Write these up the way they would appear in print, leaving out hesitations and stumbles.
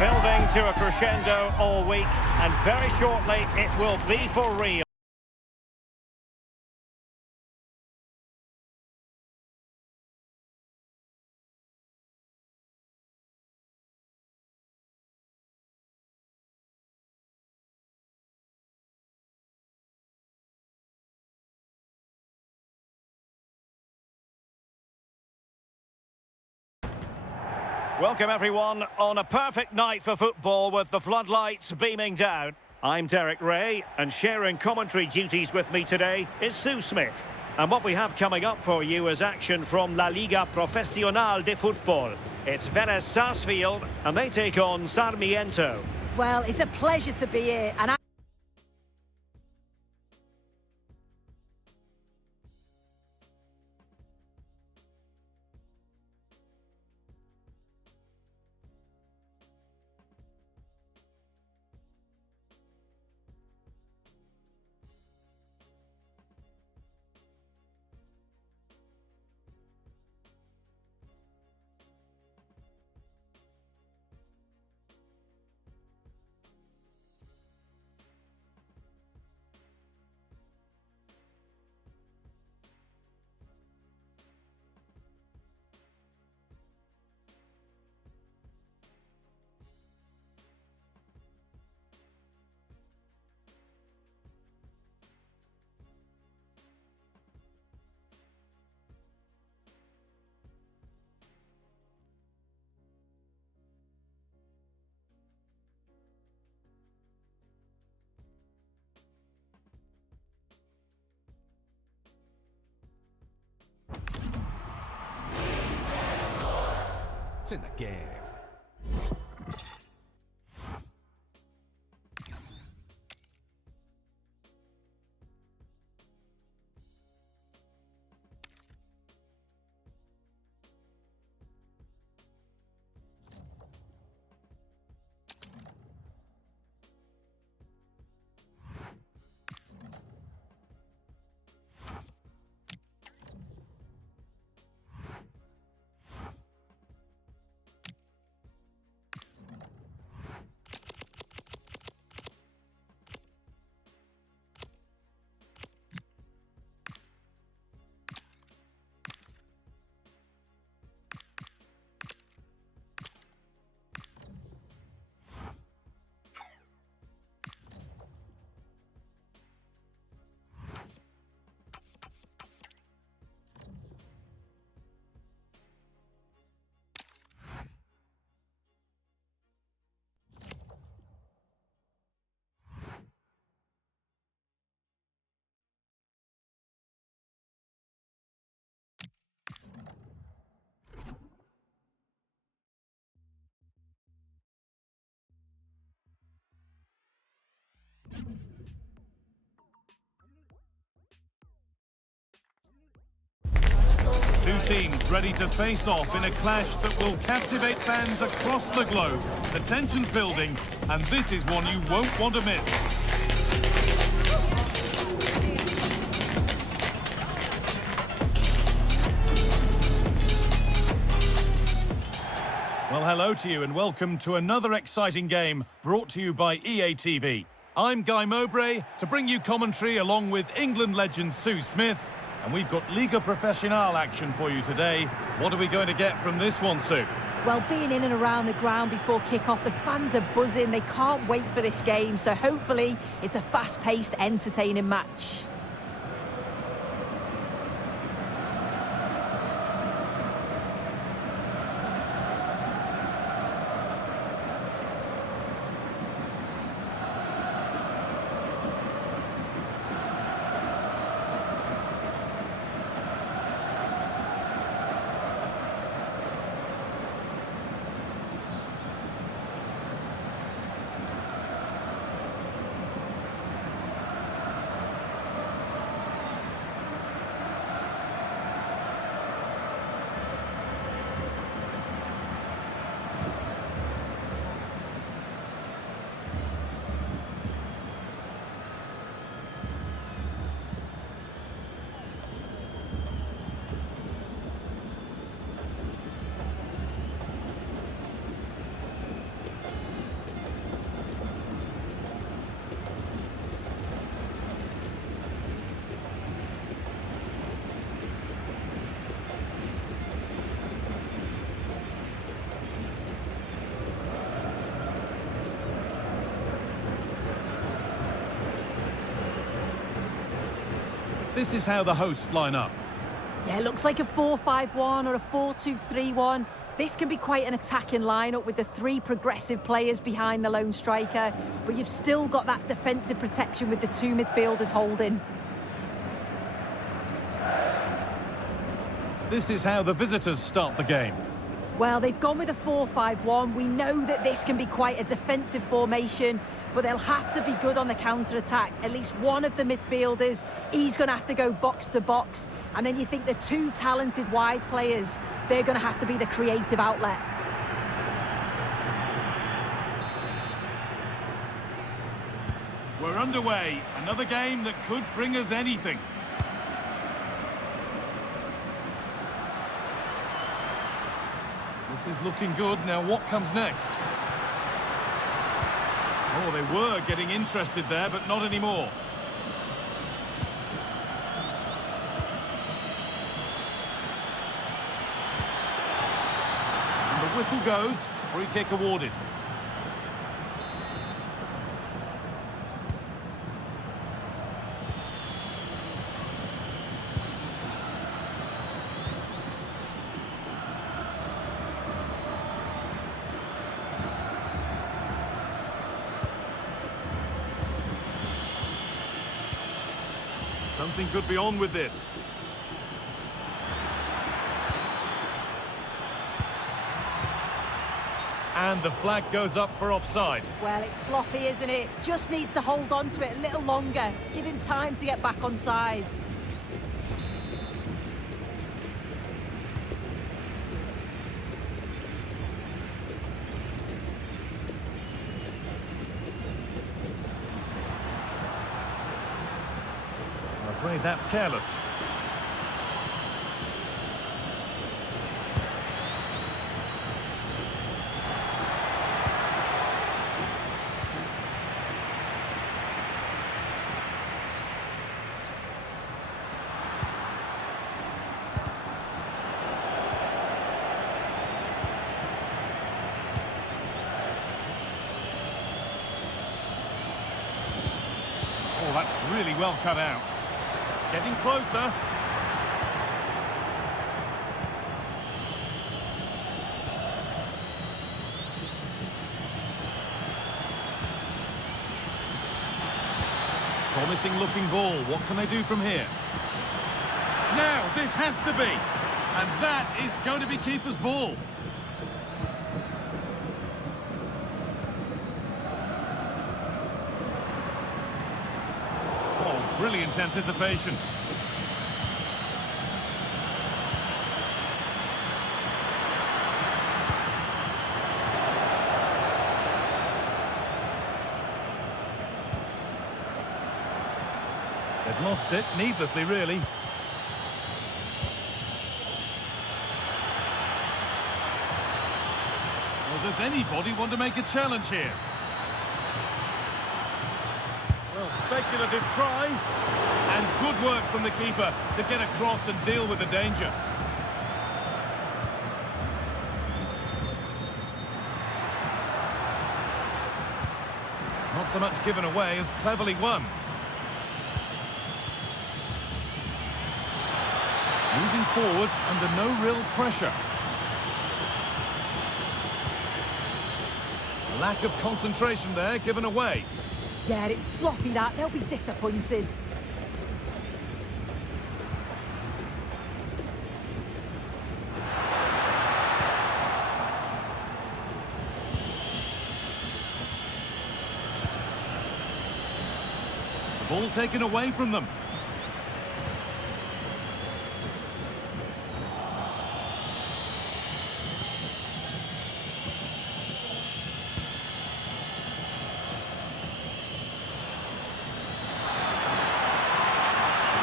Building to a crescendo all week, and very shortly it will be for real. Welcome everyone on a perfect night for football with the floodlights beaming down. I'm Derek Ray, and sharing commentary duties with me today is Sue Smith. And what we have coming up for you is action from La Liga Profesional de Football. It's Vélez Sarsfield, and they take on Sarmiento. Well, it's a pleasure to be here, and It's in the game. Two teams ready to face off in a clash that will captivate fans across the globe. The tension's building, and this is one you won't want to miss. Well, hello to you and welcome to another exciting game brought to you by EA TV. I'm Guy Mowbray to bring you commentary along with England legend Sue Smith. And we've got Liga Profesional action for you today. What are we going to get from this one, Sue? well, being in and around the ground before kick-off, the fans are buzzing. They can't wait for this game, so hopefully it's a fast-paced, entertaining match. this is how the hosts line up. Yeah, it looks like a 4-5-1 or a 4-2-3-1. This can be quite an attacking lineup with the three progressive players behind the lone striker, but you've still got that defensive protection with the two midfielders holding. This is how the visitors start the game. Well, they've gone with a 4-5-1. We know that this can be quite a defensive formation, but they'll have to be good on the counter-attack. At least one of the midfielders, he's going to have to go box to box. And then you think the two talented wide players, they're going to have to be the creative outlet. We're underway. Another game that could bring us anything. This is looking good. Now what comes next? Oh, they were getting interested there, but not anymore. And the whistle goes. Free kick awarded. Something could be on with this. And the flag goes up for offside. Well, it's sloppy, isn't it? Just needs to hold on to it a little longer. Give him time to get back on side. I'm afraid that's careless. Oh, that's really well cut out. Getting closer. Promising looking ball. What can they do from here? Now, this has to be. And that is going to be keeper's ball. Oh, brilliant anticipation. They've lost it, needlessly, really. Well, does anybody want to make a challenge here? Well, speculative try. And good work from the keeper to get across and deal with the danger. Not so much given away as cleverly won. Moving forward under no real pressure. A lack of concentration there, given away. Yeah, it's sloppy that. They'll be disappointed. The ball taken away from them.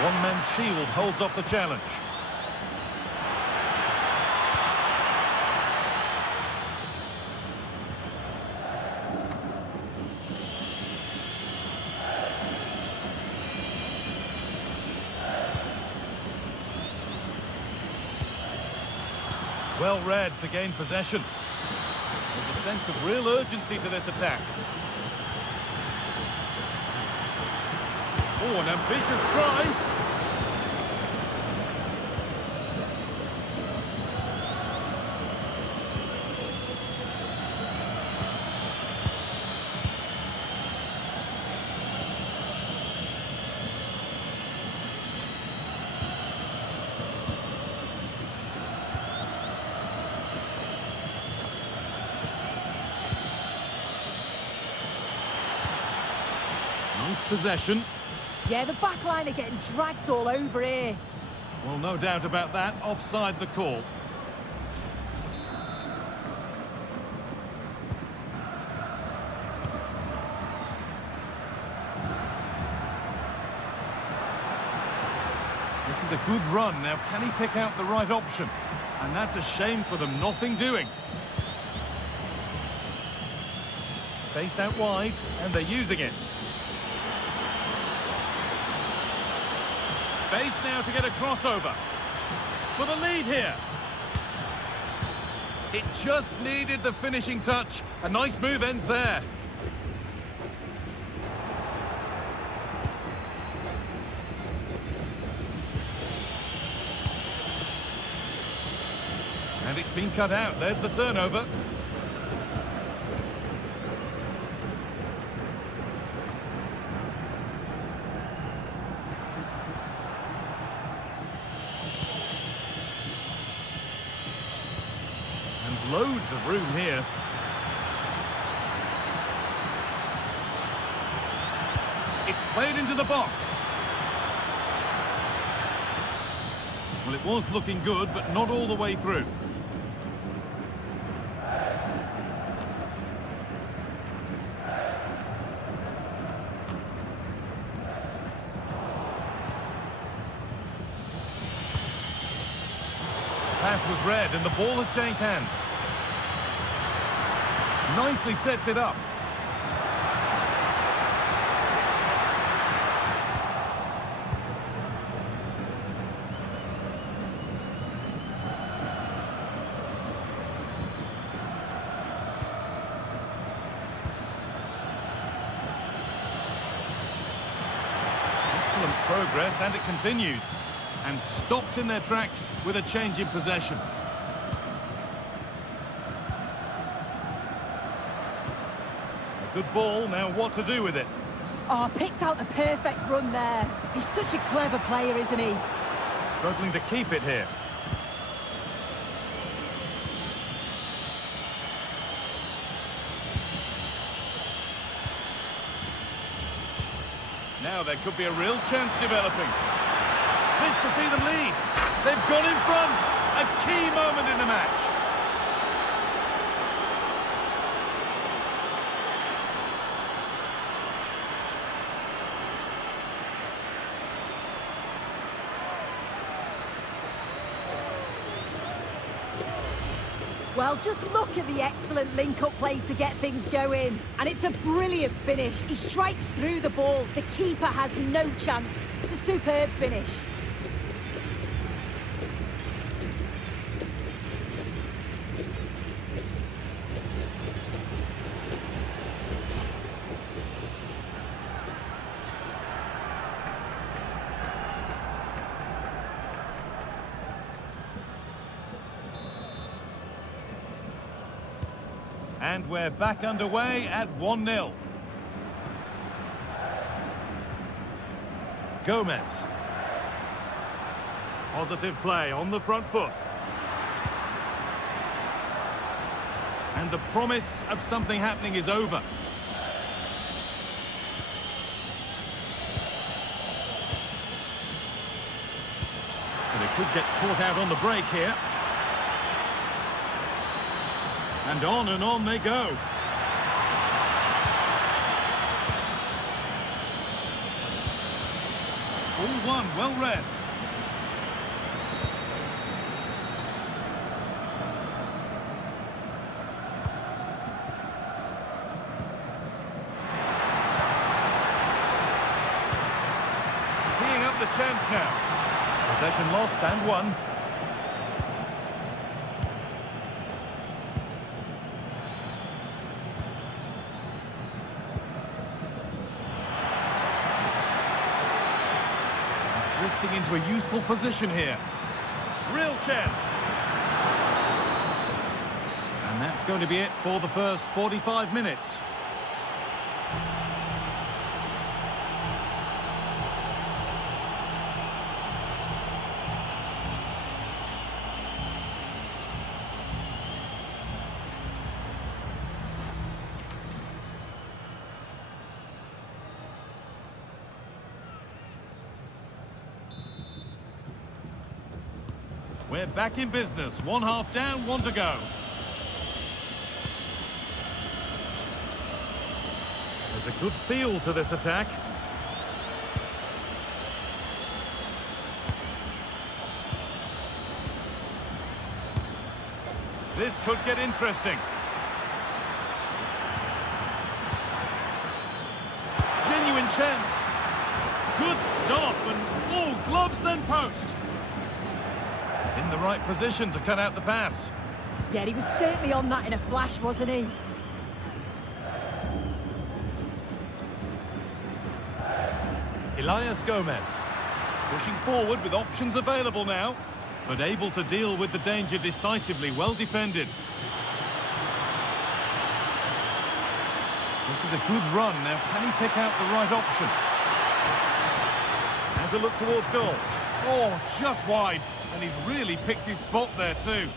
One-man shield holds off the challenge. Well read to gain possession. There's a sense of real urgency to this attack. Oh, an ambitious try. possession. Yeah, the back line are getting dragged all over here. Well, no doubt about that. Offside the call. This is a good run. Now, can he pick out the right option? And that's a shame for them. Nothing doing. Space out wide, and they're using it. Space now to get a crossover. For the lead here. It just needed the finishing touch. A nice move ends there. And it's been cut out. There's the turnover. And loads of room here. It's played into the box. Well, it was looking good, but not all the way through. Pass was read and the ball has changed hands. Nicely sets it up. Excellent progress, and it continues. And stopped in their tracks with a change in possession. A good ball, now what to do with it? Oh, picked out the perfect run there. He's such a clever player, isn't he? Struggling to keep it here. Now there could be a real chance developing. This to see them lead. They've gone in front. A key moment in the match. Well, just look at the excellent link-up play to get things going. And it's a brilliant finish. He strikes through the ball. The keeper has no chance. It's a superb finish. And we're back underway at 1-0. Gomez. Positive play on the front foot. And the promise of something happening is over. But it could get caught out on the break here. And on they go. All one, well read. Teeing up the chance now. Possession lost and won. Drifting into a useful position here. Real chance. And that's going to be it for the first 45 minutes. We're back in business. One half down, one to go. There's a good feel to this attack. This could get interesting. Genuine chance. Good stop and, oh, gloves then post. In the right position to cut out the pass. Yeah, he was certainly on that in a flash, wasn't he? Elias Gomez. Pushing forward with options available now, but able to deal with the danger decisively, well defended. This is a good run. Now, can he pick out the right option? And to look towards goal. Oh, just wide. And he's really picked his spot there too.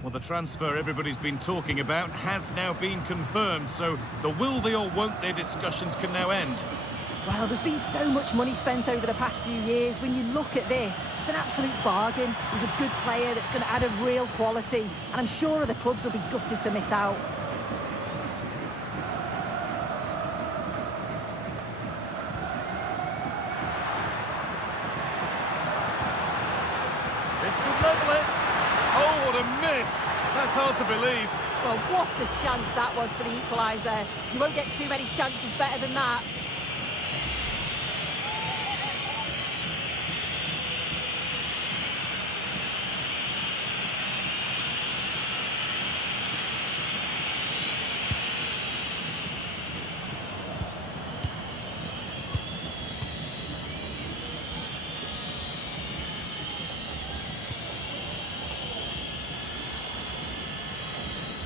Well, the transfer everybody's been talking about has now been confirmed, so the will they or won't they discussions can now end. Well, there's been so much money spent over the past few years. When you look at this, it's an absolute bargain. He's a good player that's going to add a real quality, and I'm sure the clubs will be gutted to miss out. This could level it. Oh, what a miss! That's hard to believe. Well, what a chance that was for the equaliser. You won't get too many chances better than that.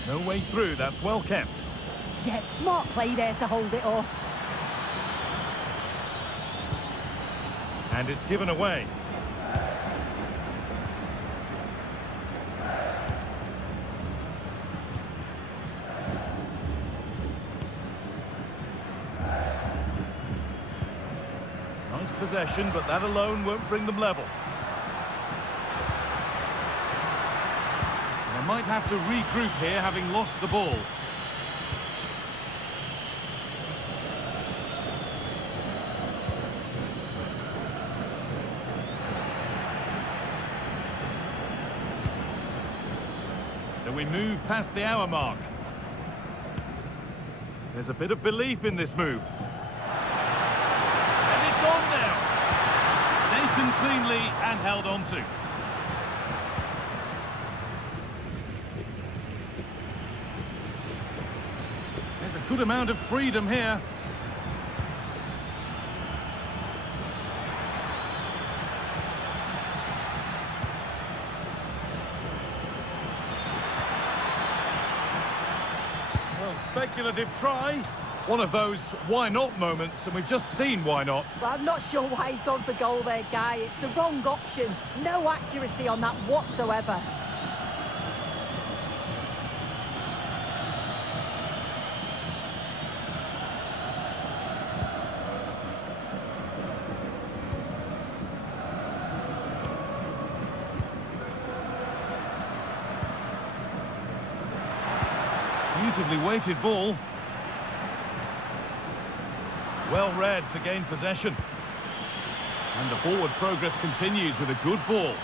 No way through, that's well kept. Yeah, smart play there to hold it off. And it's given away. Nice possession, but that alone won't bring them level. They might have to regroup here, having lost the ball. So we move past the hour mark. There's a bit of belief in this move. And it's on now. Taken cleanly and held on to. There's a good amount of freedom here. Well, speculative try. One of those why not moments, and we've just seen why not. Well, I'm not sure why he's gone for goal there, Guy. It's the wrong option. No accuracy on that whatsoever. Beautifully weighted ball. Well read to gain possession. And the forward progress continues with a good ball.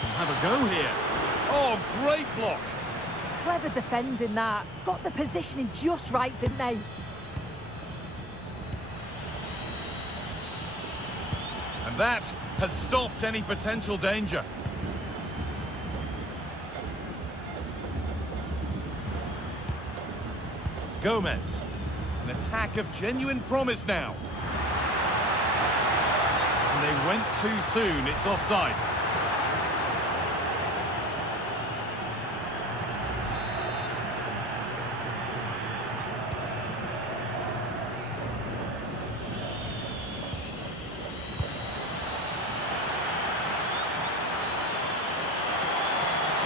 Can have a go here. Oh, great block. Clever defending that. Got the positioning just right, didn't they? And that has stopped any potential danger. Gomez. An attack of genuine promise now. And they went too soon. It's offside.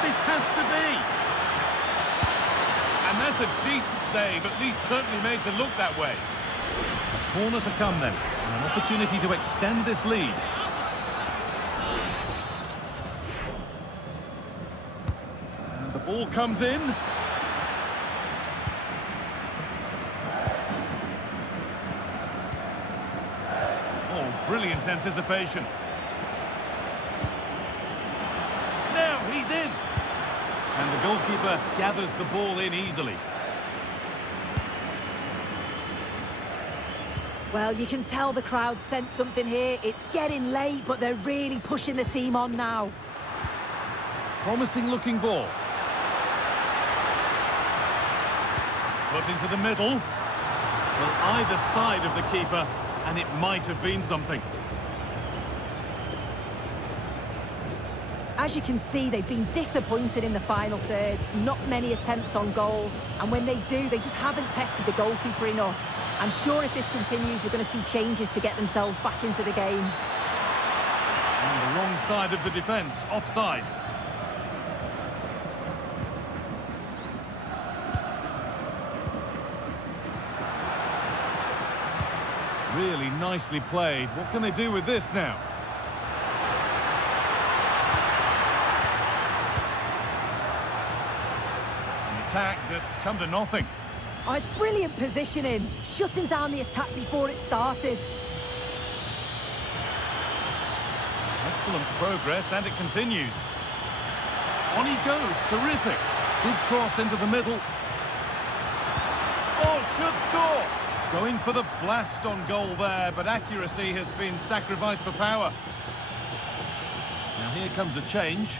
This has to be. And that's a decent save, at least certainly made to look that way. A corner to come then, and an opportunity to extend this lead. And the ball comes in. Oh, brilliant anticipation. Now he's in. And the goalkeeper gathers the ball in easily. Well, you can tell the crowd sensed something here. It's getting late, but they're really pushing the team on now. Promising looking ball. Put into the middle. Well, either side of the keeper, and it might have been something. As you can see, they've been disappointed in the final third. Not many attempts on goal. And when they do, they just haven't tested the goalkeeper enough. I'm sure if this continues, we're going to see changes to get themselves back into the game. On the wrong side of the defence, offside. Really nicely played. What can they do with this now? Attack that's come to nothing. Oh, it's brilliant positioning, shutting down the attack before it started. Excellent progress, and it continues. On he goes, terrific. Good cross into the middle. Oh, should score! Going for the blast on goal there, but accuracy has been sacrificed for power. Now here comes a change.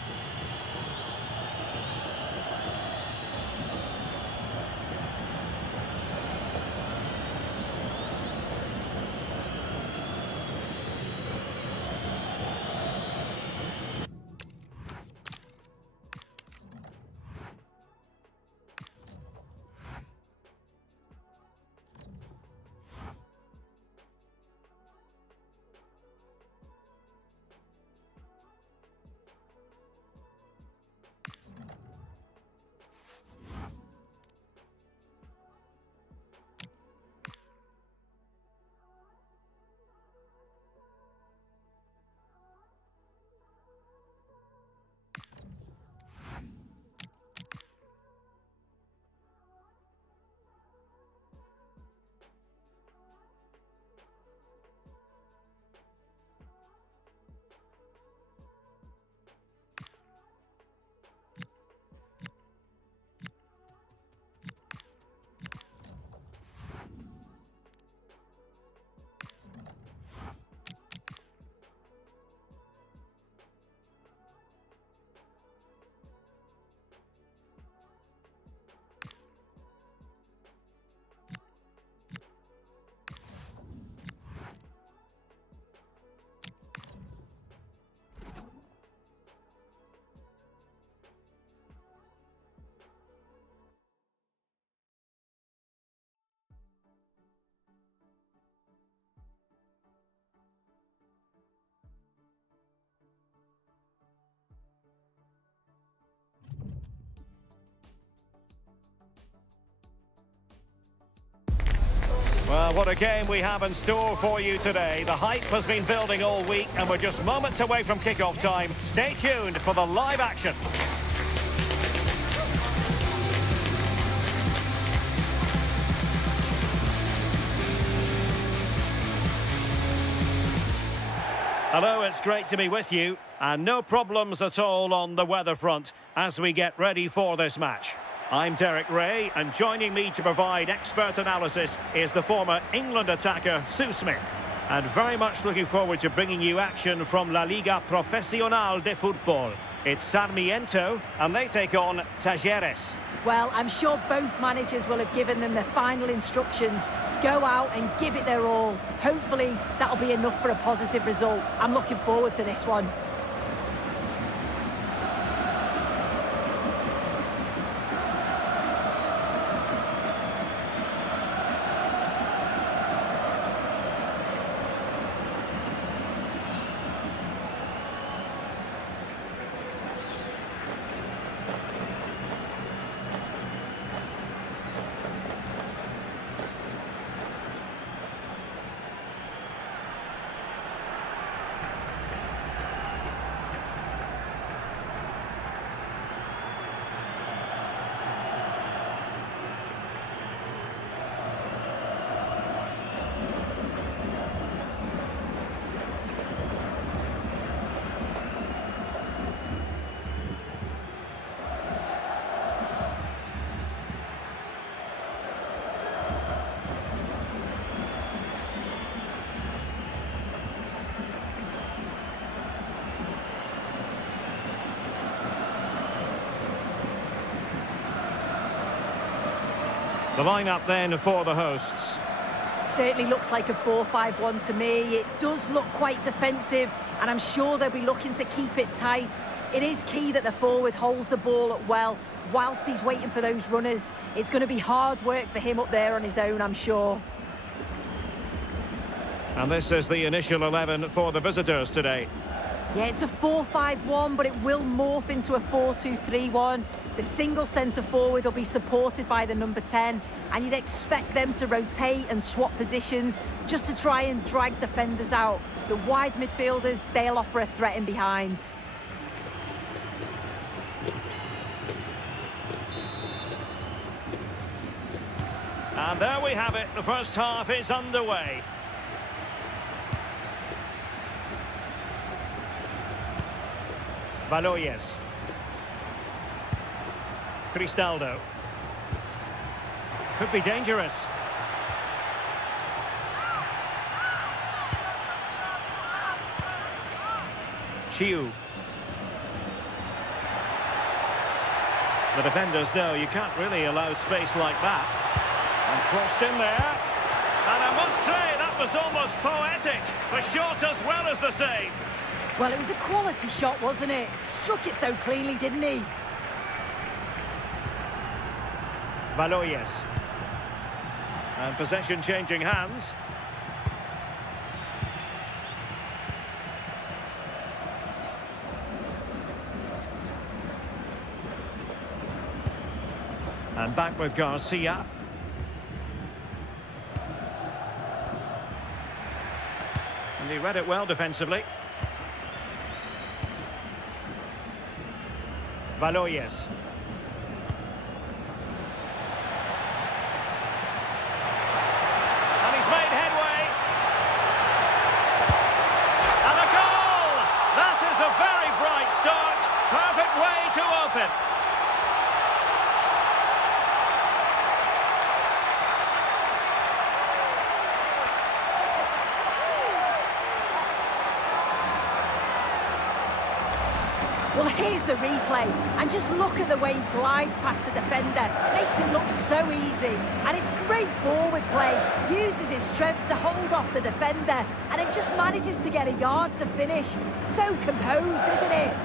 Well, what a game we have in store for you today. The hype has been building all week, and we're just moments away from kick-off time. Stay tuned for the live action. Hello, it's great to be with you, and no problems at all on the weather front as we get ready for this match. I'm Derek Ray, and joining me to provide expert analysis is the former England attacker, Sue Smith. And very much looking forward to bringing you action from La Liga Profesional de Fútbol. It's Sarmiento, and they take on Talleres. Well, I'm sure both managers will have given them their final instructions. go out and give it their all. Hopefully, that'll be enough for a positive result. I'm looking forward to this one. The lineup then for the hosts. Certainly looks like a 4-5-1 to me. It does look quite defensive, and I'm sure they'll be looking to keep it tight. It is key that the forward holds the ball up well whilst he's waiting for those runners. It's going to be hard work for him up there on his own, I'm sure. And this is the initial 11 for the visitors today. Yeah, it's a 4-5-1, but it will morph into a 4-2-3-1. The single centre forward will be supported by the number 10, and you'd expect them to rotate and swap positions just to try and drag defenders out. The wide midfielders, they'll offer a threat in behind. And there we have it. The first half is underway. Valoyes. Cristaldo. Could be dangerous. Chiu. The defenders know you can't really allow space like that. And crossed in there. And I must say, that was almost poetic. The shot as well as the save. Well, it was a quality shot, wasn't it? Struck it so cleanly, didn't he? Valoyes. And possession changing hands. And back with Garcia. And he read it well defensively. Valoyes. And he's made headway. And a goal! That is a very bright start. Perfect way to open. Well, here's the replay, and just look at the way he glides past the defender. Makes it look so easy, and it's great forward play. Uses his strength to hold off the defender, and it just manages to get a yard to finish. So composed, isn't it?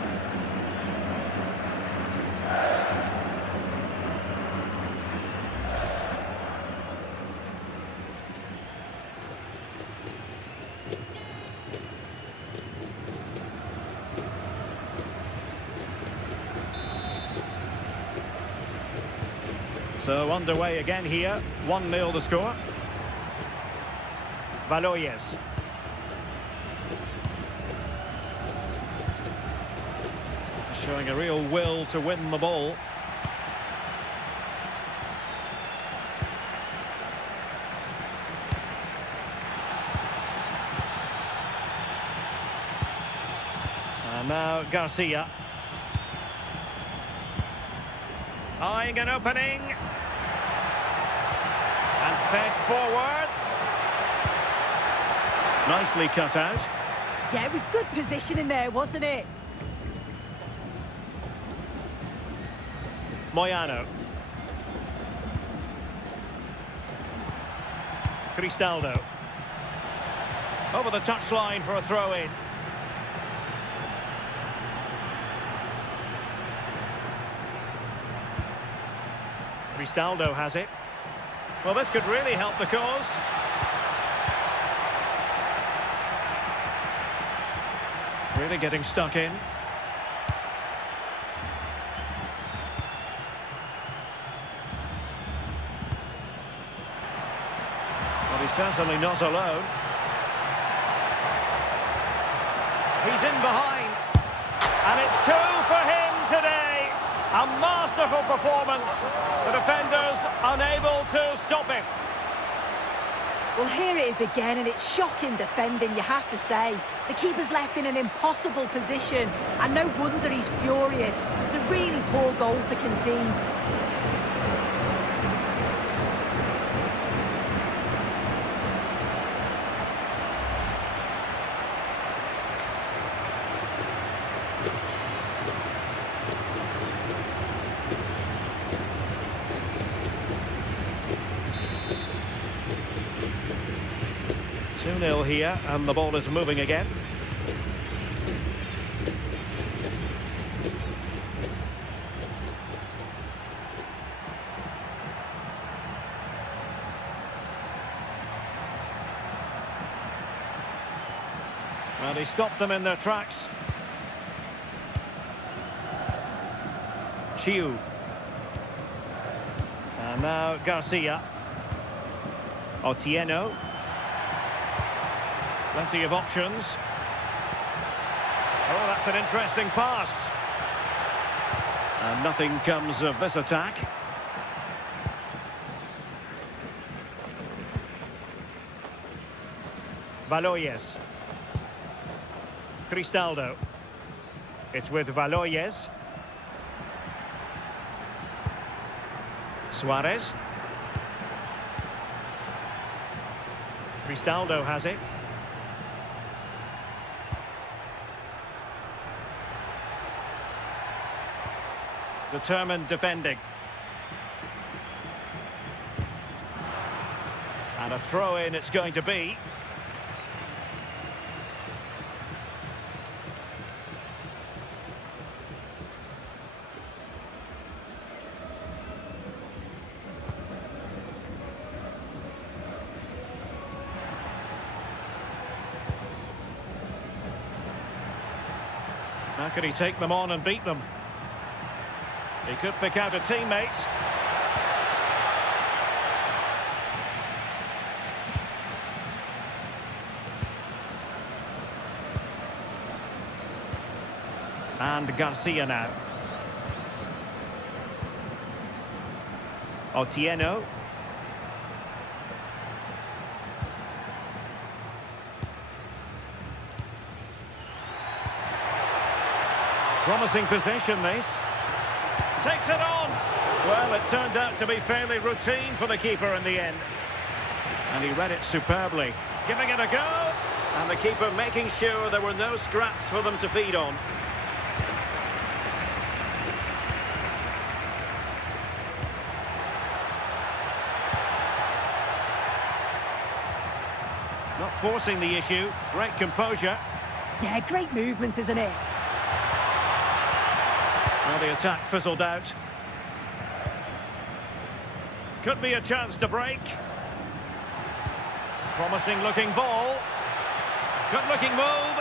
So underway again here, 1-0 the score. Valoyes. Showing a real will to win the ball. And now Garcia. Eyeing an opening. And fed forwards. Nicely cut out. Yeah, it was good positioning there, wasn't it? Moyano. Cristaldo. Over the touchline for a throw-in. Cristaldo has it. Well, this could really help the cause. Really getting stuck in. Well, he's certainly not alone. He's in behind. And it's 2 for him today. A masterful performance. The defenders unable to stop him. Well, here it is again, and it's shocking defending, you have to say. The keeper's left in an impossible position, and no wonder he's furious. It's a really poor goal to concede. 2-0 here, and the ball is moving again. And he stopped them in their tracks. Chiu. And now Garcia. Otieno. Plenty of options. Oh, that's an interesting pass. And nothing comes of this attack. Valoyes. Cristaldo. It's with Valoyes. Suarez. Cristaldo has it. Determined defending. And a throw-in it's going to be. How can he take them on and beat them? He could pick out a teammate. And Garcia now. Otieno. Promising position, this. Takes it on. Well, it turned out to be fairly routine for the keeper in the end. And he read it superbly. Giving it a go. And the keeper making sure there were no scraps for them to feed on. Not forcing the issue. Great composure. Yeah, great movement, isn't it? Well, the attack fizzled out. Could be a chance to break. Promising looking ball. Good looking move.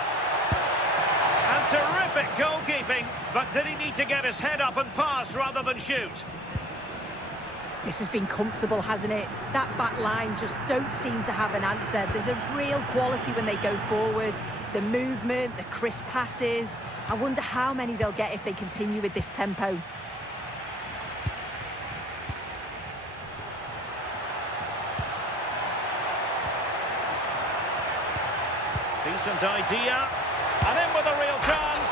And terrific goalkeeping. But did he need to get his head up and pass rather than shoot? This has been comfortable, hasn't it? That back line just don't seem to have an answer. There's a real quality when they go forward. The movement, the crisp passes. I wonder how many they'll get if they continue with this tempo. Decent idea. And in with a real chance.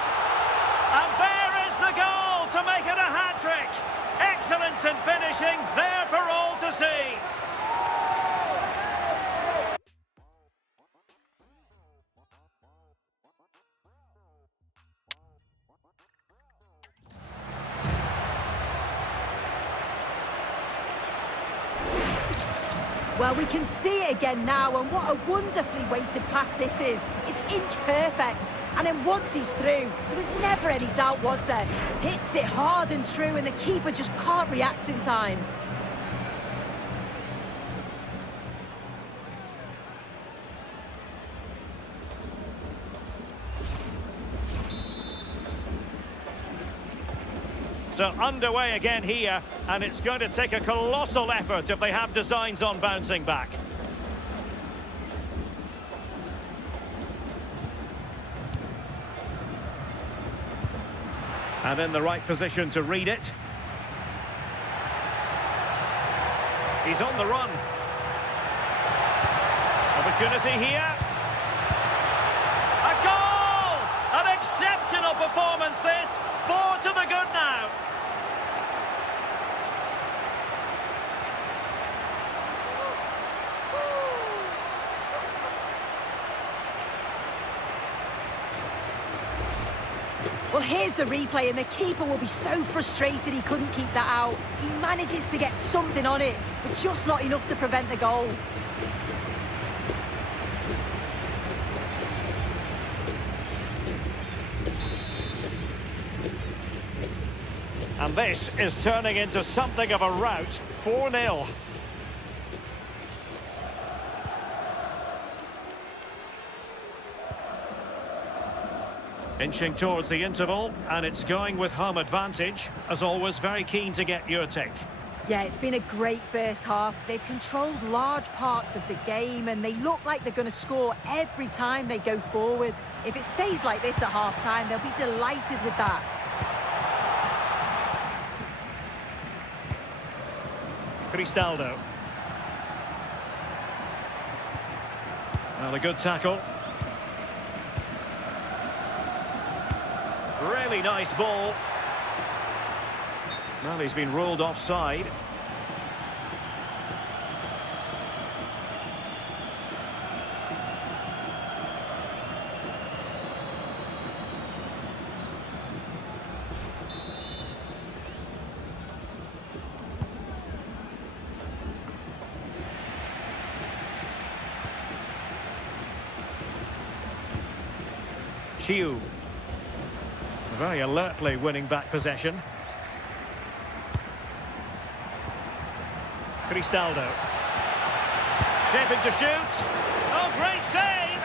And there is the goal to make it a hat-trick. Excellence in finishing, there for all to see. Well, we can see it again now, and what a wonderfully weighted pass this is. It's inch perfect. And then once he's through, there was never any doubt, was there? Hits it hard and true, and the keeper just can't react in time. So underway again here, and it's going to take a colossal effort if they have designs on bouncing back. And in the right position to read it. He's on the run. Opportunity here. A goal! An exceptional performance this. 4 to the good now. Well, here's the replay, and the keeper will be so frustrated he couldn't keep that out. He manages to get something on it, but just not enough to prevent the goal. And this is turning into something of a rout. 4-0. Inching towards the interval, and it's going with home advantage. As always, very keen to get your take. Yeah, it's been a great first half. They've controlled large parts of the game, and they look like they're going to score every time they go forward. If it stays like this at half-time, they'll be delighted with that. Cristaldo. Well, a good tackle. Really nice ball. Well, he's been ruled offside. Chiu. Very alertly winning back possession. Cristaldo. Shaping to shoot. Oh, great save!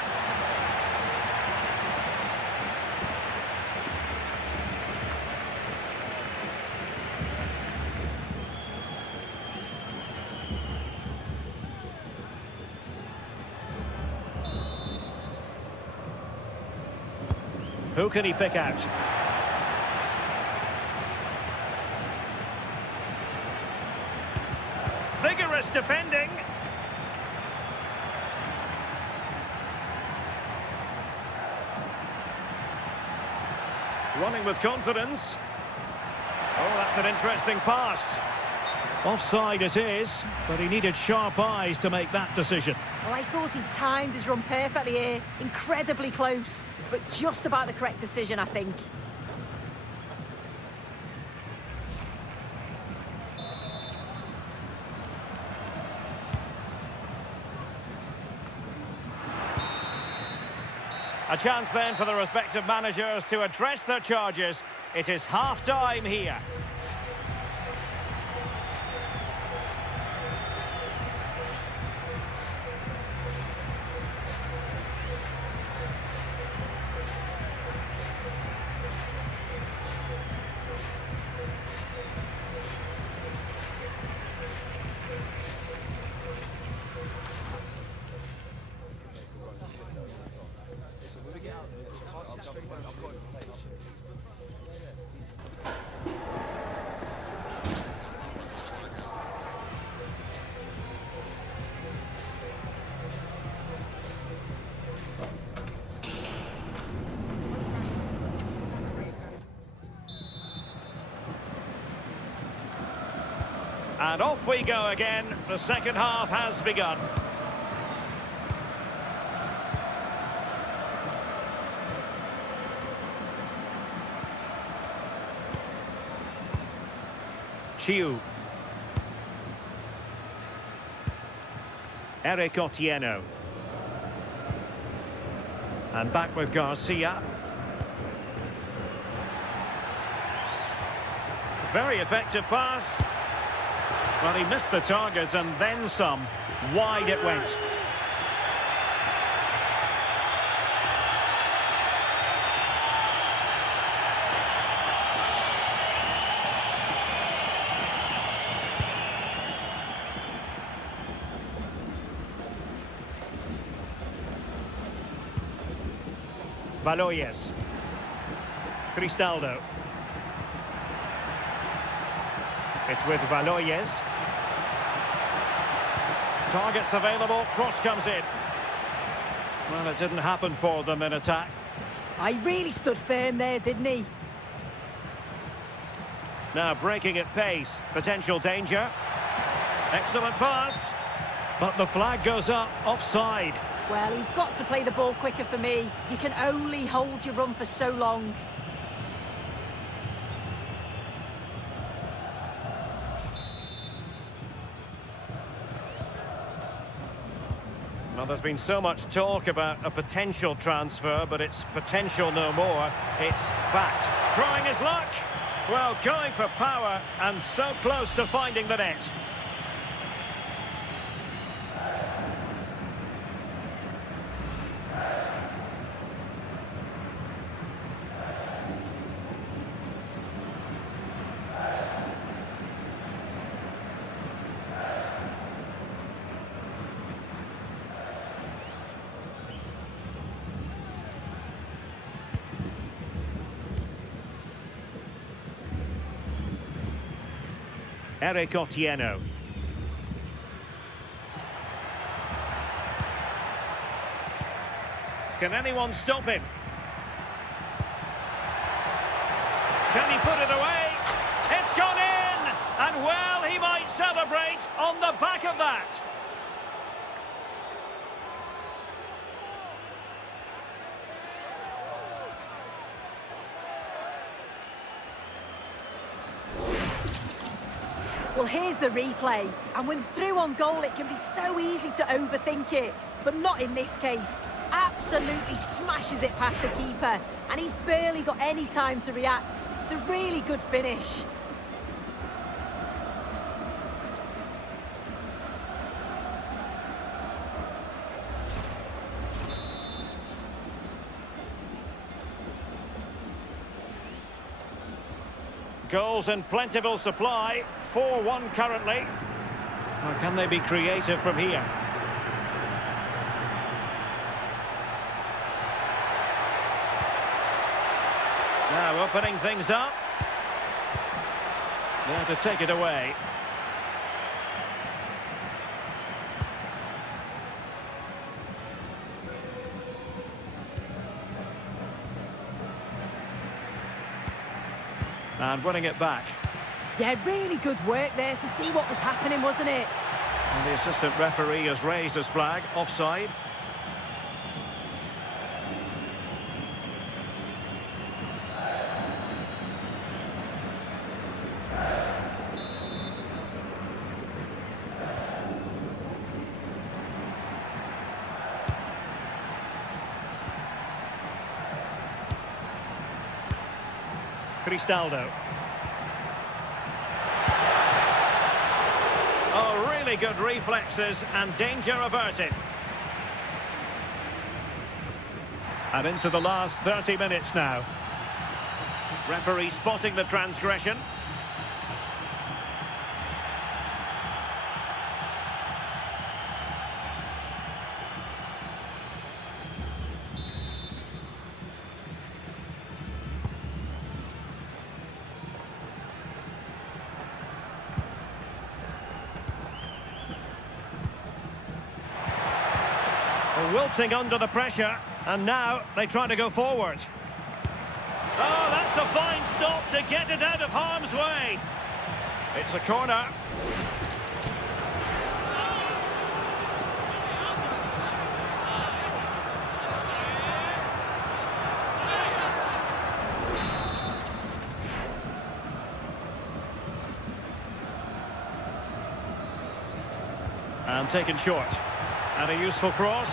Who can he pick out? Vigorous defending. Running with confidence. Oh, that's an interesting pass. Offside it is, but he needed sharp eyes to make that decision. Well, I thought he timed his run perfectly here. Incredibly close, but just about the correct decision, I think. A chance then for the respective managers to address their charges. It is half-time here. And off we go again. The second half has begun. Chiu. Eric Otieno. And back with Garcia. Very effective pass. Well, he missed the target and then some. Wide it went. Valoyes. Cristaldo. It's with Valoyes. Targets available, cross comes in. Well, it didn't happen for them in attack. I really stood firm there, didn't he? Now breaking at pace, potential danger. Excellent pass. But the flag goes up, offside. Well, he's got to play the ball quicker for me. You can only hold your run for so long. Well, there's been so much talk about a potential transfer, but it's potential no more. It's fact. Trying his luck. Well, going for power and so close to finding the net. Eric Otieno. Can anyone stop him? Can he put it away? It's gone in! And well, he might celebrate on the back of that. Well, here's the replay. And when through on goal, it can be so easy to overthink it. But not in this case. Absolutely smashes it past the keeper. And he's barely got any time to react. It's a really good finish. Goals in plentiful supply. 4-1 currently. Or can they be creative from here? Now opening things up. There to take it away. And winning it back. Yeah, really good work there to see what was happening, wasn't it? And the assistant referee has raised his flag, offside. Cristaldo. Oh, really good reflexes and danger averted. And into the last 30 minutes now. Referee spotting the transgression. Wilting under the pressure, and now they try to go forward. Oh, that's a fine stop to get it out of harm's way. It's a corner. And taken short. And a useful cross.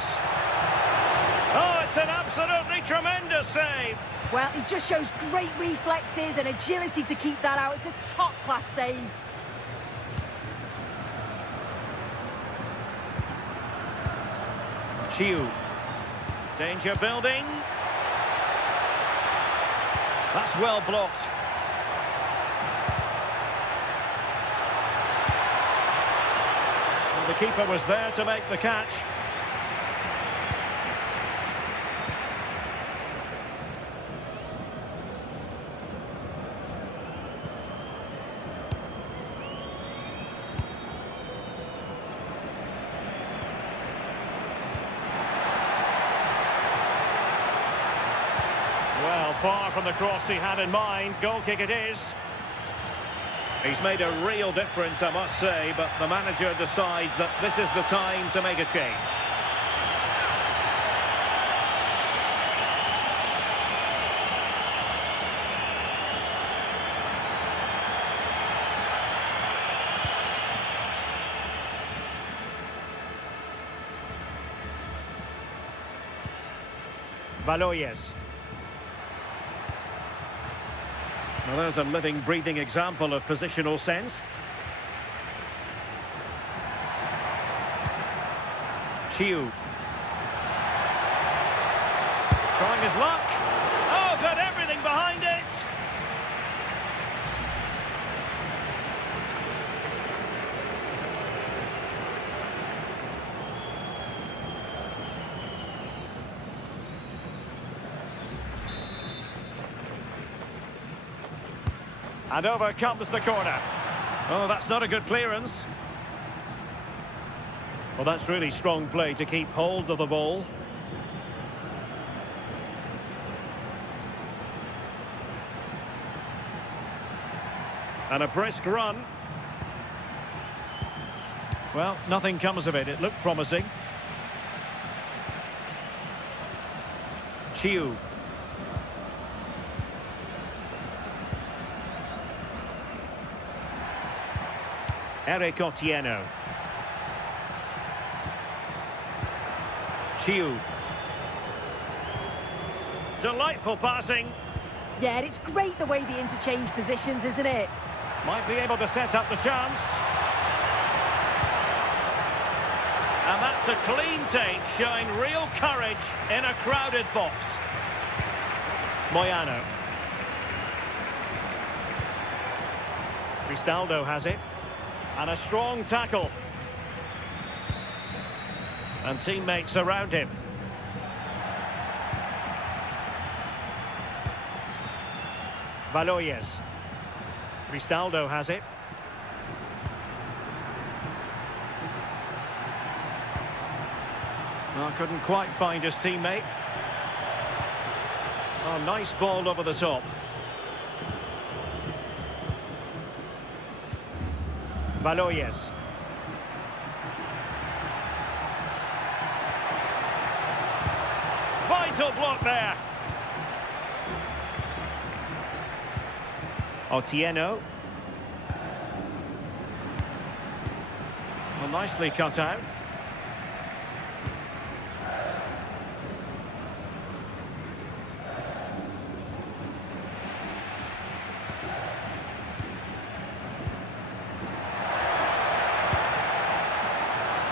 Oh, it's an absolutely tremendous save. Well, he just shows great reflexes and agility to keep that out. It's a top-class save. Chiu. Danger building. That's well blocked. Well, the keeper was there to make the catch. Well, far from the cross he had in mind. Goal kick it is. He's made a real difference, I must say, but the manager decides that this is the time to make a change. Valoyes. Well, there's a living, breathing example of positional sense. Chiu. Trying his luck. Oh, got everything behind it. And over comes the corner. Oh, that's not a good clearance. Well, that's really strong play to keep hold of the ball. And a brisk run. Well, nothing comes of it. It looked promising. Chiu. Eric Otieno. Chiu. Delightful passing. Yeah, it's great the way the interchange positions, isn't it? Might be able to set up the chance. And that's a clean take, showing real courage in a crowded box. Moyano. Cristaldo has it. And a strong tackle. And teammates around him. Valoyes. Cristaldo has it. Oh, couldn't quite find his teammate. Oh, nice ball over the top. Valoyes. Vital block there. Otieno. Well, nicely cut out.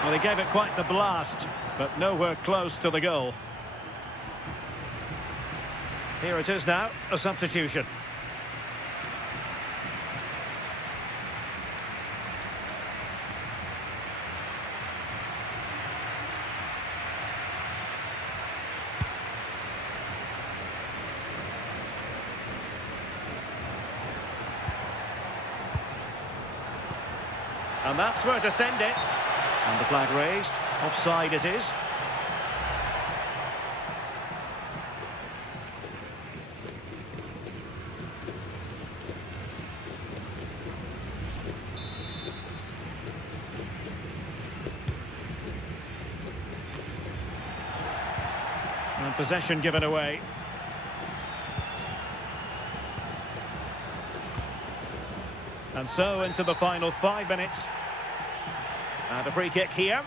Well, he gave it quite the blast, but nowhere close to the goal. Here it is now, a substitution. And that's where to send it. And the flag raised. Offside it is. And possession given away. And so into the final 5 minutes. And a free kick here.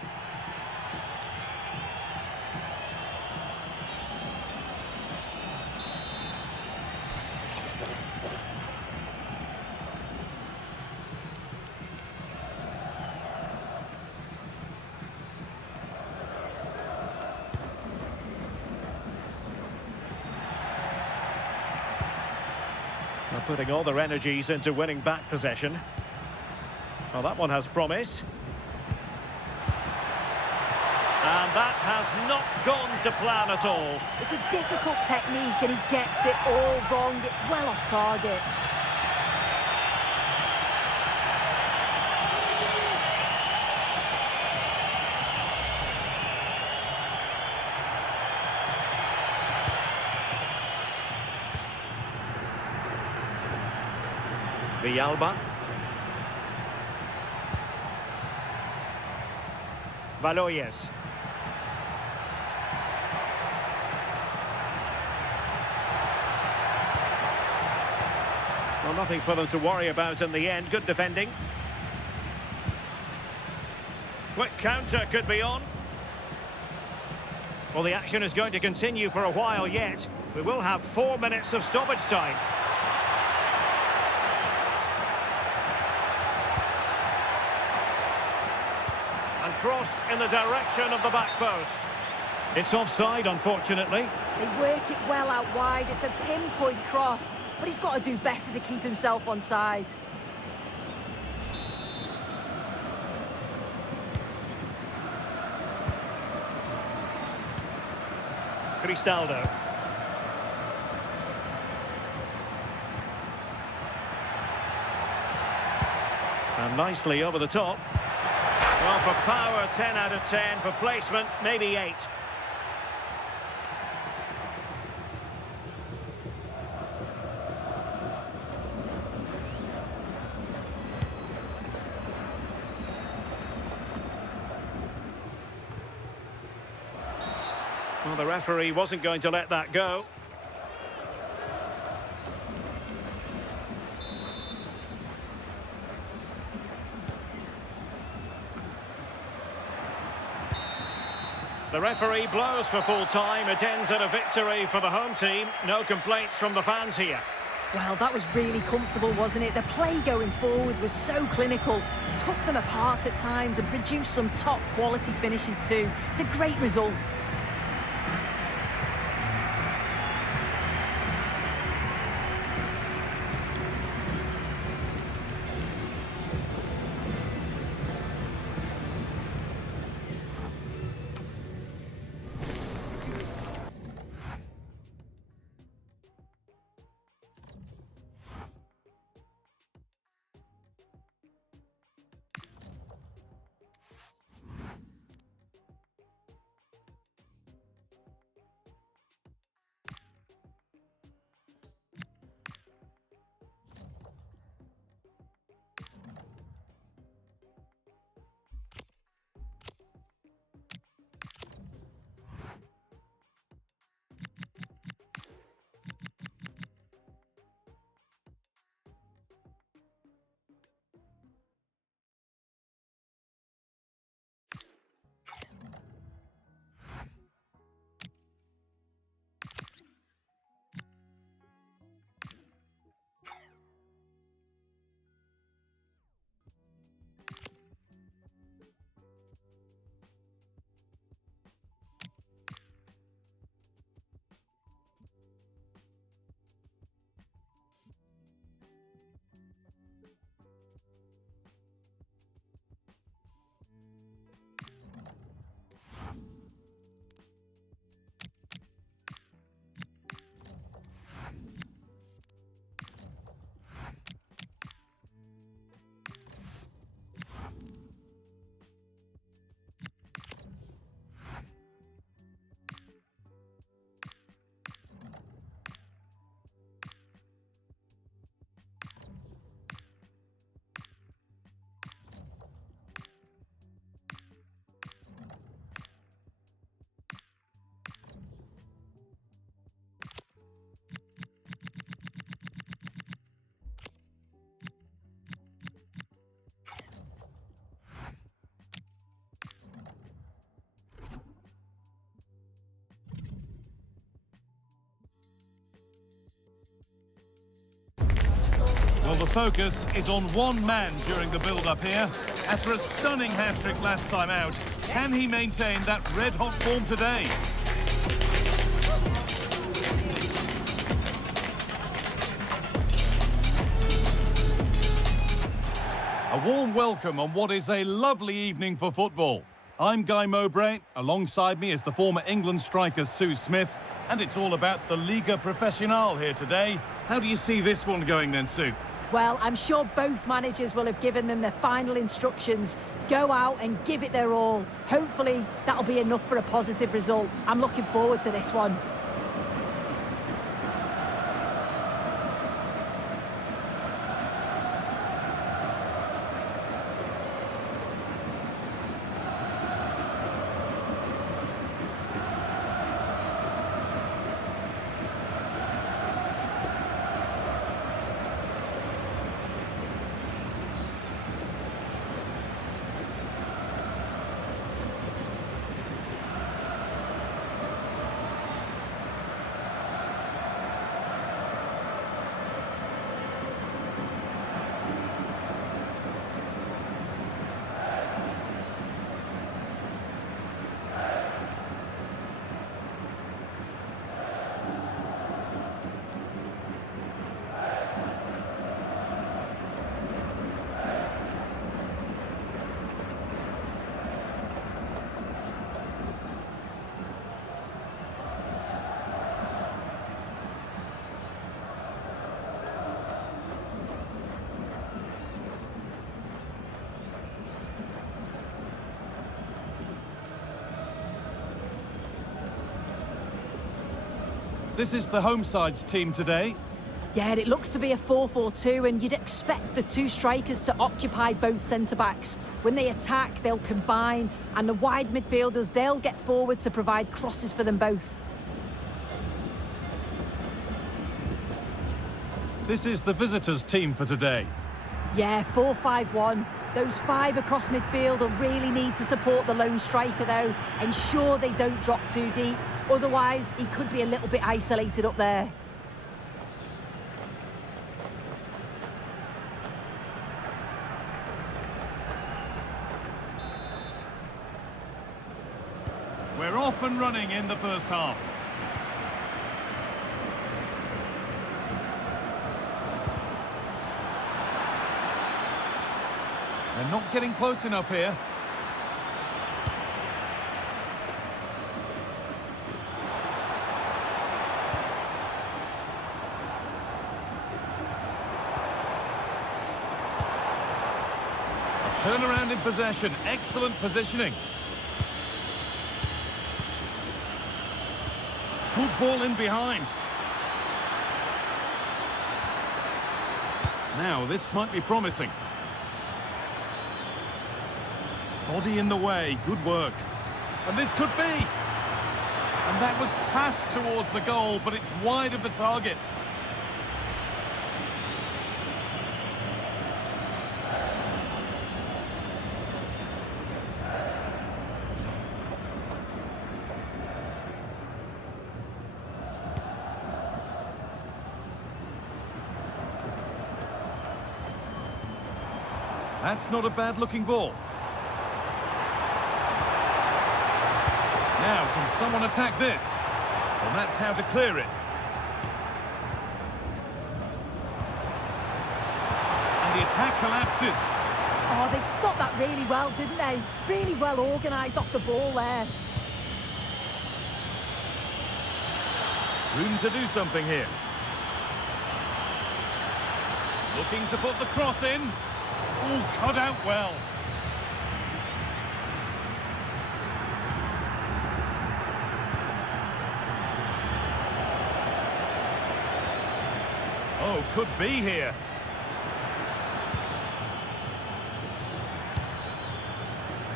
They're putting all their energies into winning back possession. Well, that one has promise. And that has not gone to plan at all. It's a difficult technique and he gets it all wrong. It's well off target. Villalba. Valoyes. Well, nothing for them to worry about in the end. Good defending. Quick counter could be on. Well, the action is going to continue for a while yet. We will have 4 minutes of stoppage time. And crossed in the direction of the back post. It's offside, unfortunately. They work it well out wide. It's a pinpoint cross, but he's got to do better to keep himself onside. Cristaldo. And nicely over the top. Well, for power, 10 out of 10. For placement, maybe 8. Well, the referee wasn't going to let that go. The referee blows for full time. It ends at a victory for the home team. No complaints from the fans here. Well, that was really comfortable, wasn't it? The play going forward was so clinical. Took them apart at times and produced some top-quality finishes too. It's a great result. Well, the focus is on one man during the build-up here. After a stunning hat-trick last time out, can he maintain that red-hot form today? and welcome on what is a lovely evening for football. I'm Guy Mowbray. Alongside me is the former England striker Sue Smith, and it's all about the Liga Professional here today. How do you see this one going then, Sue? Well, I'm sure both managers will have given them their final instructions. Go out and give it their all. Hopefully, that'll be enough for a positive result. I'm looking forward to this one. This is the home side's team today. Yeah, it looks to be a 4-4-2, and you'd expect the two strikers to occupy both centre-backs. When they attack, they'll combine, and the wide midfielders, they'll get forward to provide crosses for them both. This is the visitors' team for today. Yeah, 4-5-1. Those five across midfield will really need to support the lone striker, though. Ensure they don't drop too deep. Otherwise, he could be a little bit isolated up there. We're off and running in the first half. They're not getting close enough here. Turnaround in possession, excellent positioning. Good ball in behind. Now, this might be promising. Body in the way, good work. And this could be. And that was passed towards the goal, but it's wide of the target. That's not a bad-looking ball. Now, can someone attack this? Well, that's how to clear it. And the attack collapses. Oh, they stopped that really well, didn't they? Really well organised off the ball there. Room to do something here. Looking to put the cross in. Oh, cut out well. Oh, could be here.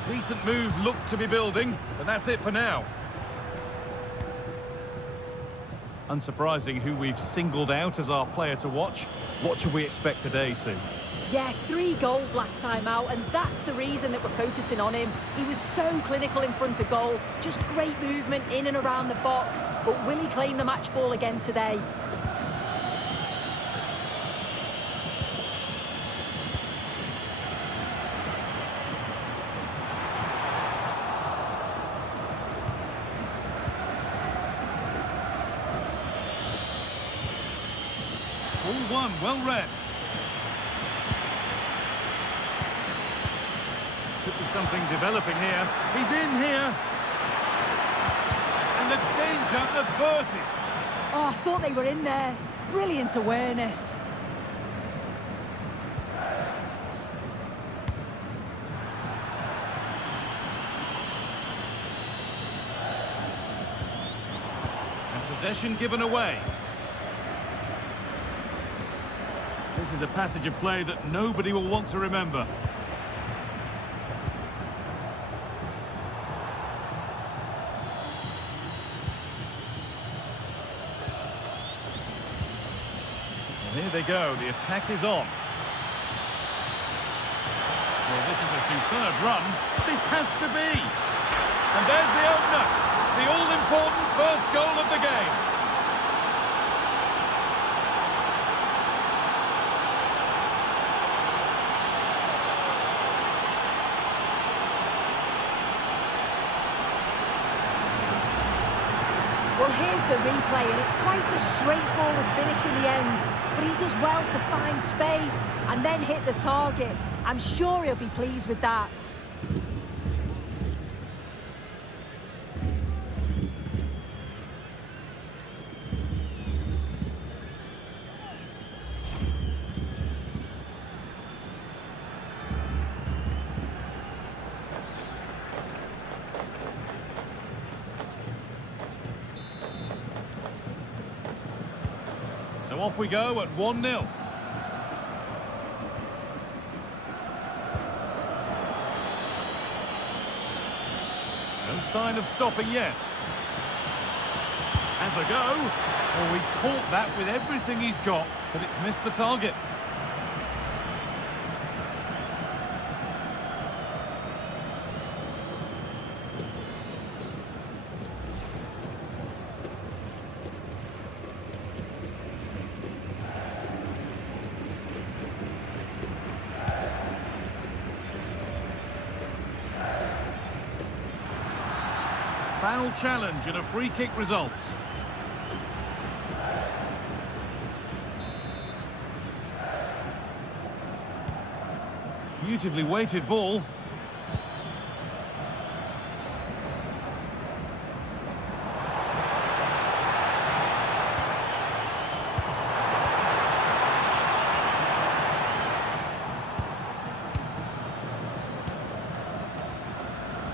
A decent move looked to be building, but that's it for now. Unsurprising who we've singled out as our player to watch. What should we expect today, Sue? Yeah, 3 goals last time out, and that's the reason that we're focusing on him. He was so clinical in front of goal, just great movement in and around the box. But will he claim the match ball again today? Ball one, well read. There's something developing here. He's in here. And the danger averted. Oh, I thought they were in there. Brilliant awareness. And possession given away. This is a passage of play that nobody will want to remember. Here they go, the attack is on. Well, this is a superb run. This has to be. And there's the opener. The all-important first goal of the game. Well, here's the replay, and it's quite a straightforward finish in the end. But he does well to find space and then hit the target. I'm sure he'll be pleased with that. So off we go at 1-0. No sign of stopping yet. As a go. Well, he caught that with everything he's got, but it's missed the target. Foul challenge and a free kick results. Beautifully weighted ball.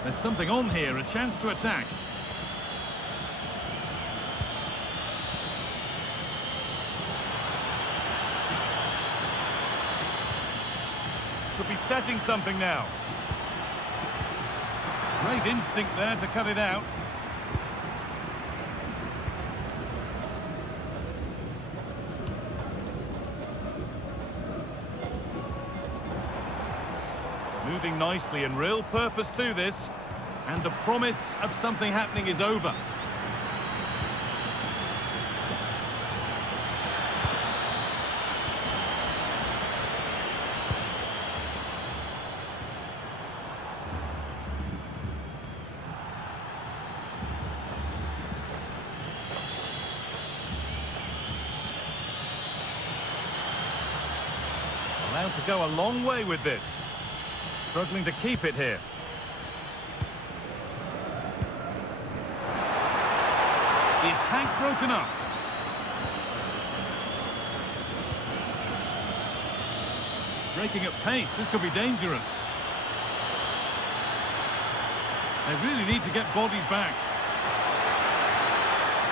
There's something on here, a chance to attack. Could be setting something now. Great instinct there to cut it out. Moving nicely and real purpose to this. And the promise of something happening is over. Allowed to go a long way with this. Struggling to keep it here. The attack broken up. Breaking at pace, this could be dangerous. They really need to get bodies back.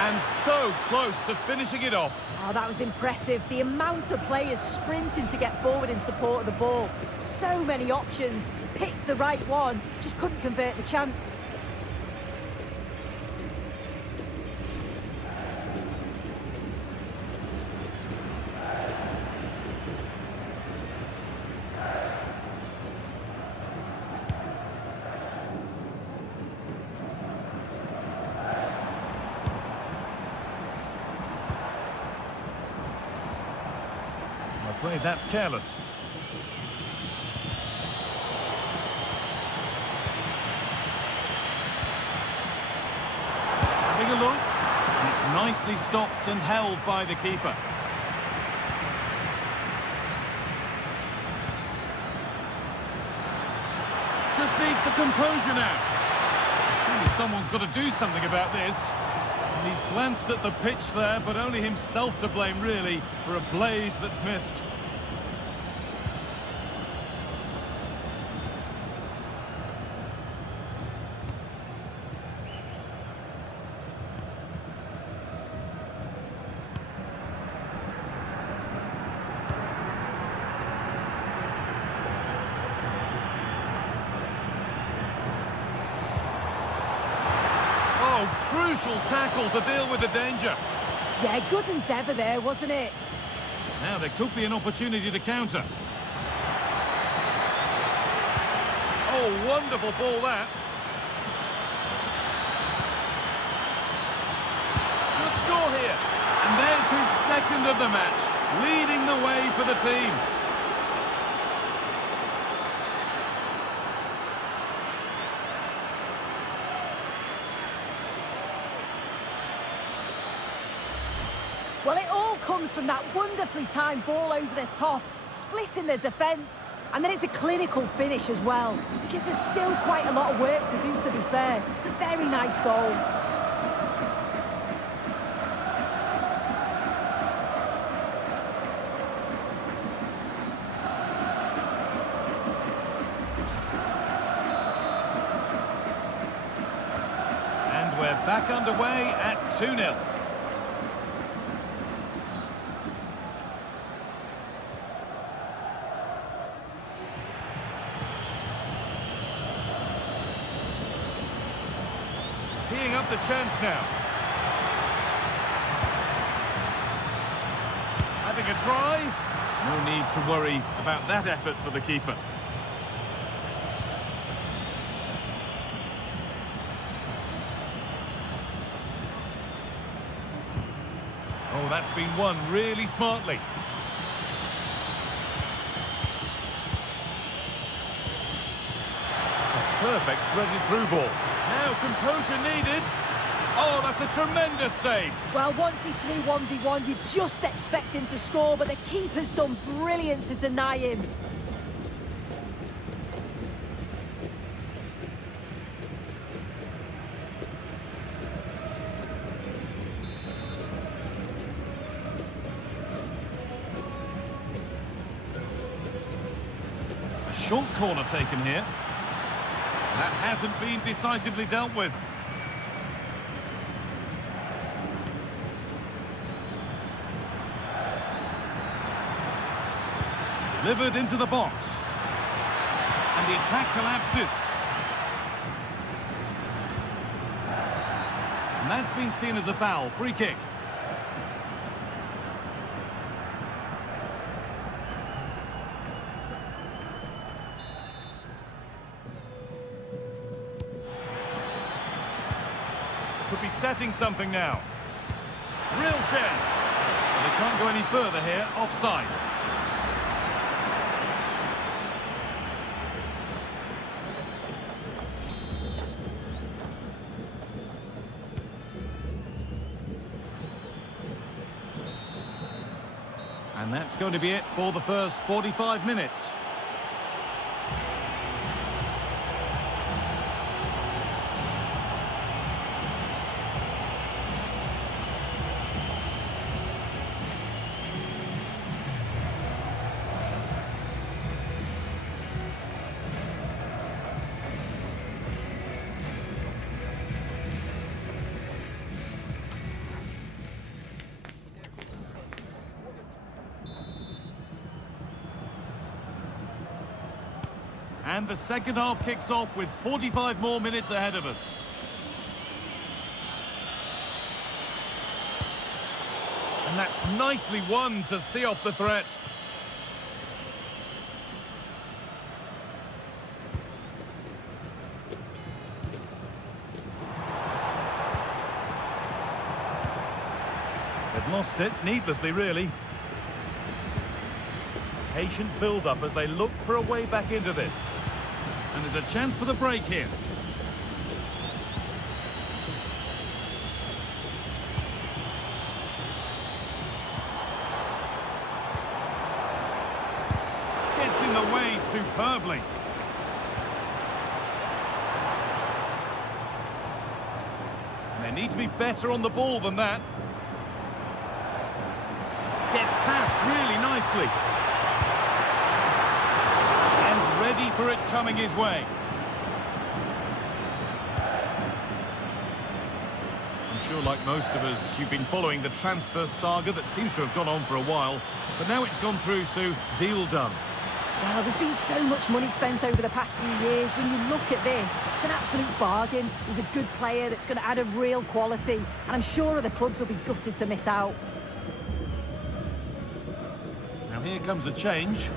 And so close to finishing it off. Oh, that was impressive. The amount of players sprinting to get forward in support of the ball. So many options. Picked the right one, just couldn't convert the chance. I'm afraid that's careless. Having a look, and it's nicely stopped and held by the keeper. Just needs the composure now. Surely someone's got to do something about this. And he's glanced at the pitch there, but only himself to blame, really, for a blaze that's missed. Crucial tackle to deal with the danger. Yeah, good endeavour there, wasn't it? Now there could be an opportunity to counter. Oh, wonderful ball that. Should score here. And there's his second of the match, leading the way for the team. Well, it all comes from that wonderfully timed ball over the top, splitting the defence. And then it's a clinical finish as well, because there's still quite a lot of work to do, to be fair. It's a very nice goal. And we're back underway at 2-0. Teeing up the chance now. Having a try. No need to worry about that effort for the keeper. Oh, that's been won really smartly. It's a perfect threaded through ball. Now composure needed. Oh, that's a tremendous save. Well, once he's through 1v1, you just expect him to score, but the keeper's done brilliant to deny him. A short corner taken here. That hasn't been decisively dealt with. Delivered into the box. And the attack collapses. And that's been seen as a foul. Free kick. Could be setting something now. Real chance. But they can't go any further here. Offside. And that's going to be it for the first 45 minutes. And the second half kicks off with 45 more minutes ahead of us. And that's nicely won to see off the threat. They've lost it needlessly, really. Patient build-up as they look for a way back into this. And there's a chance for the break here. Gets in the way superbly. need to be better on the ball than that. Gets past really nicely. And ready for it coming his way. I'm sure, like most of us, you've been following the transfer saga that seems to have gone on for a while. But now it's gone through, Sue. Deal done. Well, there's been so much money spent over the past few years. When you look at this, it's an absolute bargain. He's a good player that's going to add a real quality. And I'm sure other clubs will be gutted to miss out. Now here comes a change.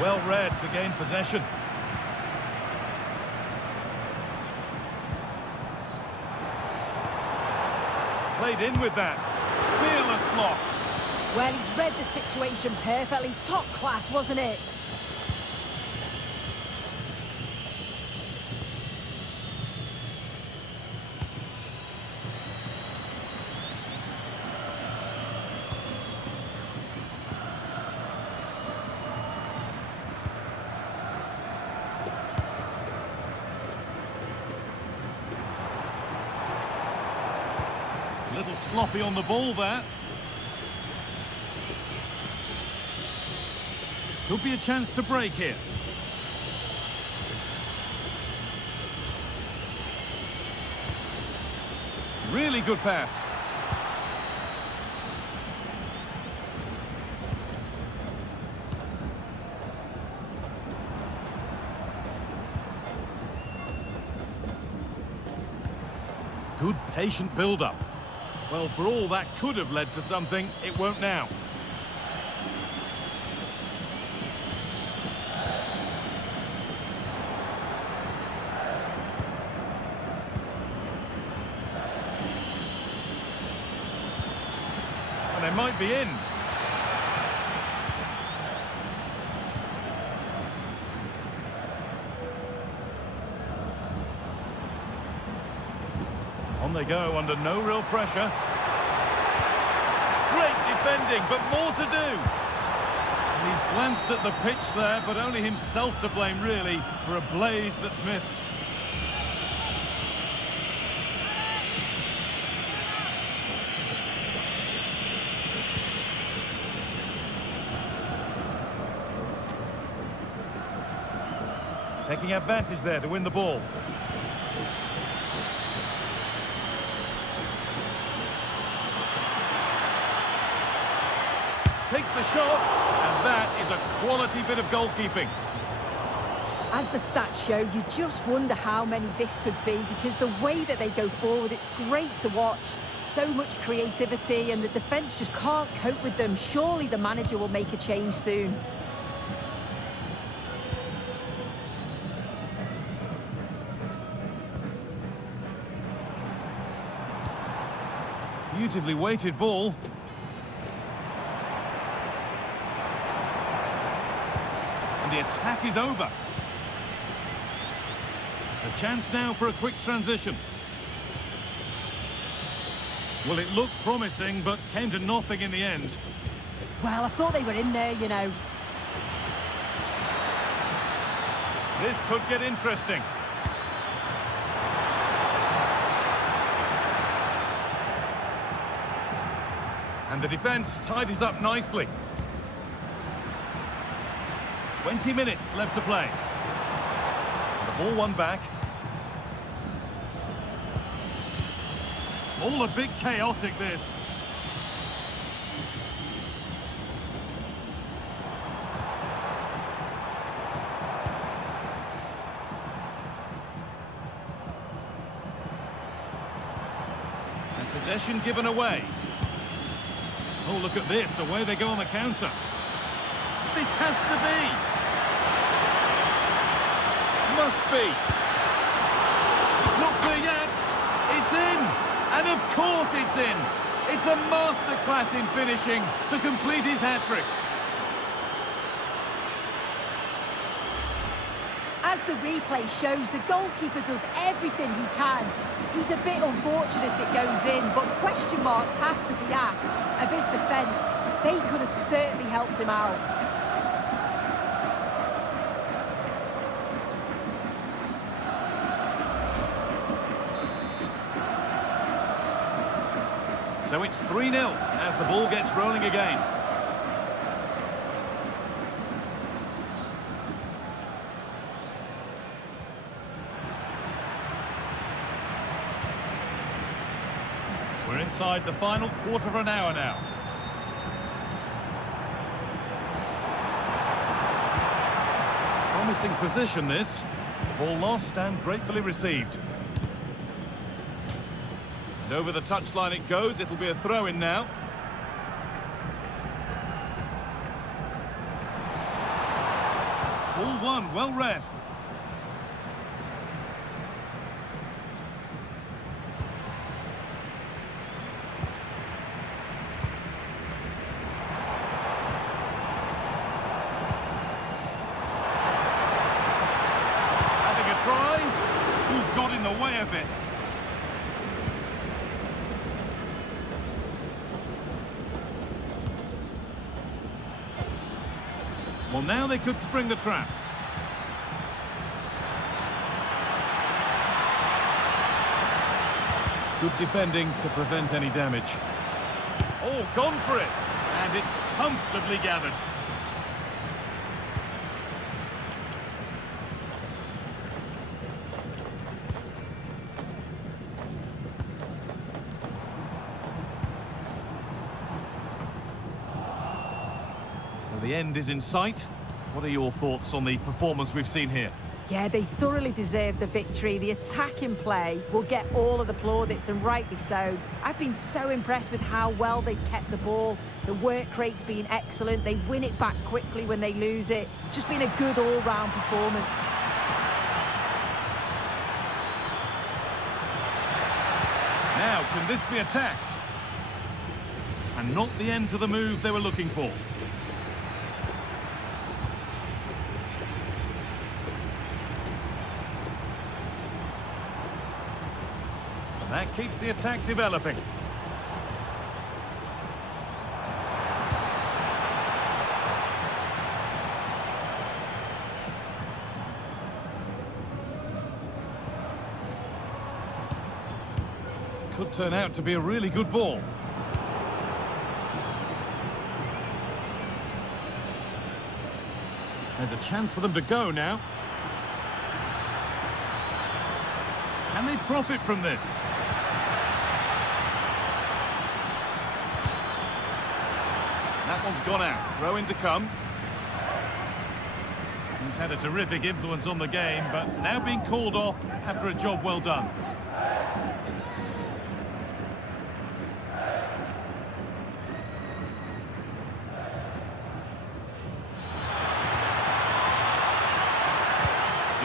Well read to gain possession. Played in with that. Fearless block. Well, he's read the situation perfectly. Top class, wasn't it? A little sloppy on the ball there. Could be a chance to break here. Really good pass. Good patient build-up. Well, for all that could have led to something, it won't now. And they might be in. On they go under no real pressure. Great defending, but more to do. And he's glanced at the pitch there, but only himself to blame, really, for a blaze that's missed. Taking advantage there to win the ball. Takes the shot, and that is a quality bit of goalkeeping. As the stats show, you just wonder how many this could be, because the way that they go forward, it's great to watch. So much creativity, and the defence just can't cope with them. Surely the manager will make a change soon. Beautifully weighted ball. And the attack is over. A chance now for a quick transition. Well, it looked promising, but came to nothing in the end. Well, I thought they were in there, you know. This could get interesting. And the defence tidies up nicely. 20 minutes left to play. The ball won back. All a bit chaotic, this. And possession given away. Oh, look at this. Away they go on the counter. This has to be. Must be. It's not clear yet. It's in. And of course it's in. It's a masterclass in finishing to complete his hat-trick. as the replay shows, the goalkeeper does everything he can. He's a bit unfortunate it goes in, but question marks have to be asked of his defence. They could have certainly helped him out. So it's 3-0 as the ball gets rolling again. We're inside the final quarter of an hour now. Promising position this. The ball lost and gratefully received. And over the touchline it goes. It'll be a throw-in now. Ball one, well read. Having a try. Who got in the way of it? Well, now they could spring the trap. Good defending to prevent any damage. Oh, gone for it. And it's comfortably gathered. The end is in sight. What are your thoughts on the performance we've seen here? Yeah, they thoroughly deserve the victory. The attacking play will get all of the plaudits, and rightly so. I've been so impressed with how well they've kept the ball. The work rate's been excellent. They win it back quickly when they lose it. Just been a good all-round performance. Now, can this be attacked? And not the end to the move they were looking for. That keeps the attack developing. Could turn out to be a really good ball. There's a chance for them to go now. Can they profit from this? That one's gone out. Throw in to come. He's had a terrific influence on the game, but now being called off after a job well done.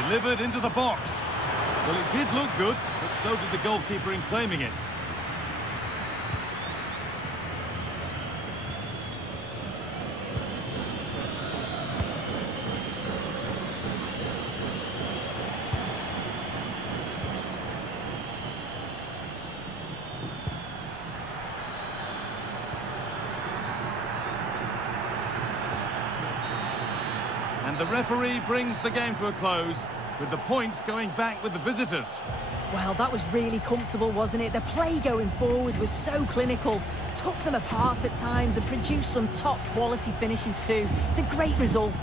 Delivered into the box. Well, it did look good, but so did the goalkeeper in claiming it. And the referee brings the game to a close, with the points going back with the visitors. Well, that was really comfortable, wasn't it? The play going forward was so clinical, took them apart at times and produced some top quality finishes too. It's a great result.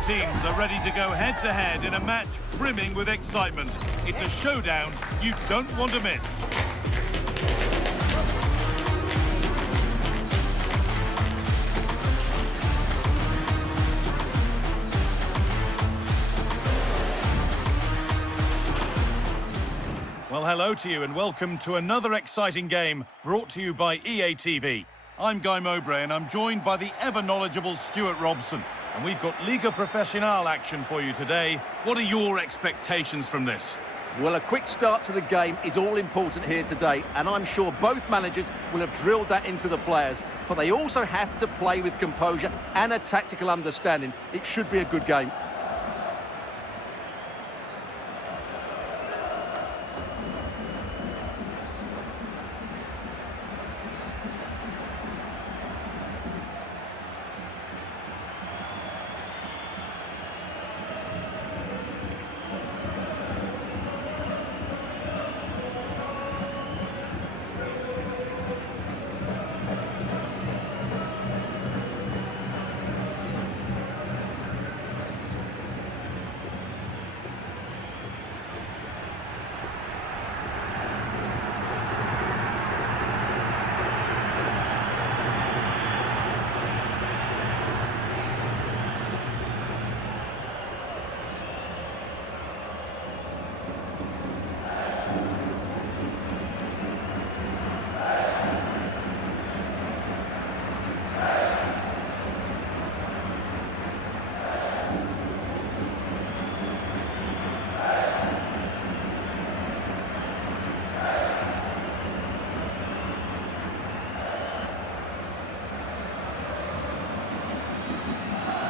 two teams are ready to go head-to-head in a match brimming with excitement. It's a showdown you don't want to miss. Well, hello to you and welcome to another exciting game brought to you by EA TV. I'm Guy Mowbray and I'm joined by the ever-knowledgeable Stuart Robson. And we've got Liga Professional action for you today. What are your expectations from this? Well, a quick start to the game is all important here today, and I'm sure both managers will have drilled that into the players. But they also have to play with composure and a tactical understanding. It should be a good game.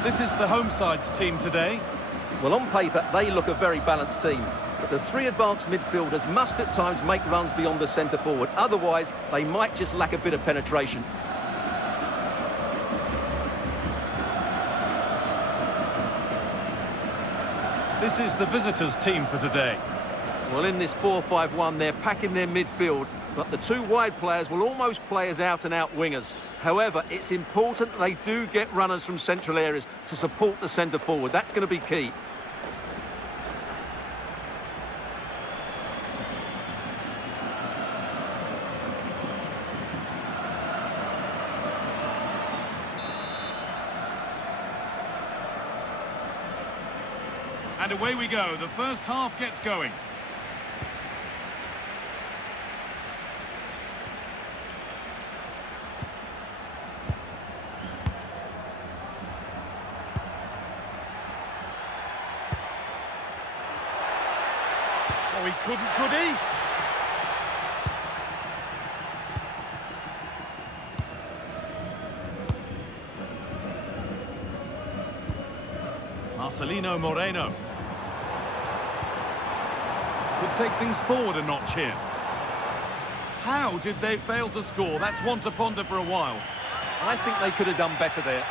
This is the home side's team today. Well, on paper, they look a very balanced team. But the three advanced midfielders must at times make runs beyond the centre forward. Otherwise, they might just lack a bit of penetration. This is the visitors' team for today. Well, in this 4-5-1, they're packing their midfield, but the two wide players will almost play as out-and-out wingers. However, it's important that they do get runners from central areas to support the centre forward. That's going to be key. And away we go. The first half gets going. Oh, he couldn't, could he? Marcelino Moreno. Could take things forward a notch here. How did they fail to score? That's one to ponder for a while. I think they could have done better there.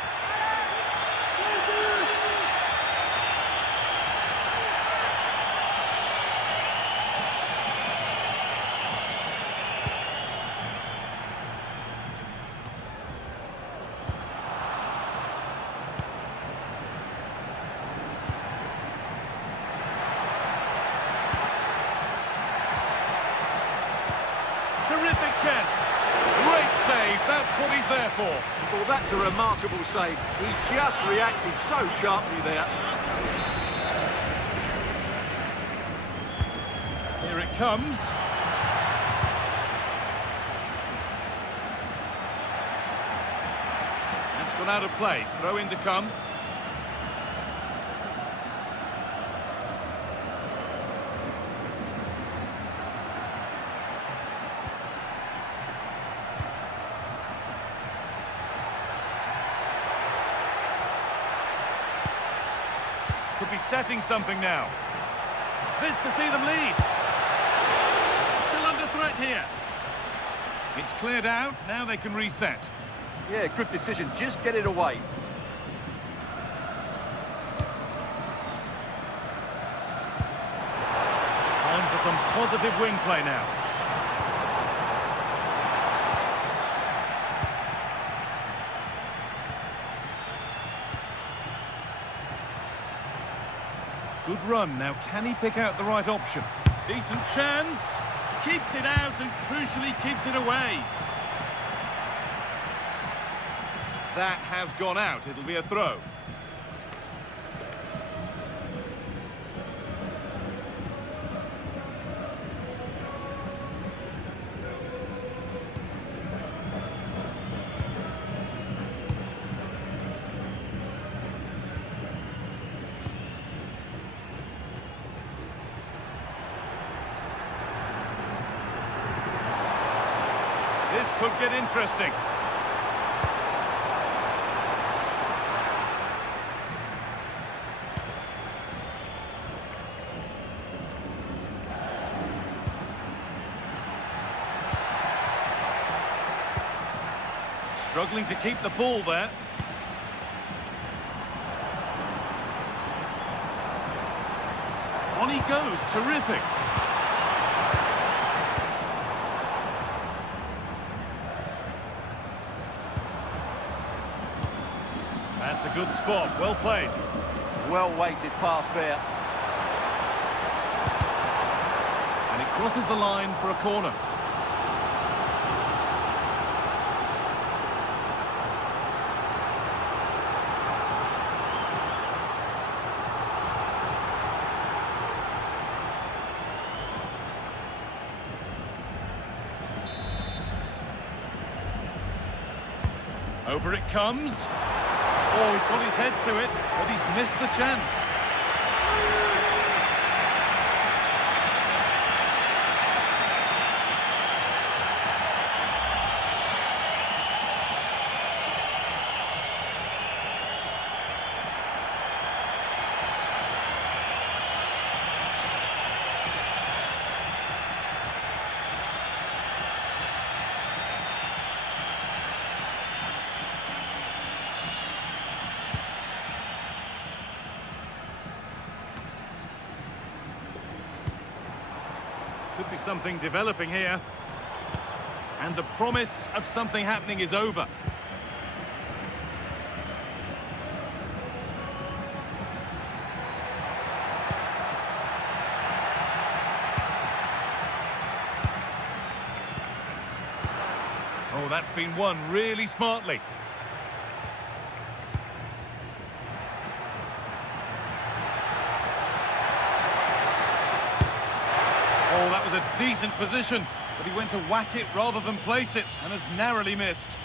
Terrific chance. Great save. That's what he's there for. Well, that's a remarkable save. He just reacted so sharply there. Here it comes. That's gone out of play. Throw in to come. Could be setting something now. This to see them lead. Still under threat here. It's cleared out. Now they can reset. Yeah, good decision. Just get it away. Time for some positive wing play now. good run. Now, can he pick out the right option? Decent chance. Keeps it out and crucially keeps it away. That has gone out. It'll be a throw. This could get interesting. Struggling to keep the ball there. On he goes, terrific. That's a good spot, well played. Well weighted pass there. And it crosses the line for a corner. Over it comes. Oh, he got his head to it, but he's missed the chance. Could be something developing here. And the promise of something happening is over. Oh, that's been won really smartly. Oh, that was a decent position, but he went to whack it rather than place it, and has narrowly missed.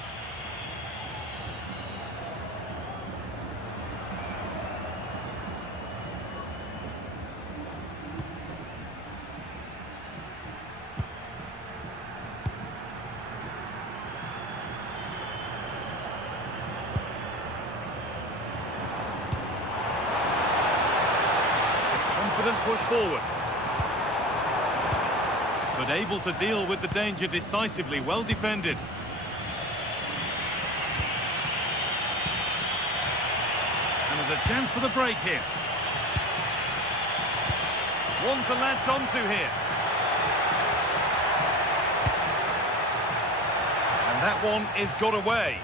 It's a confident push forward. But able to deal with the danger decisively, well defended. And there's a chance for the break here. One to latch onto here. And that one is got away.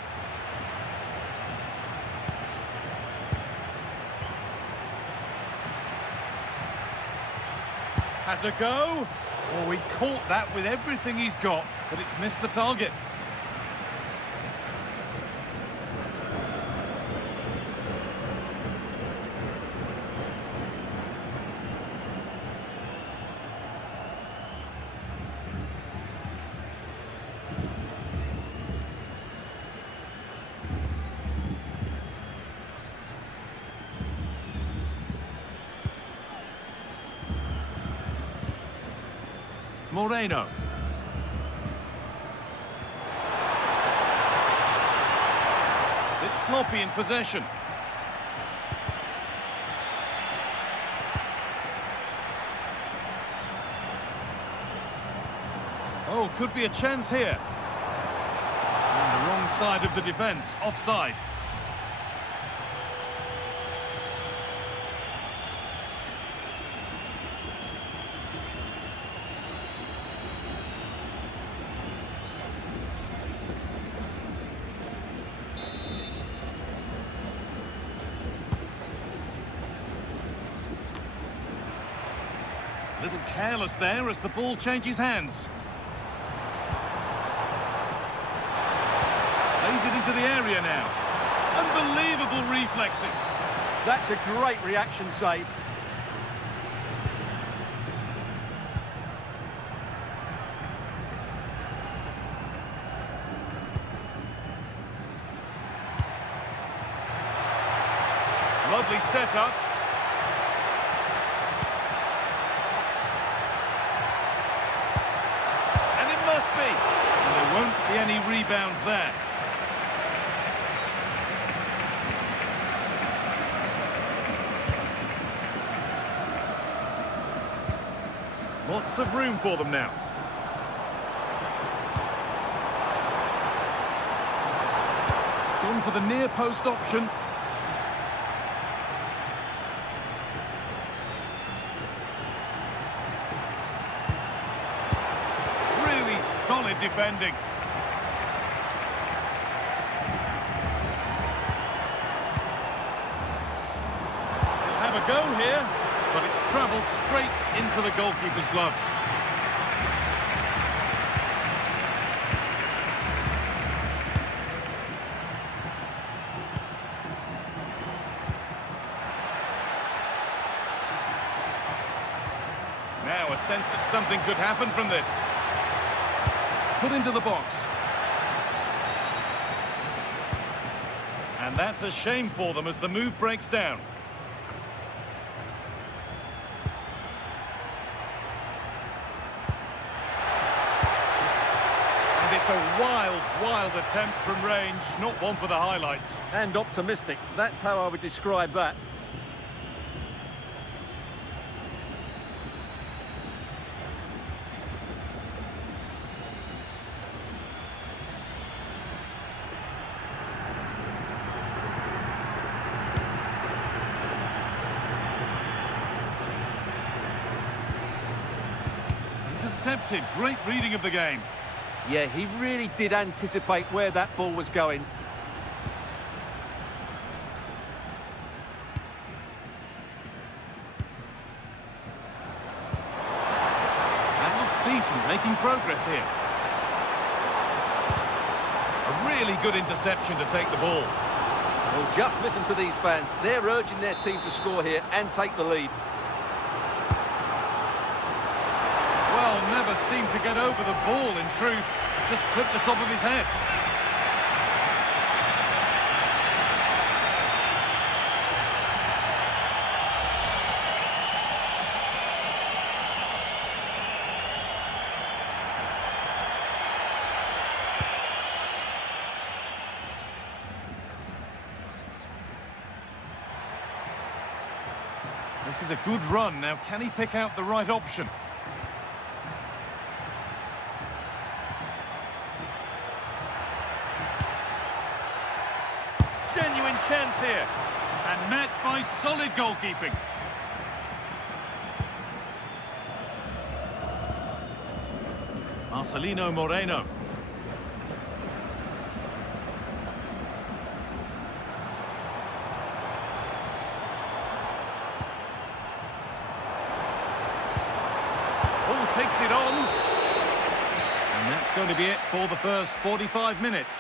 Has a go. Oh, he caught that with everything he's got, but it's missed the target. Moreno. It's sloppy in possession. Oh, could be a chance here. On the wrong side of the defence, offside. A little careless there as the ball changes hands. Lays it into the area now. Unbelievable reflexes. That's a great reaction save. Lovely setup. And it must be. And there won't be any rebounds there. Lots of room for them now. Gone for the near post option. Really solid defending. He'll have a go here, but it's travelled straight into the goalkeeper's gloves. Now a sense that something could happen from this. Put into the box. And that's a shame for them as the move breaks down. And it's a wild, wild attempt from range, not one for the highlights. And optimistic. That's how I would describe that. Intercepted, great reading of the game. Yeah, he really did anticipate where that ball was going. That looks decent, making progress here. A really good interception to take the ball. Well, just listen to these fans. They're urging their team to score here and take the lead. Well, never seemed to get over the ball in truth. Just clipped the top of his head. This is a good run. Now, can he pick out the right option? Genuine chance here. And met by solid goalkeeping. Marcelino Moreno. Oh, takes it on. And that's going to be it for the first 45 minutes.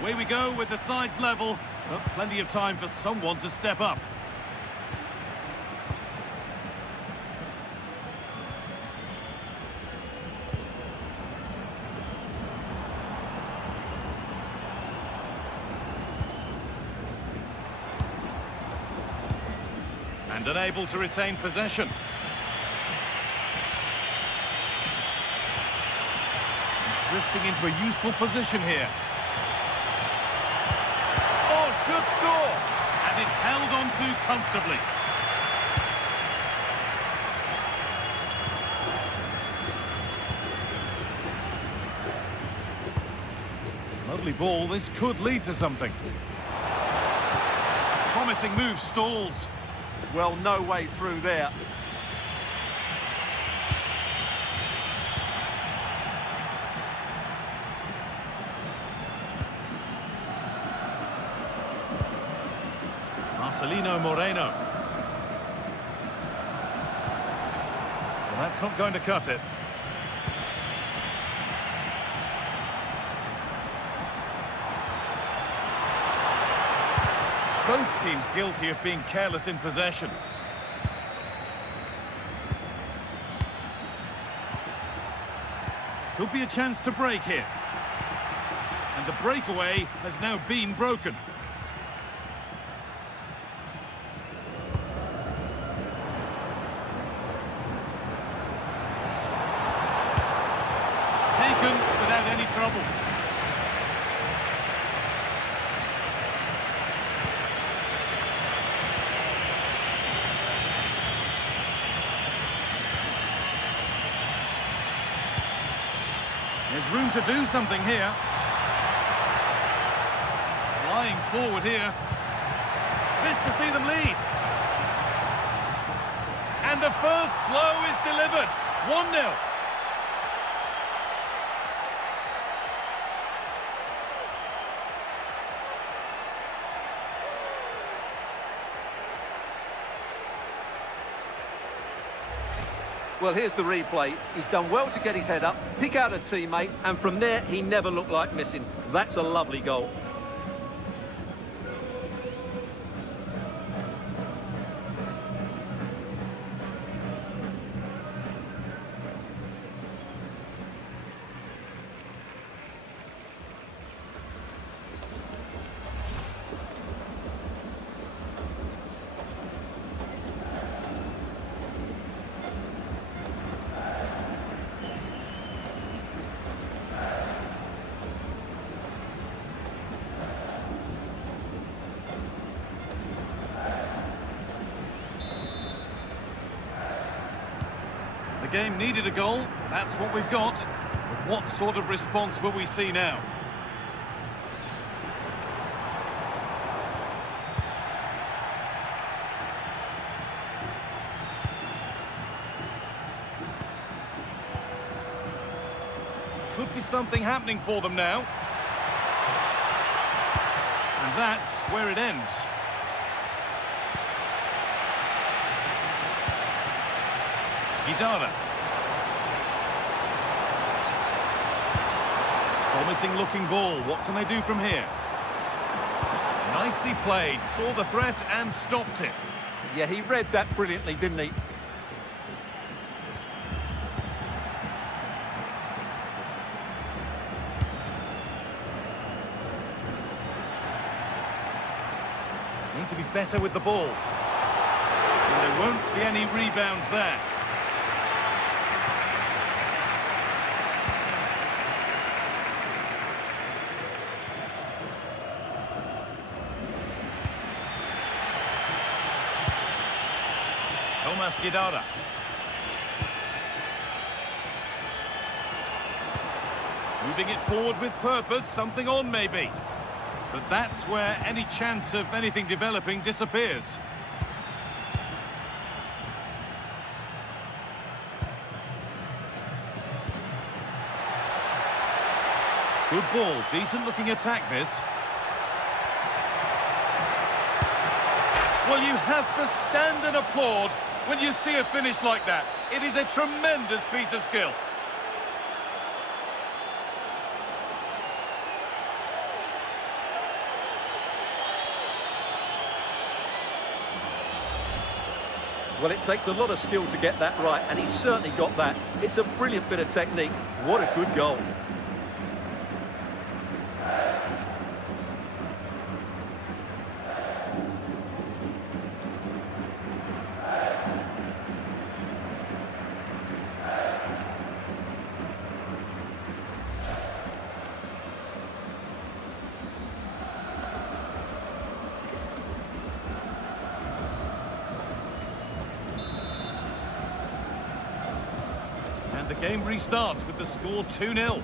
Away we go with the sides level, but plenty of time for someone to step up. And unable to retain possession. He's drifting into a useful position here. Should score, and it's held on to comfortably. Lovely ball, this could lead to something. A promising move stalls. Well, no way through there. Marcelino Moreno. Well, that's not going to cut it. Both teams guilty of being careless in possession. Could be a chance to break here. And the breakaway has now been broken. Taken without any trouble. There's room to do something here. It's flying forward here. This to see them lead. And the first blow is delivered. 1-0. Well, here's the replay. He's done well to get his head up, pick out a teammate, and from there, he never looked like missing. That's a lovely goal. The game needed a goal, that's what we've got. But what sort of response will we see now? Could be something happening for them now. And that's where it ends. Guidara. Promising looking ball. What can they do from here? Nicely played. Saw the threat and stopped it. Yeah, he read that brilliantly, didn't he? Need to be better with the ball. And there won't be any rebounds there. Guidara. Moving it forward with purpose, something on maybe. But that's where any chance of anything developing disappears. Good ball, decent looking attack this. Well, you have to stand and applaud when you see a finish like that. It is a tremendous piece of skill. Well, it takes a lot of skill to get that right, and he's certainly got that. It's a brilliant bit of technique. What a good goal. The game restarts with the score 2-0.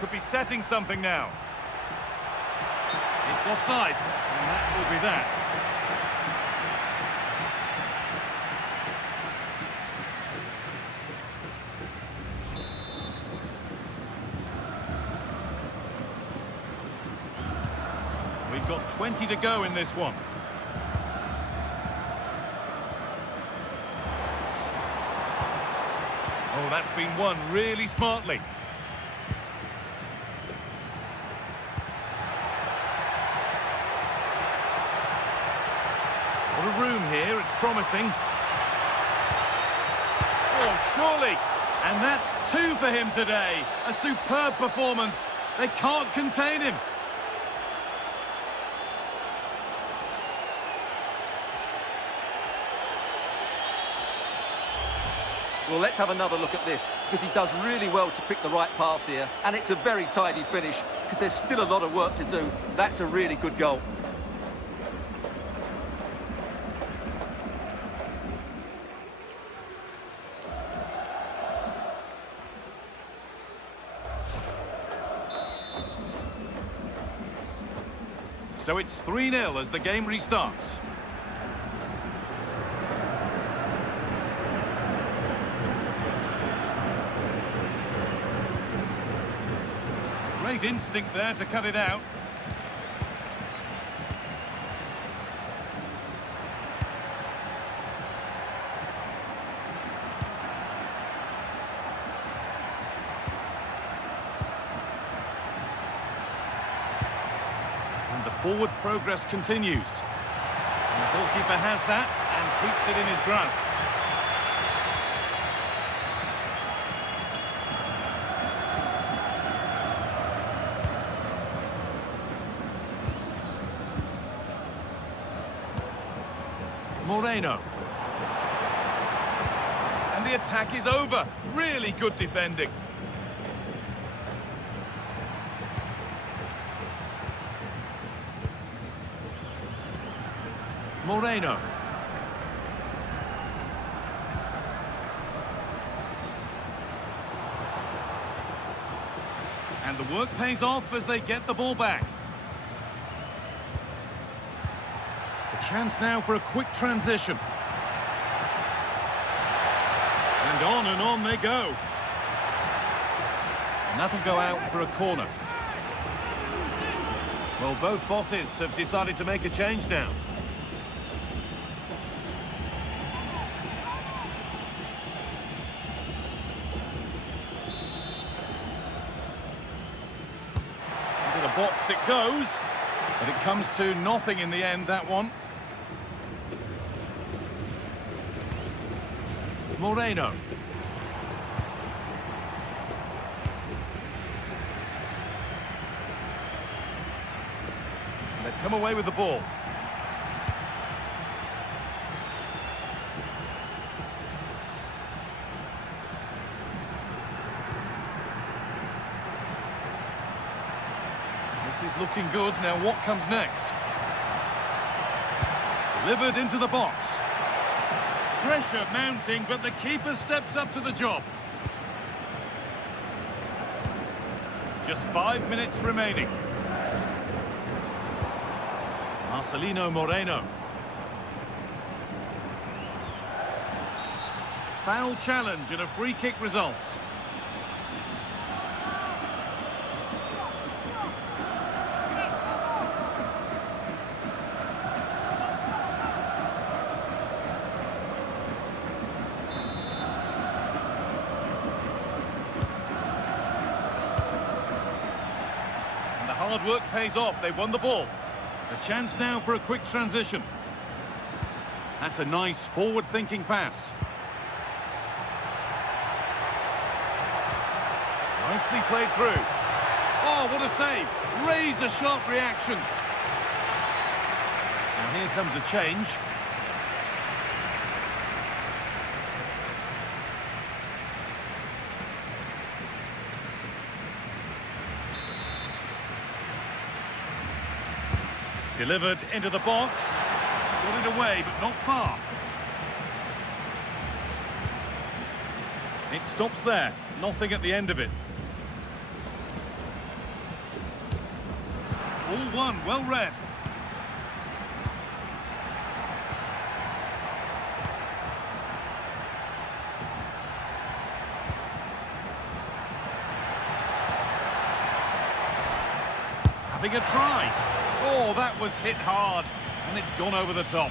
could be setting something now. It's offside, and that will be that. We've got 20 to go in this one. Oh, that's been won really smartly. What a room here, it's promising. Oh, surely! And that's 2 for him today. A superb performance. They can't contain him. Well, let's have another look at this, because he does really well to pick the right pass here, and it's a very tidy finish, because there's still a lot of work to do. That's a really good goal. So it's 3-0 as the game restarts. Great instinct there to cut it out. And the forward progress continues. And the goalkeeper has that and keeps it in his grasp. Moreno. And the attack is over. Really good defending. Moreno. And the work pays off as they get the ball back. Chance now for a quick transition. And on they go. And that'll go out for a corner. Well, both bosses have decided to make a change now. Into the box it goes. But it comes to nothing in the end, that one. Moreno. They've come away with the ball. This is looking good. Now what comes next? Delivered into the box. Pressure mounting, but the keeper steps up to the job. Just 5 minutes remaining. Marcelino Moreno. Foul challenge and a free kick results. Hard work pays off. They've won the ball. A chance now for a quick transition. That's a nice forward-thinking pass. Nicely played through. Oh, what a save. Razor-sharp reactions. Now here comes a change. Delivered into the box. Got it away, but not far. It stops there. Nothing at the end of it. Ball one, well read. Having a try. Oh, that was hit hard, and it's gone over the top.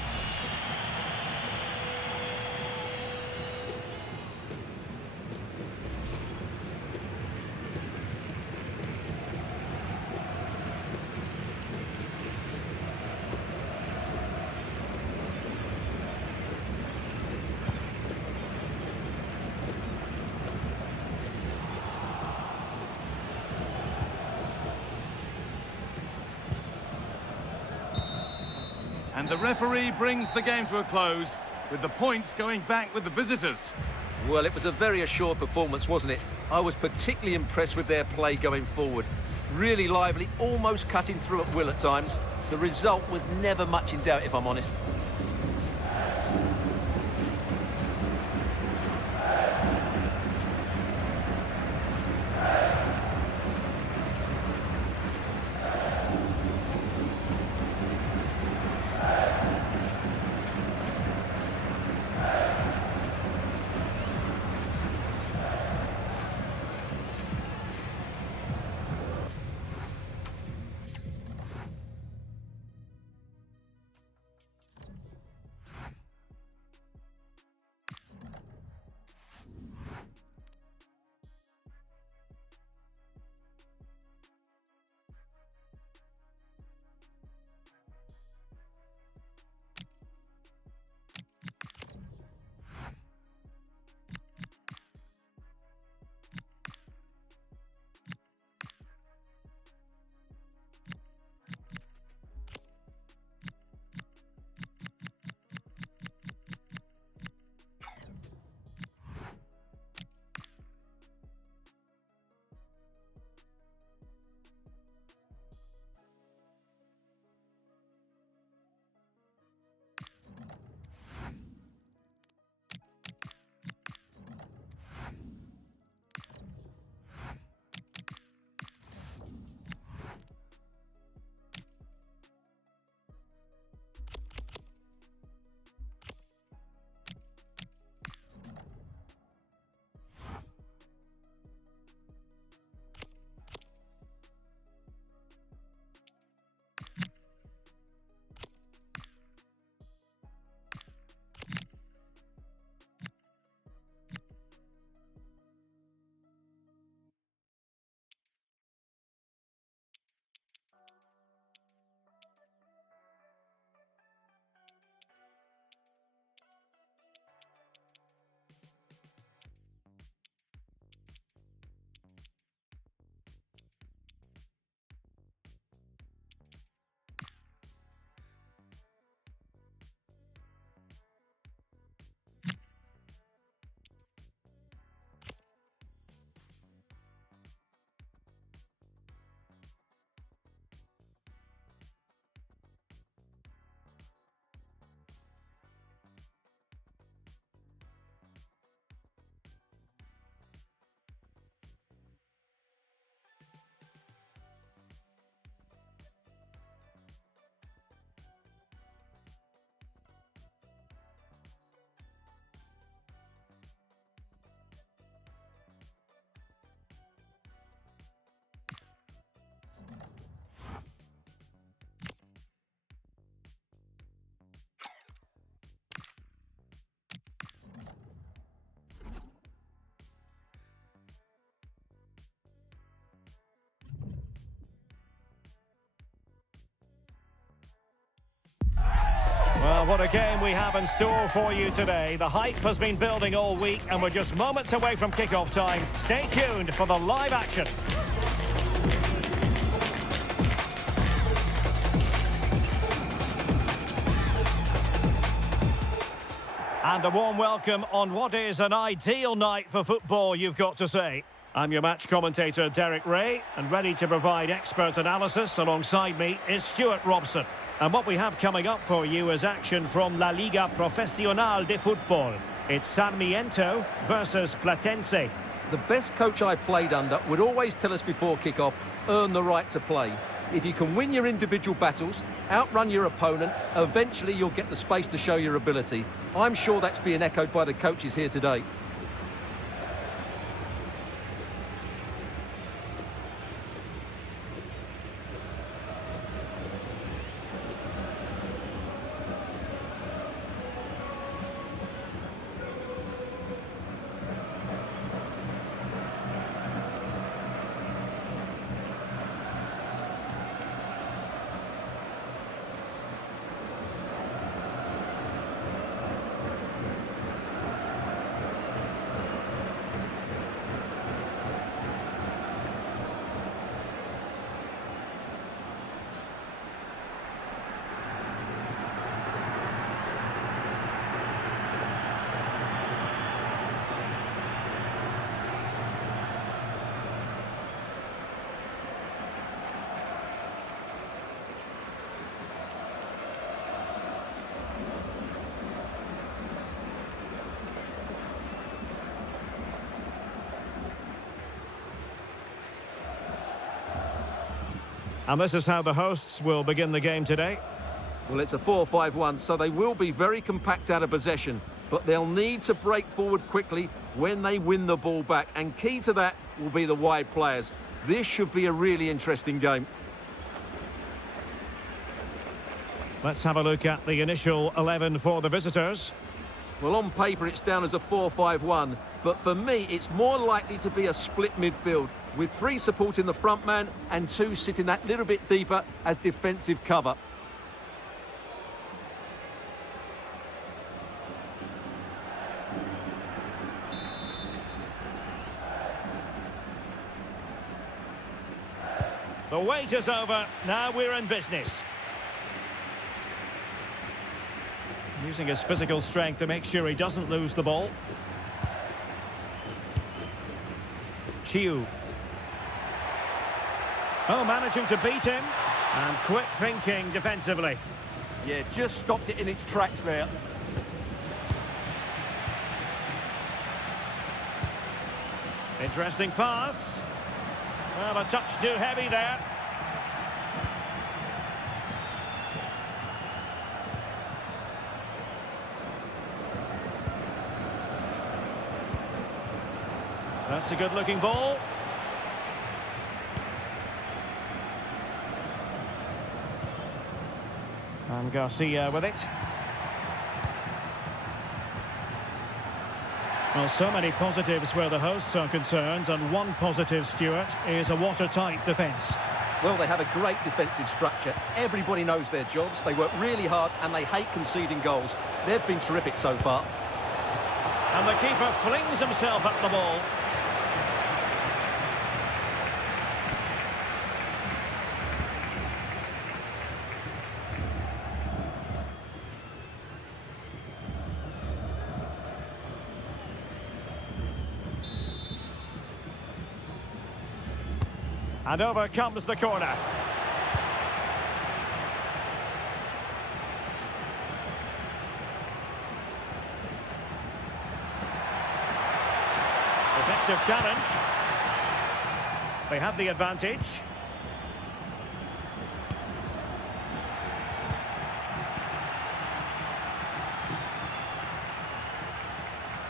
And the referee brings the game to a close, with the points going back with the visitors. Well, it was a very assured performance, wasn't it? I was particularly impressed with their play going forward. Really lively, almost cutting through at will at times. The result was never much in doubt, if I'm honest. Well, what a game we have in store for you today. The hype has been building all week and we're just moments away from kick-off time. Stay tuned for the live action. And a warm welcome on what is an ideal night for football, you've got to say. I'm your match commentator, Derek Ray, and ready to provide expert analysis alongside me is Stuart Robson. And what we have coming up for you is action from La Liga Profesional de Fútbol. It's Sarmiento versus Platense. The best coach I played under would always tell us before kick-off, earn the right to play. If you can win your individual battles, outrun your opponent, eventually you'll get the space to show your ability. I'm sure that's being echoed by the coaches here today. And this is how the hosts will begin the game today. Well, it's a 4-5-1, so they will be very compact out of possession, but they'll need to break forward quickly when they win the ball back, and key to that will be the wide players. This should be a really interesting game. Let's have a look at the initial 11 for the visitors. Well, on paper, it's down as a 4-5-1, but for me, it's more likely to be a split midfield, with 3 supporting the front man and 2 sitting that little bit deeper as defensive cover. The wait is over. Now we're in business. Using his physical strength to make sure he doesn't lose the ball. Chiu. Oh, managing to beat him. And quick thinking defensively. Yeah, just stopped it in its tracks there. Interesting pass. Well, a touch too heavy there. That's a good-looking ball. And Garcia with it. Well, so many positives where the hosts are concerned, and one positive, Stuart, is a watertight defence. Well, they have a great defensive structure. Everybody knows their jobs. They work really hard and they hate conceding goals. They've been terrific so far. And the keeper flings himself at the ball. And over comes the corner. Effective challenge. They have the advantage.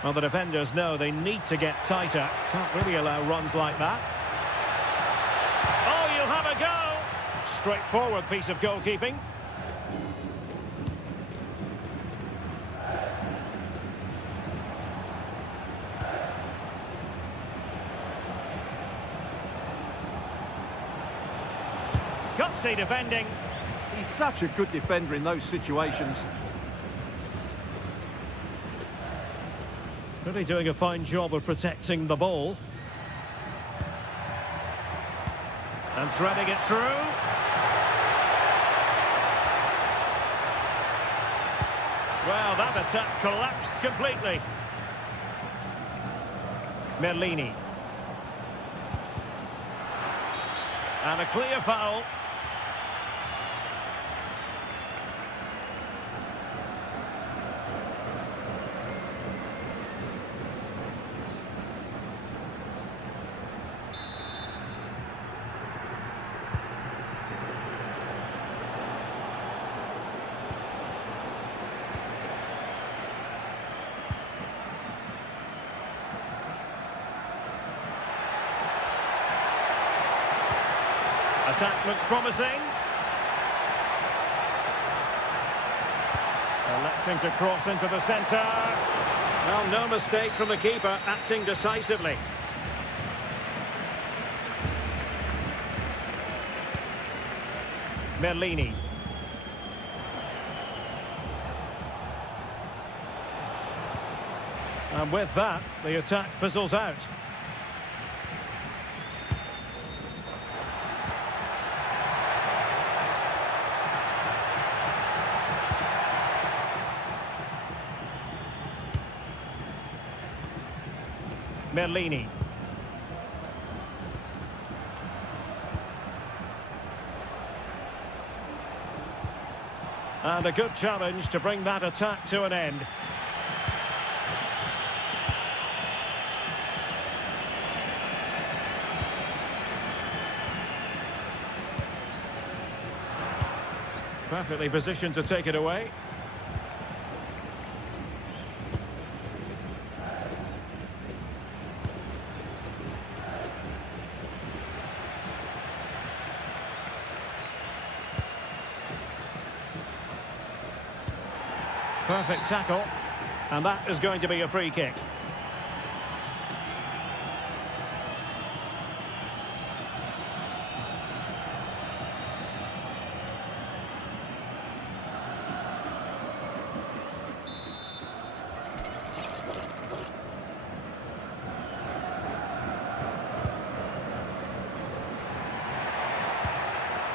Well, the defenders know they need to get tighter. Can't really allow runs like that. Oh, you'll have a go! Straightforward piece of goalkeeping. Gutsy defending. He's such a good defender in those situations. Really doing a fine job of protecting the ball. And threading it through. Well, that attack collapsed completely. Merlini. And a clear foul. Attack looks promising. Electing to cross into the centre. Well, no mistake from the keeper, acting decisively. Merlini. And with that, the attack fizzles out. Merlini. And a good challenge to bring that attack to an end. Perfectly positioned to take it away. Perfect tackle, and that is going to be a free kick.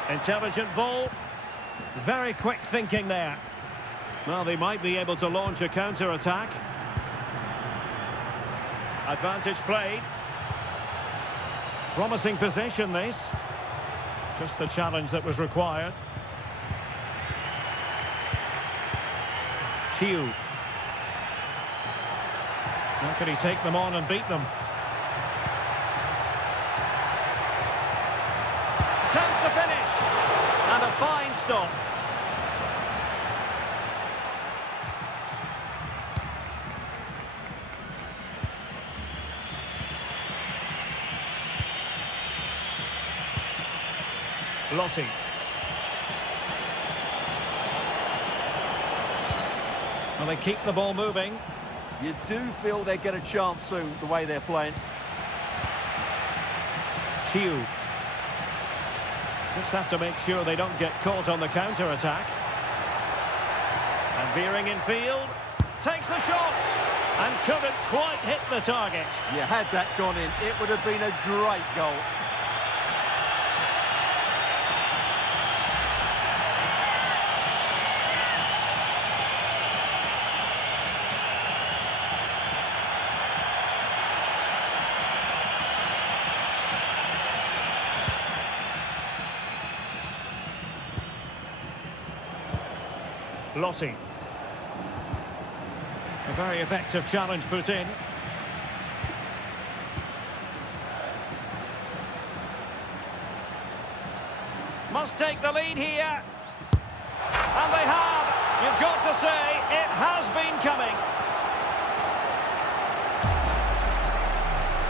Intelligent ball, very quick thinking there. Well, they might be able to launch a counter-attack. Advantage played. Promising possession, this. Just the challenge that was required. Chiu. How can he take them on and beat them? Chance to finish. And a fine stop. Lottie. Well, they keep the ball moving. You do feel they get a chance soon, the way they're playing. Chiu. Just have to make sure they don't get caught on the counter-attack. And veering in field. Takes the shot. And couldn't quite hit the target. You had that gone in, it would have been a great goal. Lottie. A very effective challenge put in. Must take the lead here. And they have. You've got to say, it has been coming.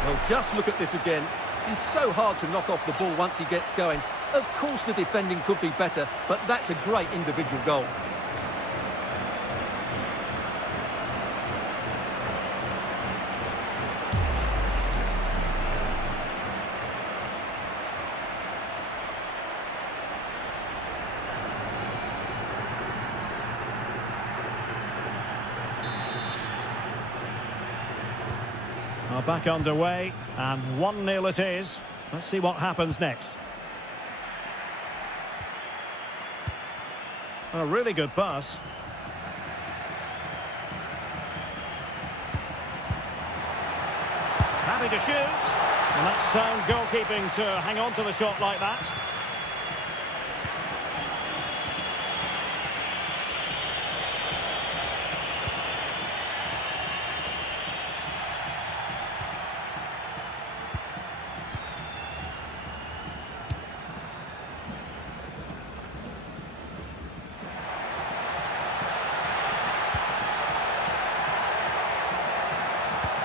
Well, just look at this again. It's so hard to knock off the ball once he gets going. Of course the defending could be better, but that's a great individual goal. Back underway, and 1-0 it is. Let's see what happens next. A really good pass. Happy to shoot. And that's sound goalkeeping to hang on to the shot like that.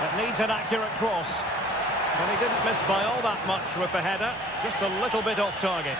It needs an accurate cross. And he didn't miss by all that much with the header. just a little bit off target.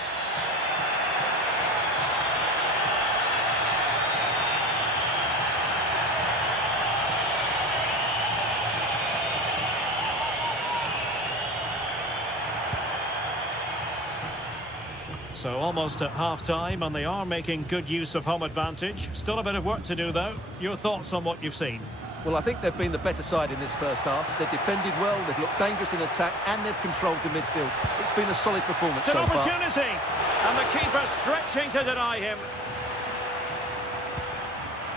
So almost at half-time, and they are making good use of home advantage. Still a bit of work to do, though. Your thoughts on what you've seen? Well, I think they've been the better side in this first half. They've defended well, they've looked dangerous in attack, and they've controlled the midfield. It's been a solid performance It's an so far. opportunity, and the keeper stretching to deny him.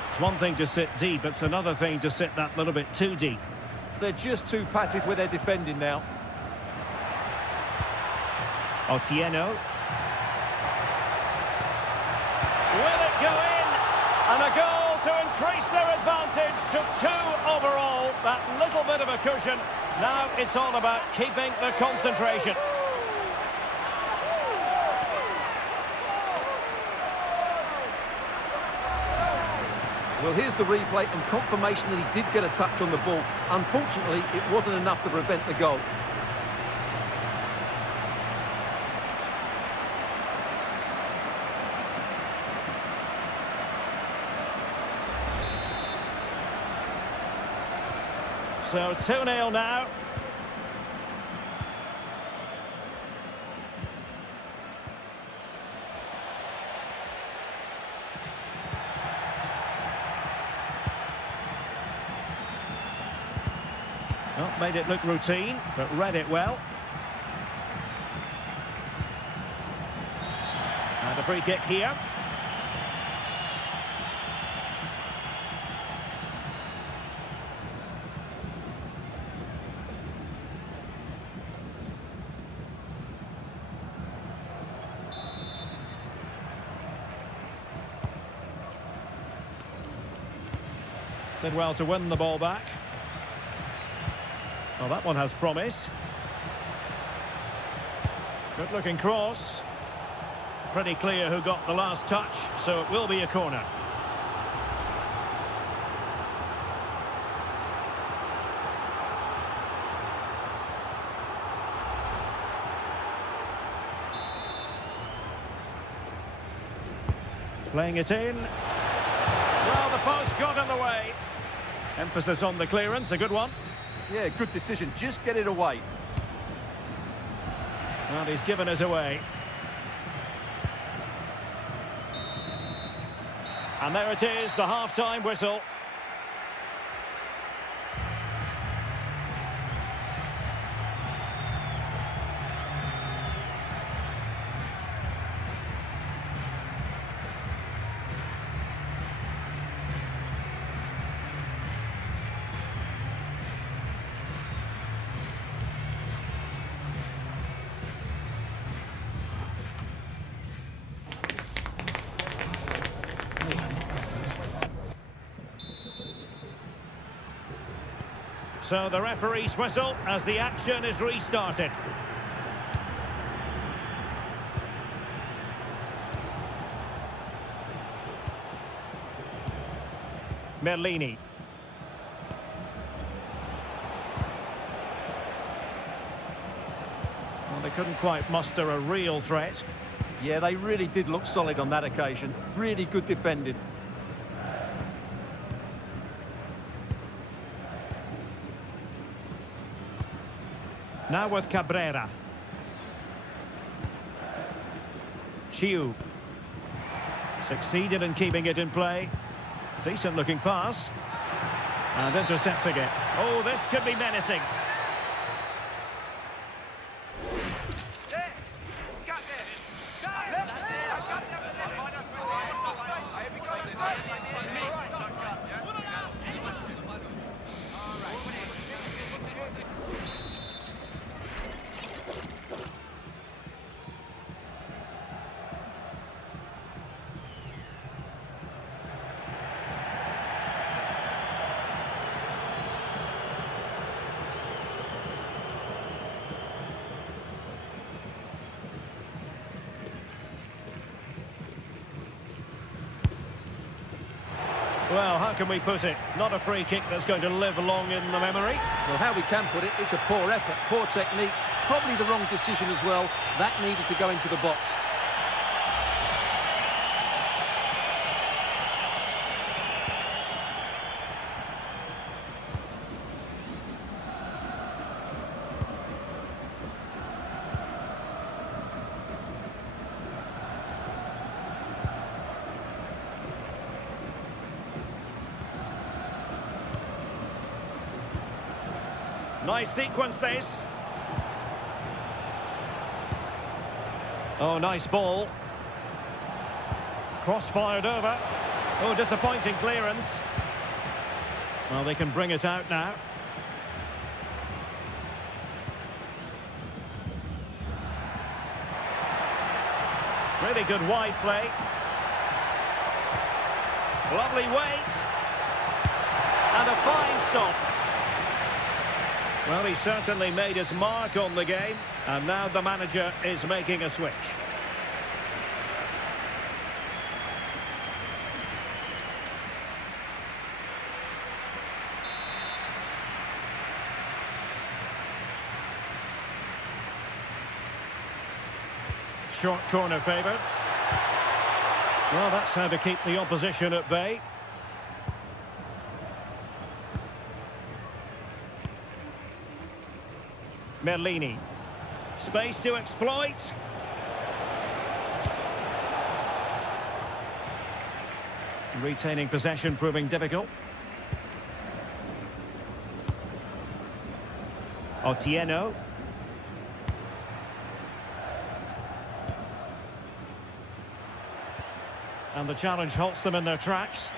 It's one thing to sit deep, it's another thing to sit that little bit too deep. They're just too passive with their defending now. Otieno. Will it go in? And a goal to increase their advantage to 2 overall. That little bit of a cushion. Now it's all about keeping the concentration. Well, here's the replay and confirmation that he did get a touch on the ball. Unfortunately, it wasn't enough to prevent the goal. So 2-0 now. Well, made it look routine, but read it well. And a free kick here. Did well to win the ball back. Well, that one has promise. Good looking cross. Pretty clear who got the last touch, so it will be a corner. Playing it in. Well, the post got in the way. Emphasis on the clearance, a good one. Yeah, good decision. Just get it away. Well, he's given us away. And there it is, the half-time whistle. So the referee's whistle as the action is restarted. Merlini. Well, they couldn't quite muster a real threat. Yeah, they really did look solid on that occasion. Really good defending. Now with Cabrera. Chiu. Succeeded in keeping it in play. Decent looking pass. And intercepting it. Oh, this could be menacing. Well, how can we put it? Not a free kick that's going to live long in the memory. Well, how we can put it, it's a poor effort, poor technique, probably the wrong decision as well. That needed to go into the box. Nice sequence, this. Oh, nice ball. Cross-fired over. Oh, disappointing clearance. Well, they can bring it out now. Really good wide play. Lovely weight. And a fine stop. Well, he certainly made his mark on the game, and now the manager is making a switch. Short corner favoured. Well, that's how to keep the opposition at bay. Merlini. Space to exploit. Retaining possession proving difficult. Otieno. And the challenge halts them in their tracks.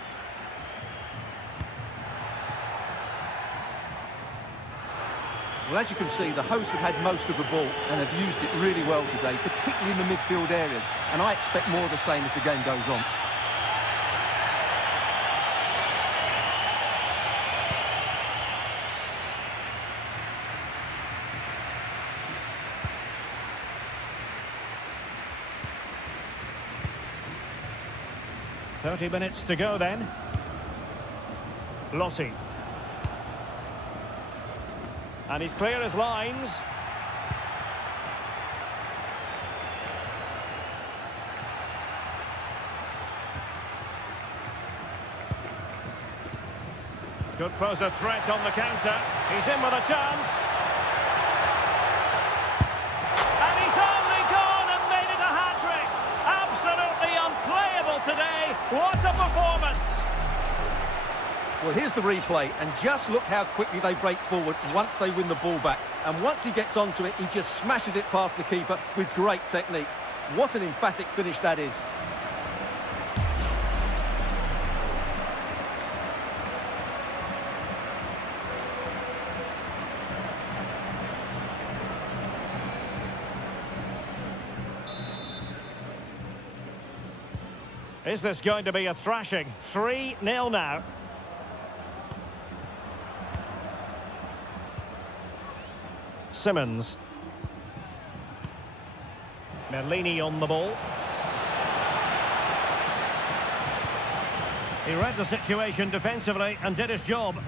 Well, as you can see, the hosts have had most of the ball and have used it really well today, particularly in the midfield areas. And I expect more of the same as the game goes on. .30 minutes to go then. Lotti. And he's clear as lines. Could pose a threat on the counter. He's in with a chance. And he's only gone and made it a hat-trick. Absolutely unplayable today. What a performance. Well, here's the replay, and just look how quickly they break forward once they win the ball back. And once he gets onto it, he just smashes it past the keeper with great technique. What an emphatic finish that is. Is this going to be a thrashing? 3-0 now. Simmons. Merlini on the ball. He read the situation defensively and did his job.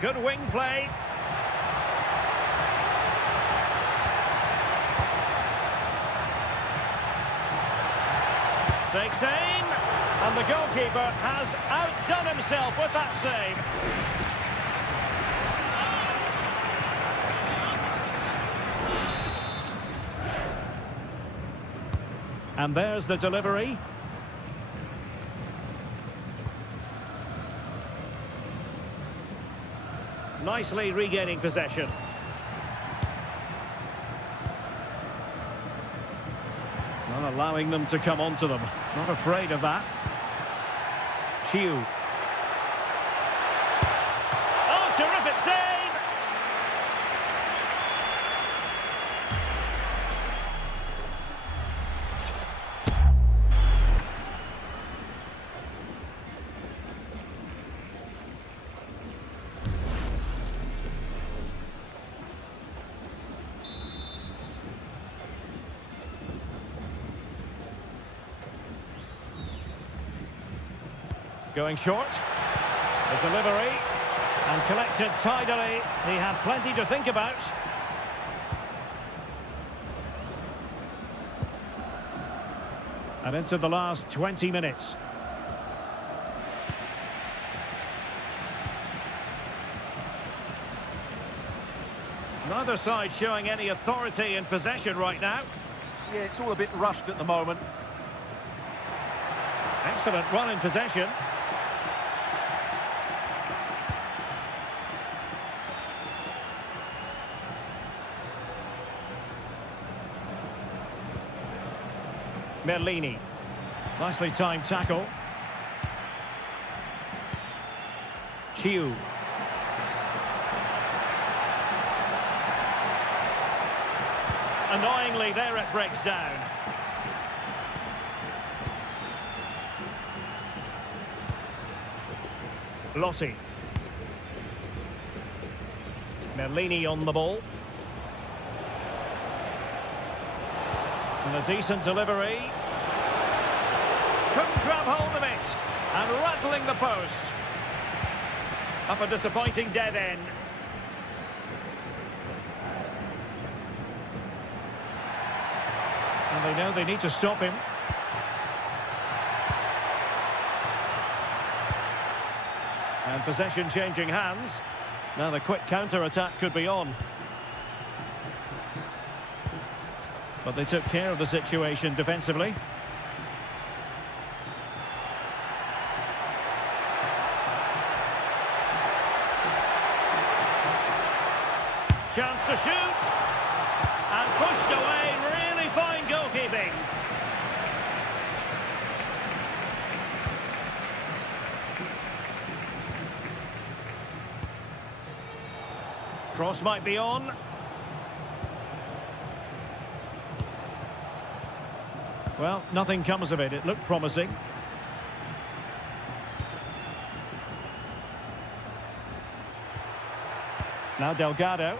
Good wing play. Takes aim. And the goalkeeper has outdone himself with that save. And there's the delivery. Nicely regaining possession. Not allowing them to come onto them. Not afraid of that. Chiu. Oh, terrific save! Going short. The delivery, and collected tidily. He had plenty to think about. And into the last 20 minutes. Neither side showing any authority in possession right now. Yeah, it's all a bit rushed at the moment. Excellent run in possession. Merlini. Nicely timed tackle. Chiu. Annoyingly, there it breaks down. Lotti. Merlini on the ball. And a decent delivery. Couldn't grab hold of it. And rattling the post. Up a disappointing dead end. And they know they need to stop him. And possession changing hands. Now the quick counter-attack could be on. But they took care of the situation defensively. Chance to shoot. And pushed away. Really fine goalkeeping. Cross might be on. Well, nothing comes of it. It looked promising. Now Delgado.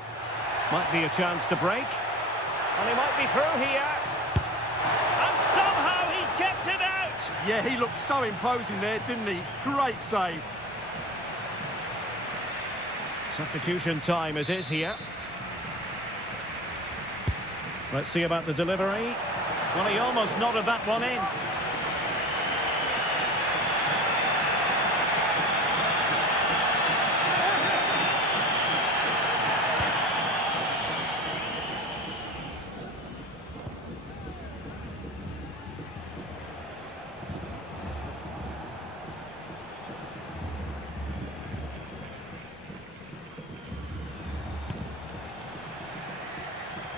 Might be a chance to break. And he might be through here. And somehow he's kept it out. Yeah, he looked so imposing there, didn't he? Great save. Substitution time it is here. Let's see about the delivery. Well, he almost nodded that one in.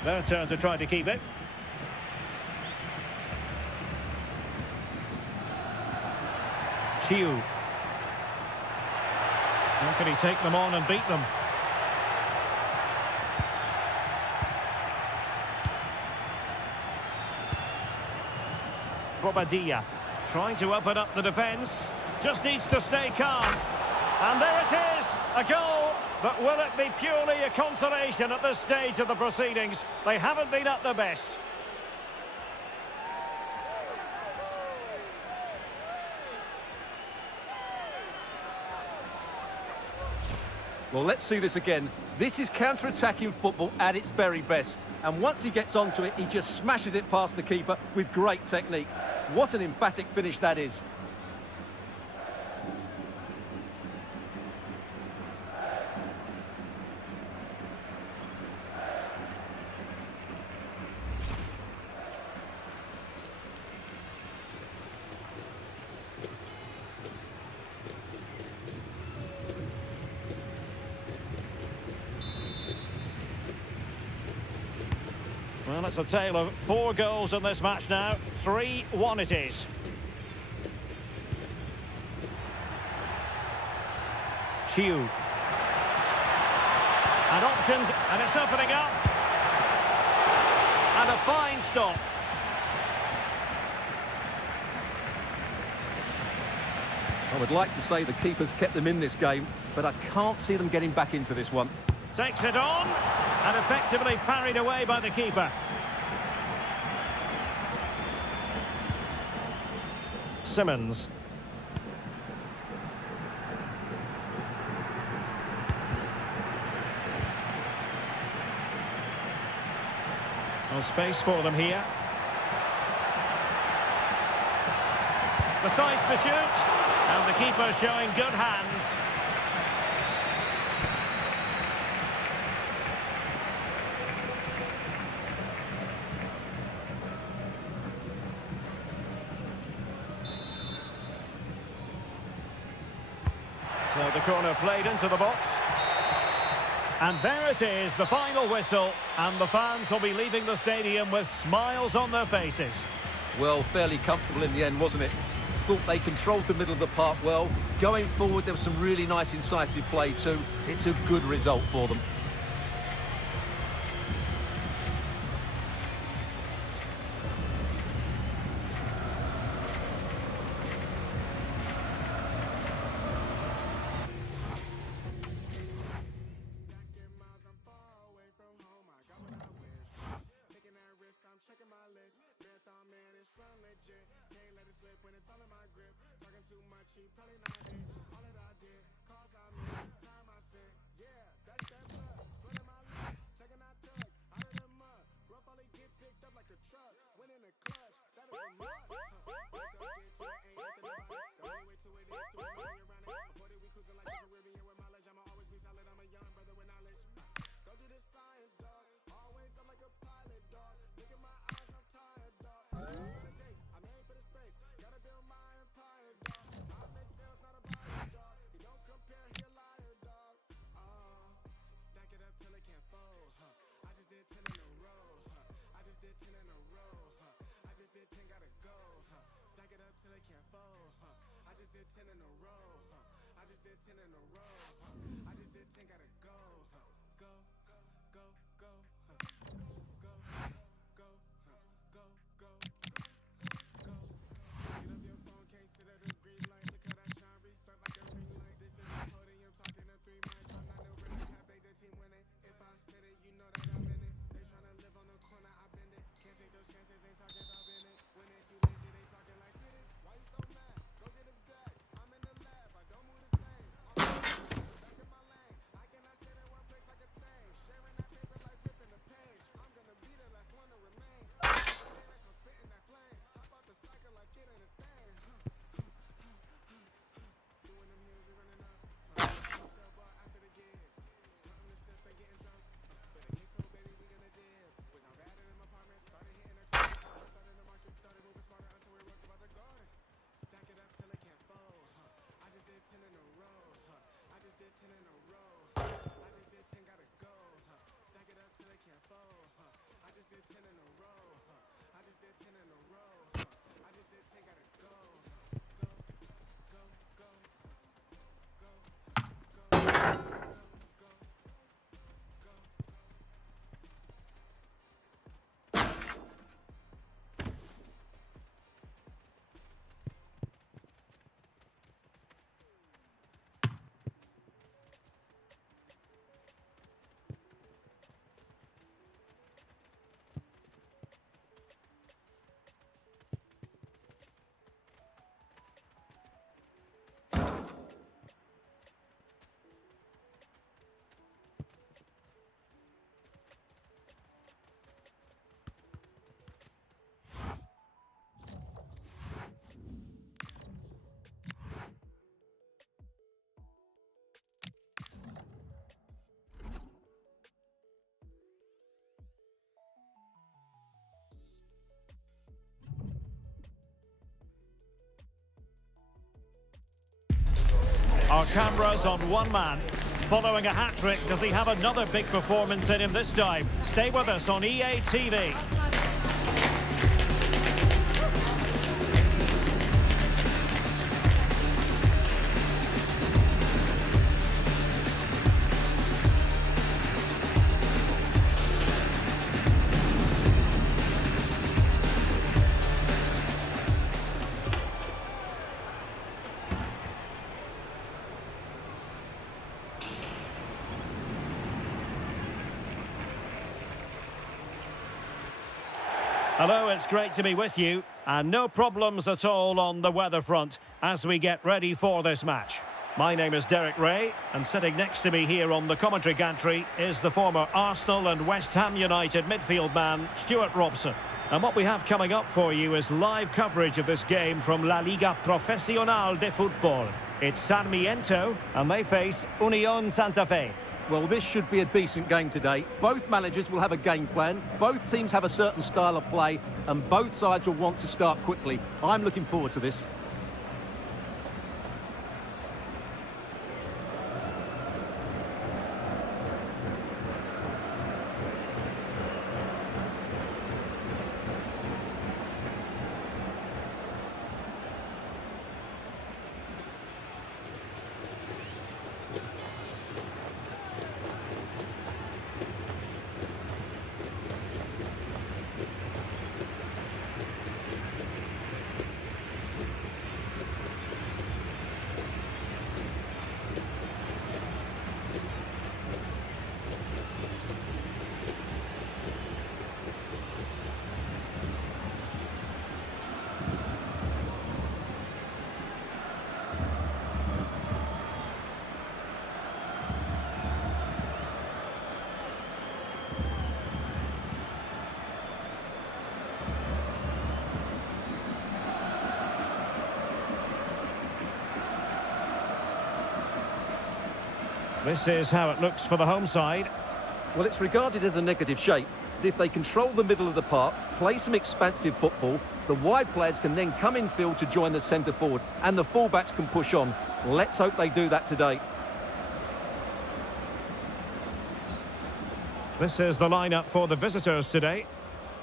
Their turn to try to keep it. Chiu. How can he take them on and beat them? Bobadilla trying to open up the defence. Just needs to stay calm. And there it is, a goal. But will it be purely a consolation at this stage of the proceedings? They haven't been at their best. Well, let's see this again. This is counter-attacking football at its very best. And once he gets onto it, he just smashes it past the keeper with great technique. What an emphatic finish that is. Well, it's a tale of 4 goals in this match now. 3-1 it is. Chiu. And options, and it's opening up. And a fine stop. I would like to say the keeper's kept them in this game, but I can't see them getting back into this one. Takes it on, and effectively parried away by the keeper. Simmons. No space for them here. Decides to shoot. And the keeper showing good hands. So the corner played into the box. And there it is, the final whistle. And the fans will be leaving the stadium with smiles on their faces. Well, fairly comfortable in the end, wasn't it? Thought they controlled the middle of the park well. Going forward, there was some really nice incisive play too. It's a good result for them. Our cameras on one man. Following a hat-trick, does he have another big performance in him this time? Stay with us on EA TV. Hello, it's great to be with you, and no problems at all on the weather front as we get ready for this match. My name is Derek Ray, and sitting next to me here on the commentary gantry is the former Arsenal and West Ham United midfield man, Stuart Robson. And what we have coming up for you is live coverage of this game from La Liga Profesional de Fútbol. It's Sarmiento, and they face Unión Santa Fe. Well, this should be a decent game today. Both managers will have a game plan, both teams have a certain style of play, and both sides will want to start quickly. I'm looking forward to this. This is how it looks for the home side. Well, it's regarded as a negative shape, but if they control the middle of the park, play some expansive football, the wide players can then come in field to join the centre forward, and the fullbacks can push on. Let's hope they do that today. This is the lineup for the visitors today.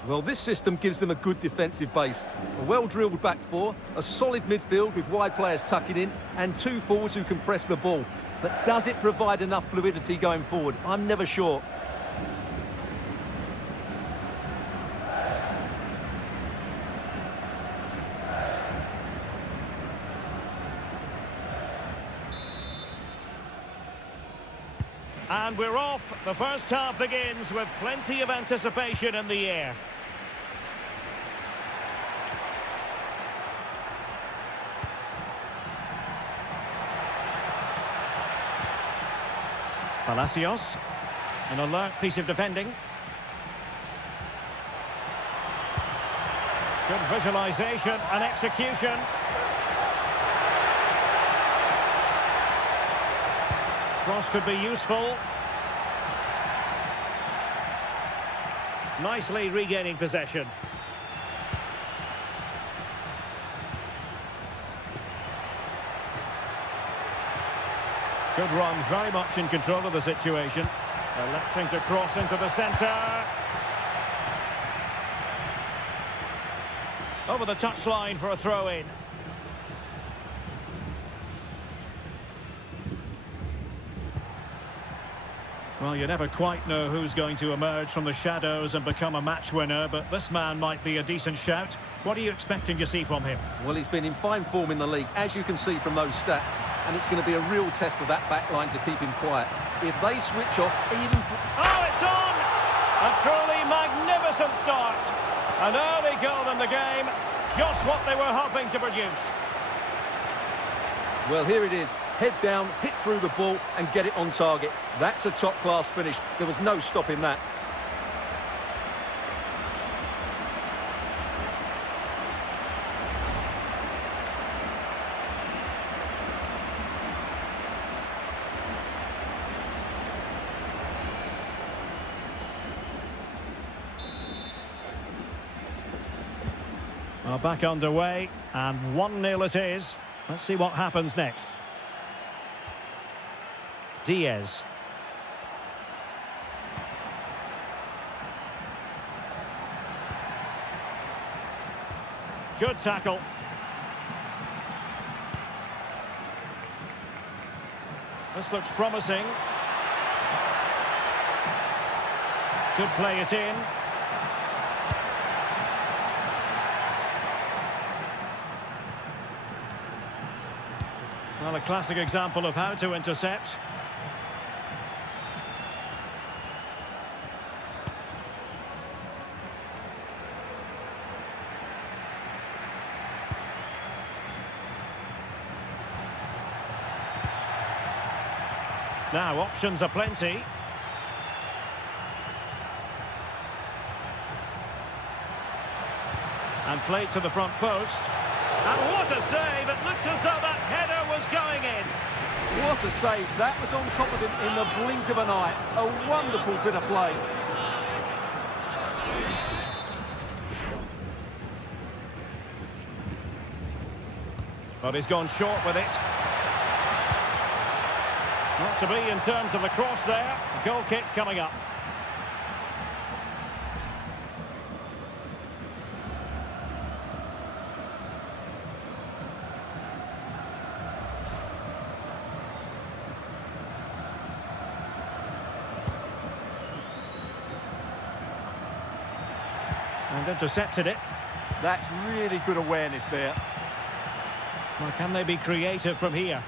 Well, this system gives them a good defensive base. A well-drilled back four, a solid midfield with wide players tucking in, and two forwards who can press the ball. But does it provide enough fluidity going forward? I'm never sure. And we're off. The first half begins with plenty of anticipation in the air. Palacios, an alert piece of defending. Good visualisation and execution. Cross could be useful. Nicely regaining possession. Good run, very much in control of the situation. Electing to cross into the centre. Over the touchline for a throw-in. Well, you never quite know who's going to emerge from the shadows and become a match winner, but this man might be a decent shout. What are you expecting to see from him? Well, he's been in fine form in the league, as you can see from those stats, and it's going to be a real test for that back line to keep him quiet. If they switch off, even... Oh, it's on! A truly magnificent start. An early goal in the game, just what they were hoping to produce. Well, here it is. Head down, hit through the ball and get it on target. That's a top-class finish. There was no stopping that. Well, back underway, and 1-0 it is. Let's see what happens next. Diaz. Good tackle. This looks promising. Could play it in. Well, a classic example of how to intercept. Now, options are plenty. And played to the front post. And what a save! It looked as though that header was going in. What a save. That was on top of him in the blink of an eye. A wonderful bit of play. But he's gone short with it. Not to be in terms of the cross there. Goal kick coming up. And intercepted it. That's really good awareness there. Well, can they be creative from here?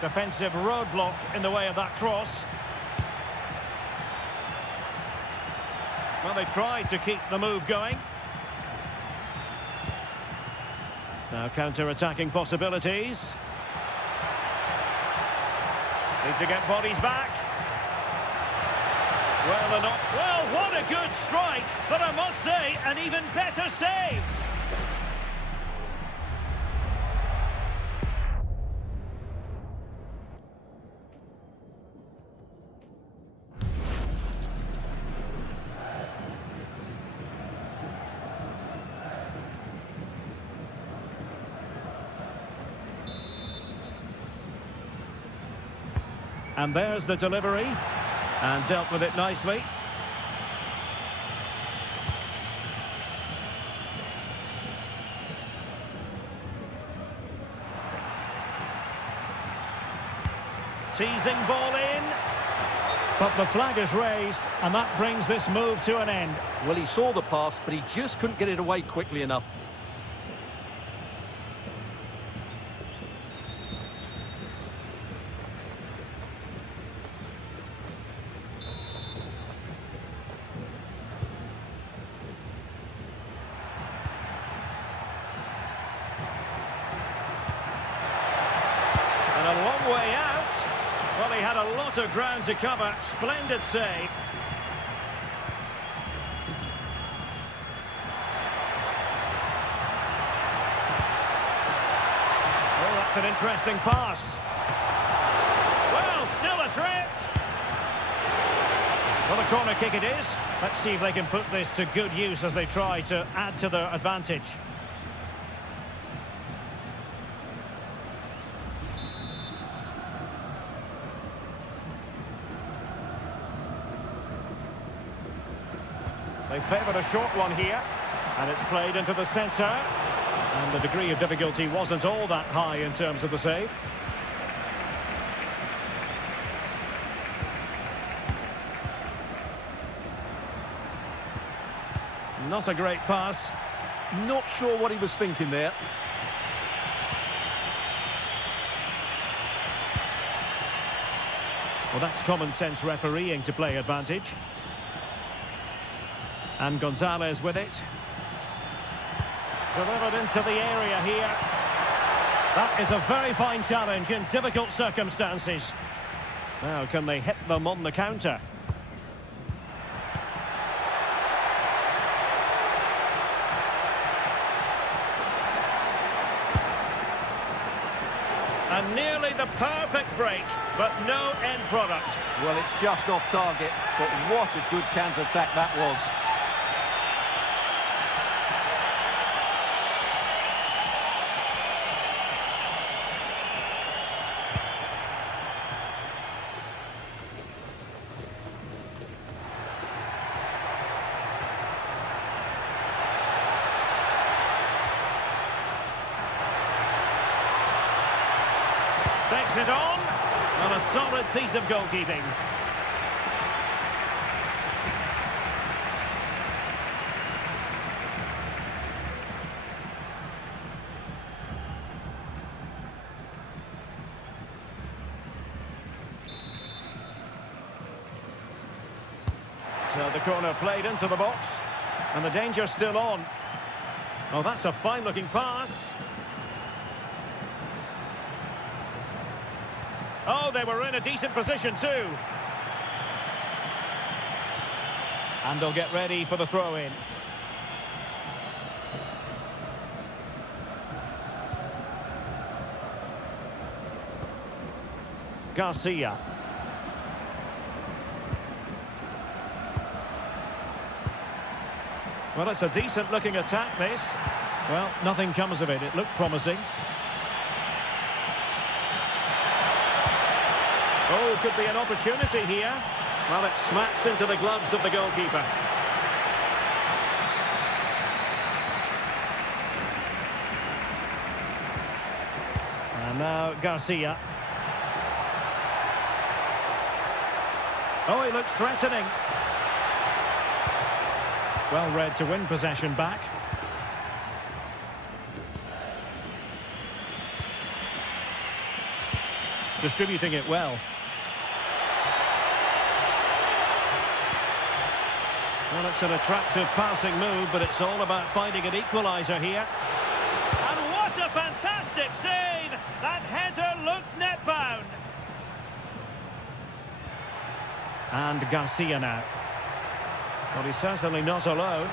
Defensive roadblock in the way of that cross. Well, they tried to keep the move going. Now counter-attacking possibilities. Need to get bodies back. Well, they're not. Well, what a good strike, but I must say, an even better save. And there's the delivery. And dealt with it nicely. Teasing ball in. But the flag is raised, and that brings this move to an end. Well, he saw the pass, but he just couldn't get it away quickly enough. And a long way out. Well, he had a lot of ground to cover. Splendid save. Oh, that's an interesting pass. Well, still a threat. Well, a corner kick it is. Let's see if they can put this to good use as they try to add to their advantage. They favoured a short one here, and it's played into the centre. And the degree of difficulty wasn't all that high in terms of the save. Not a great pass. Not sure what he was thinking there. Well, that's common sense refereeing to play advantage. And Gonzalez with it. Delivered into the area here. That is a very fine challenge in difficult circumstances. Now, can they hit them on the counter? And nearly the perfect break, but no end product. Well, it's just off target, but what a good counter-attack that was. Takes it on a solid piece of goalkeeping. So the corner played into the box, and the danger's still on. Oh, that's a fine-looking pass. Oh, they were in a decent position too. And they'll get ready for the throw-in. Garcia. Well, it's a decent-looking attack, this. Well, nothing comes of it. It looked promising. Oh, could be an opportunity here. Well, it smacks into the gloves of the goalkeeper. And now Garcia. Oh, he looks threatening. Well read to win possession back. Distributing it well. Well, it's an attractive passing move, but it's all about finding an equaliser here. And what a fantastic save! That header looked net-bound. And Garcia now. Well, he's certainly not alone.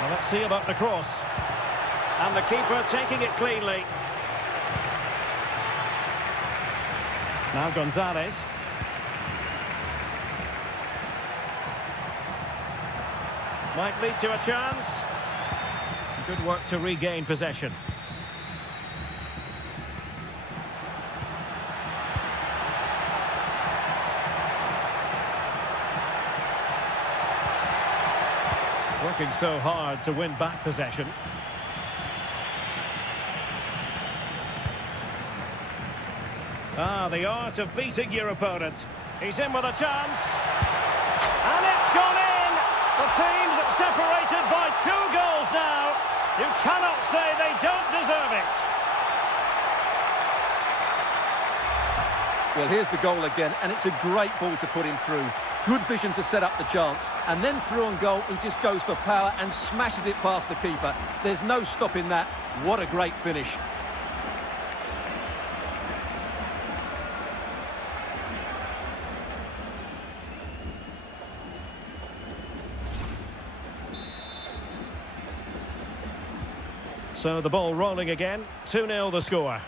Well, let's see about the cross. And the keeper taking it cleanly. Now Gonzalez. Might lead to a chance. Good work to regain possession. Working so hard to win back possession. Ah, the art of beating your opponent. He's in with a chance. And it's gone in! The team's separated by 2 goals now. You cannot say they don't deserve it. Well, here's the goal again, and it's a great ball to put him through. Good vision to set up the chance. And then through on goal, he just goes for power and smashes it past the keeper. There's no stopping that. What a great finish. So the ball rolling again. 2-0 the score.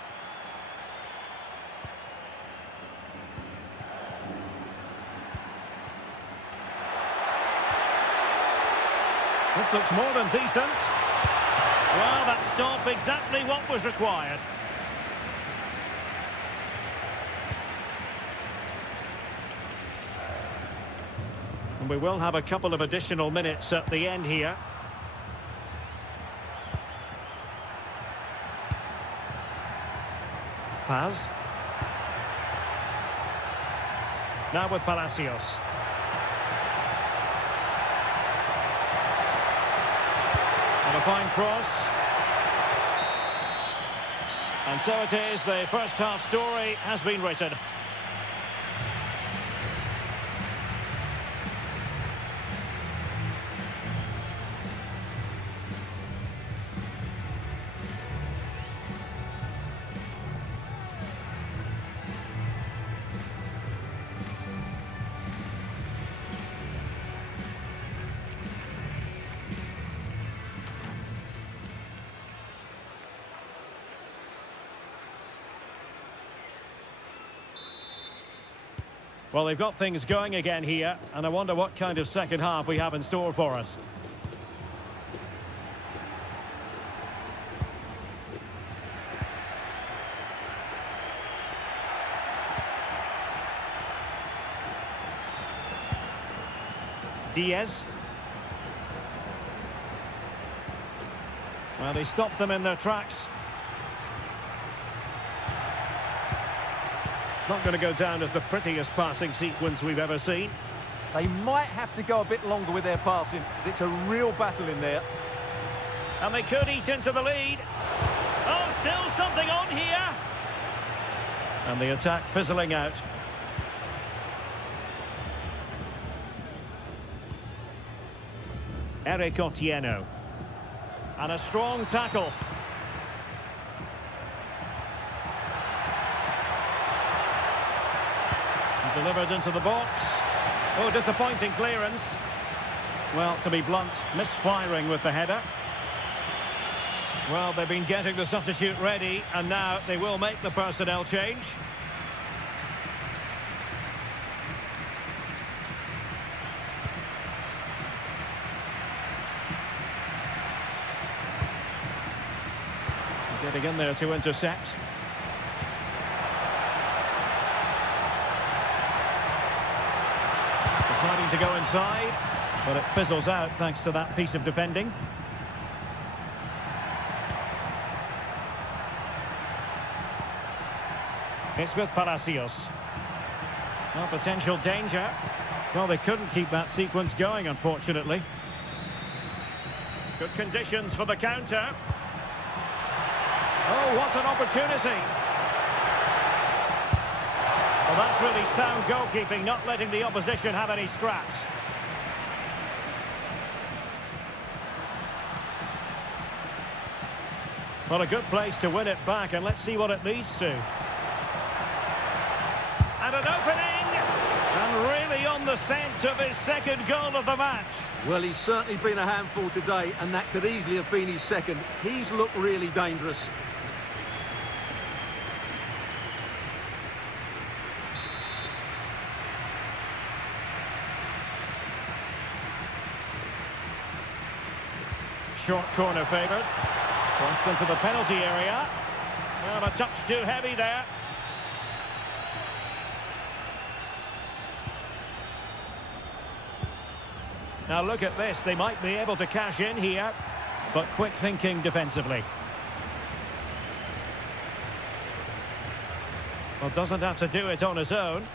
This looks more than decent. Well, that stop exactly what was required. And we will have a couple of additional minutes at the end here. Paz. Now with Palacios. And a fine cross. And so it is, the first half story has been written. Well, they've got things going again here, and I wonder what kind of second half we have in store for us. Diaz. Well, they stopped them in their tracks. It's not going to go down as the prettiest passing sequence we've ever seen. They might have to go a bit longer with their passing, but it's a real battle in there. And they could eat into the lead. Oh, still something on here. And the attack fizzling out. Eric Otieno. And a strong tackle. Delivered into the box. Oh, disappointing clearance. Well, to be blunt, misfiring with the header. Well, they've been getting the substitute ready, and now they will make the personnel change. Getting in there to intercept. Deciding to go inside, but it fizzles out thanks to that piece of defending. It's with Palacios. Well, potential danger. Well, they couldn't keep that sequence going, unfortunately. Good conditions for the counter. Oh, what an opportunity. Well, that's really sound goalkeeping, not letting the opposition have any scraps. Well, a good place to win it back, and let's see what it leads to. And an opening! And really on the scent of his second goal of the match. Well, he's certainly been a handful today, and that could easily have been his second. He's looked really dangerous. Short corner favoured. Crossed into the penalty area. Well, a touch too heavy there. Now look at this. They might be able to cash in here, but quick thinking defensively. Well, doesn't have to do it on his own.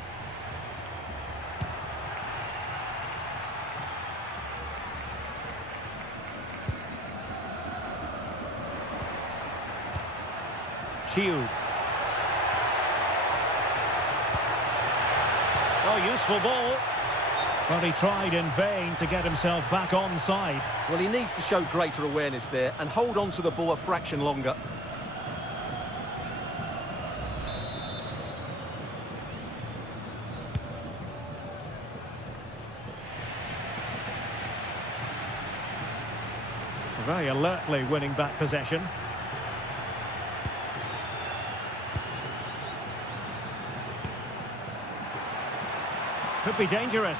Oh, useful ball. Well, he tried in vain to get himself back onside. Well, he needs to show greater awareness there and hold on to the ball a fraction longer. Very alertly winning back possession. Could be dangerous.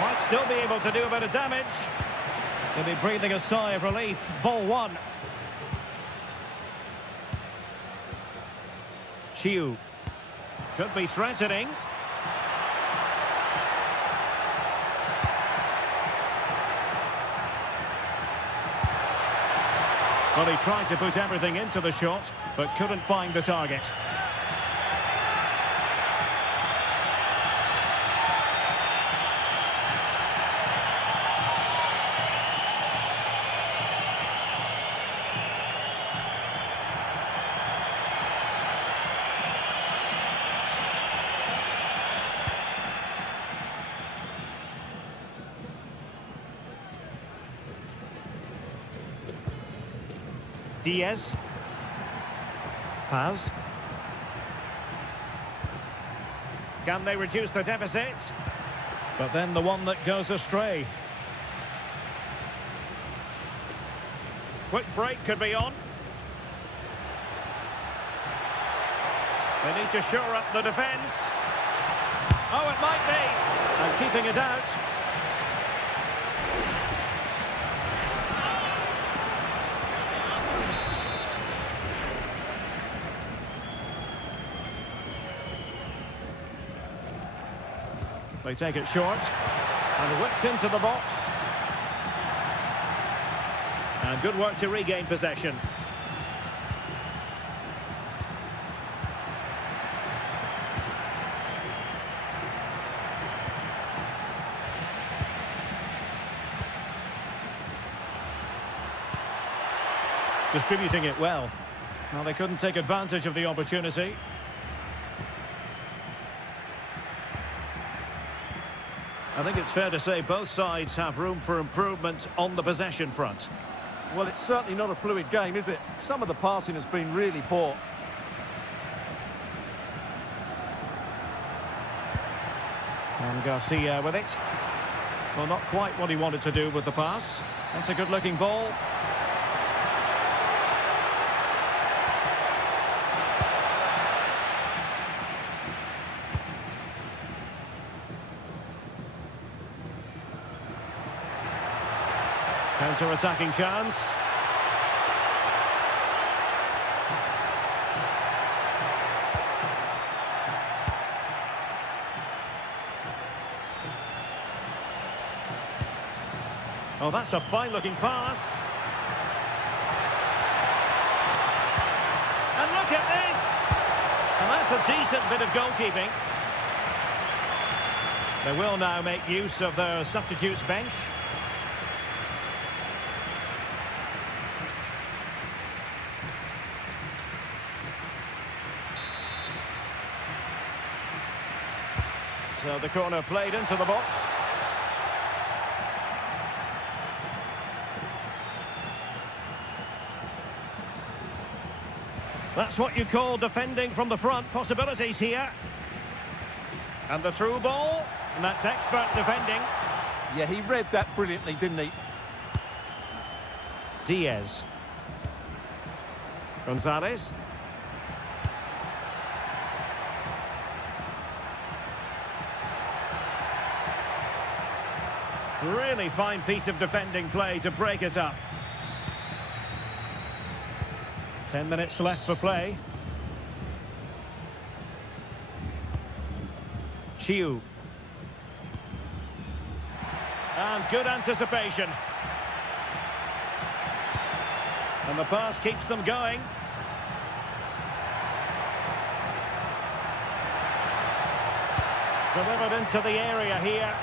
Might still be able to do a bit of damage. They'll be breathing a sigh of relief. Ball one. Chiu. Could be threatening. Well, he tried to put everything into the shot, but couldn't find the target. Diaz. Paz. Can they reduce the deficit? But then the one that goes astray. Quick break could be on. They need to shore up the defence. Oh, it might be. And keeping it out. They take it short and whipped into the box. And good work to regain possession. Distributing it well. Well, they couldn't take advantage of the opportunity. I think it's fair to say both sides have room for improvement on the possession front. Well, it's certainly not a fluid game, is it? Some of the passing has been really poor. And Garcia with it. Well, not quite what he wanted to do with the pass. That's a good-looking ball. Counter-attacking chance. Oh, that's a fine-looking pass. And look at this! And that's a decent bit of goalkeeping. They will now make use of their substitutes bench. So the corner played into the box. That's what you call defending from the front. Possibilities here. And the through ball. And that's expert defending. Yeah, he read that brilliantly, didn't he? Diaz. Gonzalez. Really fine piece of defending play to break us up. 10 minutes left for play. Chiu. And good anticipation. And the pass keeps them going. Delivered into the area here.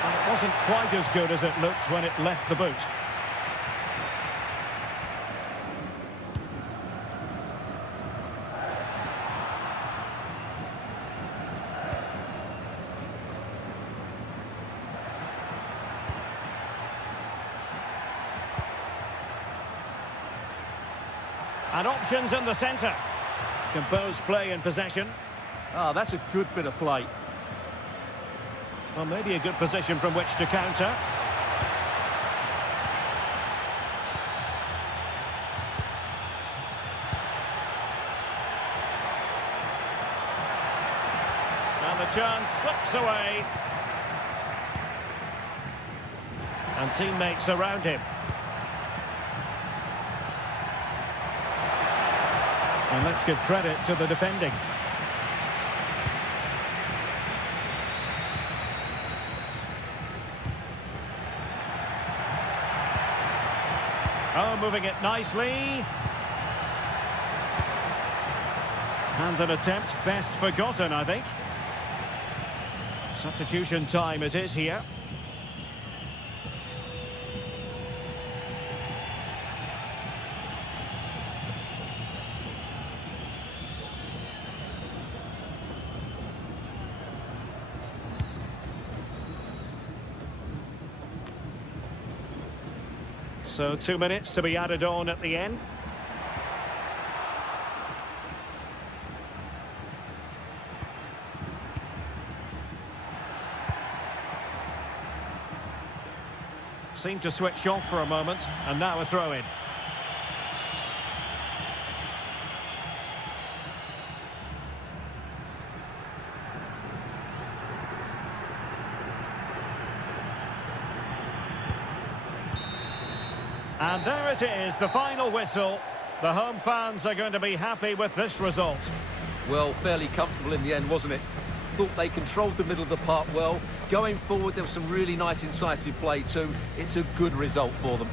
And it wasn't quite as good as it looked when it left the boot. And options in the centre. Composed play in possession. Ah, that's a good bit of play. Well, maybe a good position from which to counter. And the chance slips away. And teammates around him. And let's give credit to the defending. Oh, moving it nicely. And an attempt best forgotten, I think. Substitution time it is here. So 2 minutes to be added on at the end. Seemed to switch off for a moment, and now a throw-in. And there it is, the final whistle. The home fans are going to be happy with this result. Well, fairly comfortable in the end, wasn't it? Thought they controlled the middle of the park well. Going forward, there was some really nice incisive play too. It's a good result for them.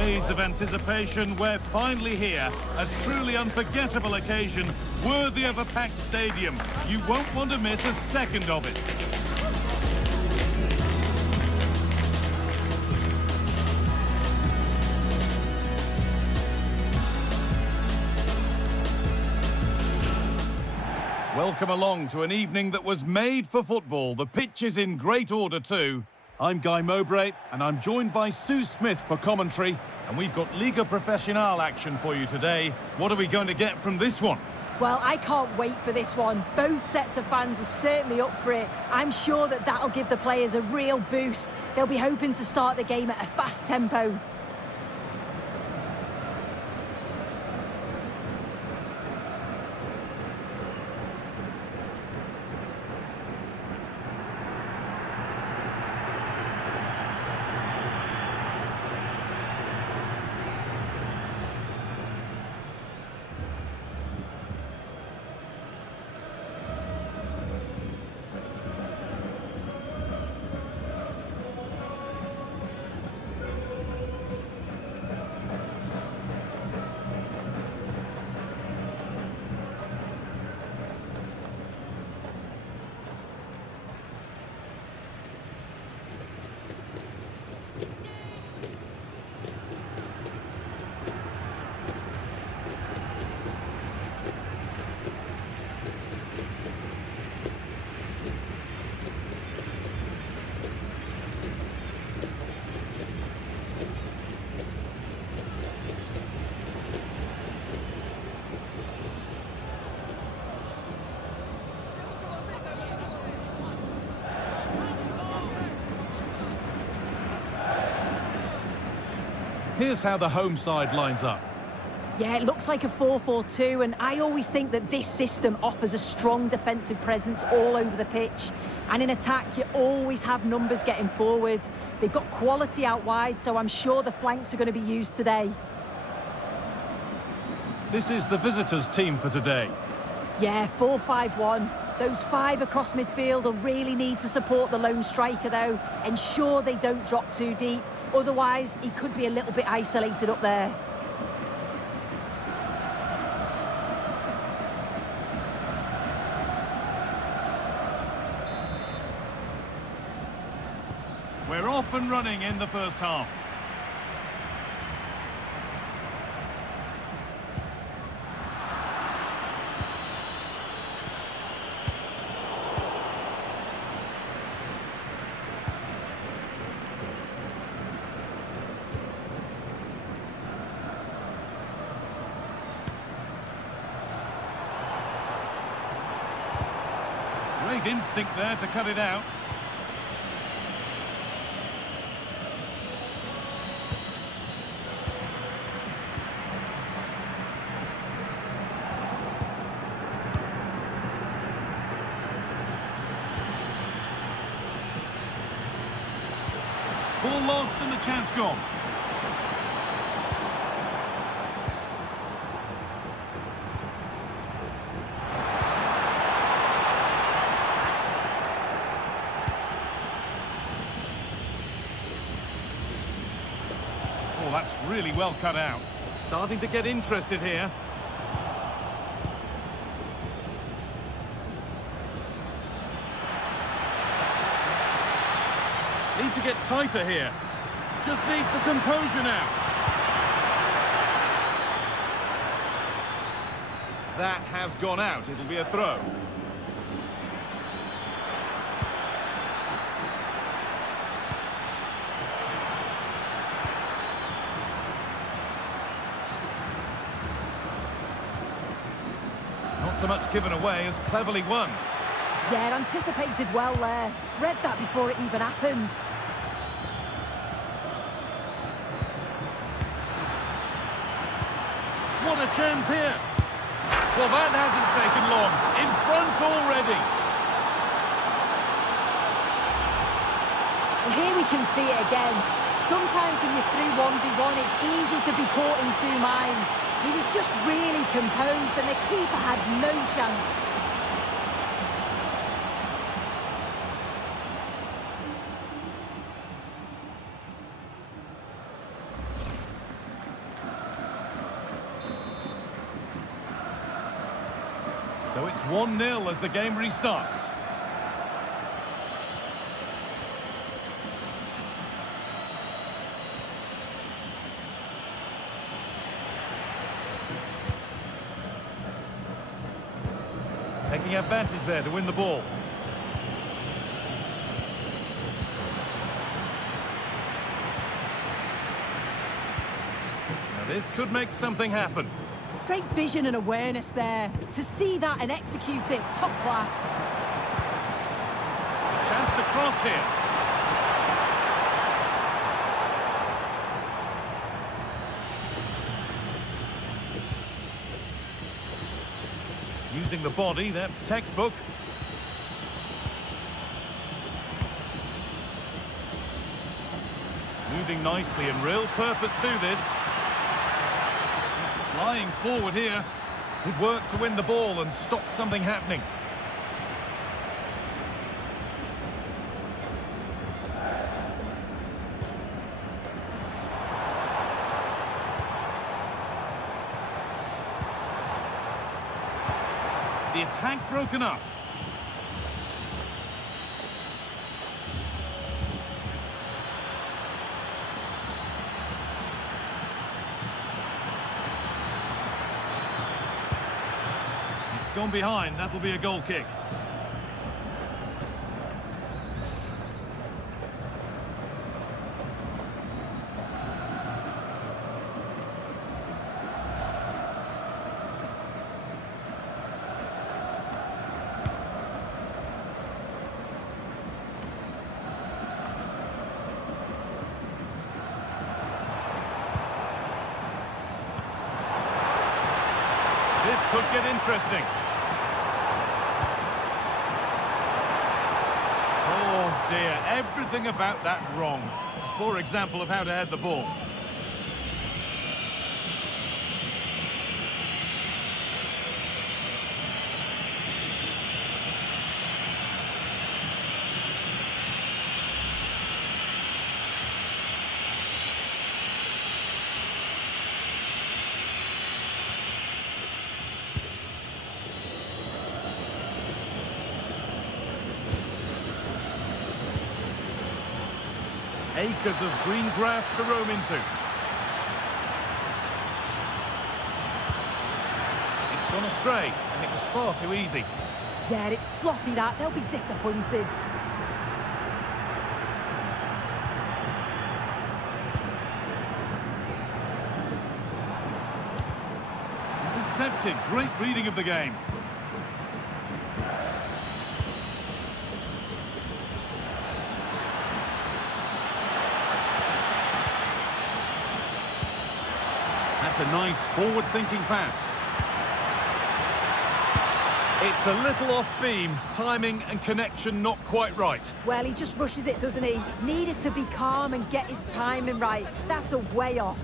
Days of anticipation, we're finally here. A truly unforgettable occasion, worthy of a packed stadium. You won't want to miss a second of it. Welcome along to an evening that was made for football. The pitch is in great order too. I'm Guy Mowbray, and I'm joined by Sue Smith for commentary, and we've got Liga Professional action for you today. What are we going to get from this one? Well, I can't wait for this one. Both sets of fans are certainly up for it. I'm sure that that'll give the players a real boost. They'll be hoping to start the game at a fast tempo. Here's how the home side lines up. Yeah, it looks like a 4-4-2, and I always think that this system offers a strong defensive presence all over the pitch. And in attack, you always have numbers getting forward. They've got quality out wide, so I'm sure the flanks are going to be used today. This is the visitors' team for today. Yeah, 4-5-1. Those five across midfield will really need to support the lone striker, though. Ensure they don't drop too deep. Otherwise, he could be a little bit isolated up there. We're off and running in the first half. Great instinct there to cut it out. Ball lost and the chance gone. Oh, that's really well cut out. Starting to get interested here. Need to get tighter here. Just needs the composure now. That has gone out. It'll be a throw. Not so much given away as cleverly won. Yeah, anticipated well there. Read that before it even happened. What a chance here. Well, that hasn't taken long. In front already. Well, here we can see it again. Sometimes when you're through 1v1, it's easy to be caught in two minds. He was just really composed and the keeper had no chance. So it's 1-0 as the game restarts. Taking advantage there to win the ball. Now this could make something happen. Great vision and awareness there. To see that and execute it, top class. Chance to cross here. Using the body, that's textbook. Moving nicely and real purpose to this. He's flying forward here. Good work to win the ball and stop something happening. The attack broken up. It's gone behind. That'll be a goal kick. This could get interesting. Oh dear, everything about that wrong. Poor example of how to head the ball. Acres of green grass to roam into. It's gone astray, and it was far too easy. Yeah, it's sloppy that. They'll be disappointed. Intercepted. Great reading of the game. That's a nice forward-thinking pass. It's a little off-beam, timing and connection not quite right. Well, he just rushes it, doesn't he? Needed to be calm and get his timing right. That's a way off.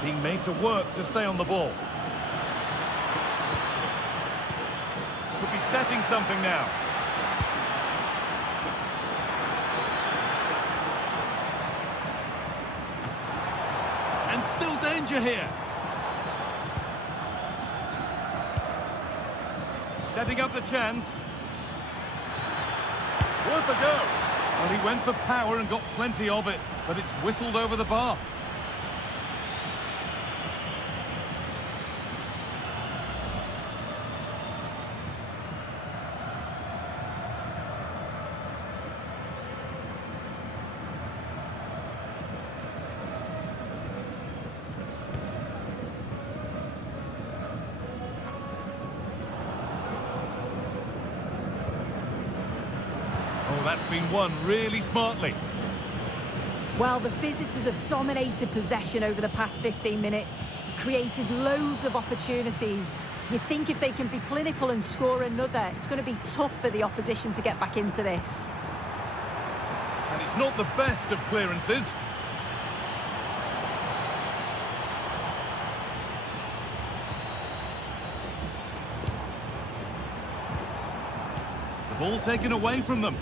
Being made to work to stay on the ball. Could be setting something now. And still danger here. Setting up the chance. Worth a go. Well, he went for power and got plenty of it, but it's whistled over the bar. Oh, that's been won really smartly. Well, the visitors have dominated possession over the past 15 minutes, created loads of opportunities. You think if they can be clinical and score another, it's going to be tough for the opposition to get back into this. And it's not the best of clearances. Ball taken away from them.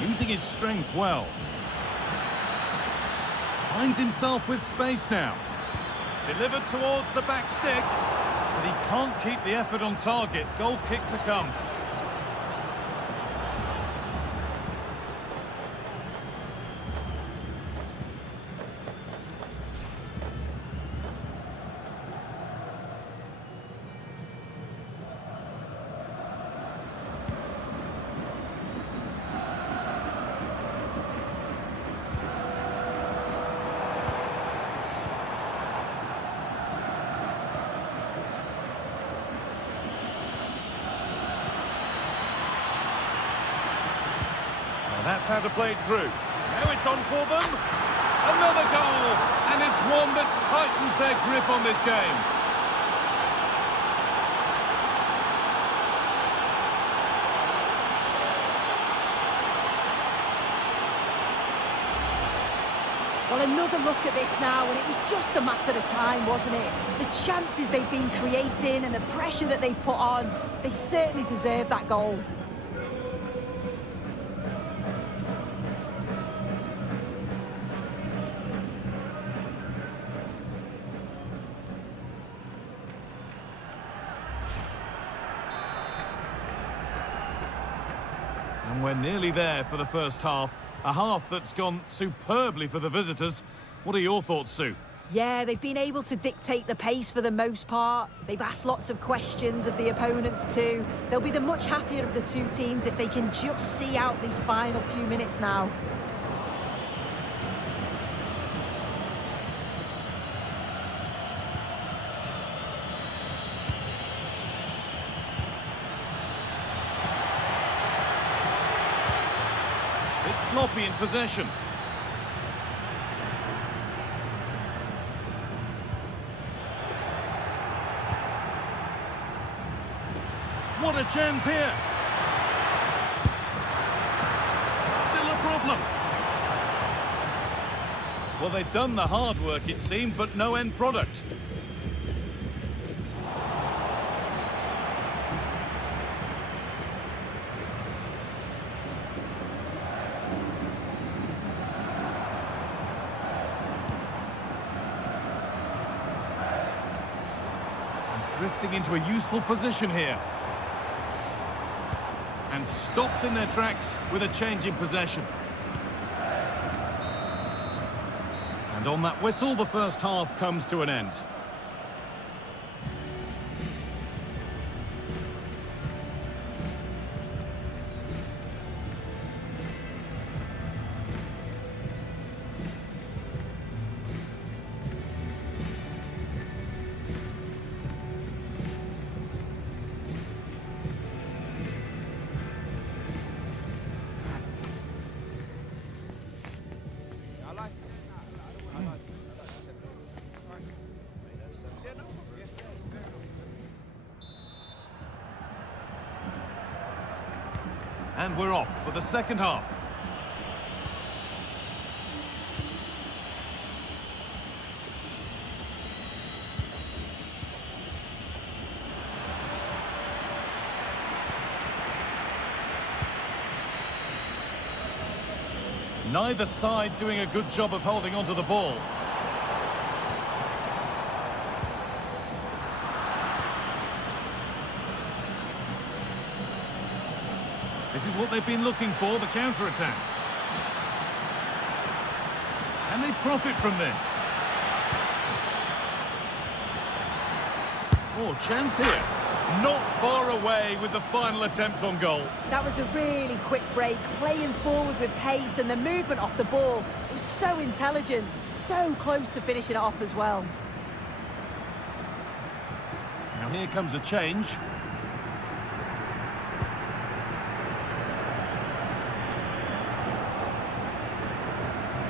Using his strength well. Finds himself with space now. Delivered towards the back stick, but he can't keep the effort on target. Goal kick to come. That's how to play it through. Now it's on for them. Another goal, and it's one that tightens their grip on this game. Well, another look at this now, and it was just a matter of time, wasn't it? The chances they've been creating and the pressure that they've put on, they certainly deserve that goal. And we're nearly there for the first half. A half that's gone superbly for the visitors. What are your thoughts, Sue? Yeah, they've been able to dictate the pace for the most part. They've asked lots of questions of the opponents too. They'll be the much happier of the two teams if they can just see out these final few minutes now. It's sloppy in possession. What a chance here. Still a problem. Well, they've done the hard work, it seemed, but no end product. Drifting into a useful position here. And stopped in their tracks with a change in possession. And on that whistle, the first half comes to an end. And we're off for the second half. Neither side doing a good job of holding onto the ball. This is what they've been looking for, the counter-attack. Can they profit from this? Oh, chance here. Not far away with the final attempt on goal. That was a really quick break, playing forward with pace, and the movement off the ball was so intelligent, so close to finishing it off as well. Now here comes a change.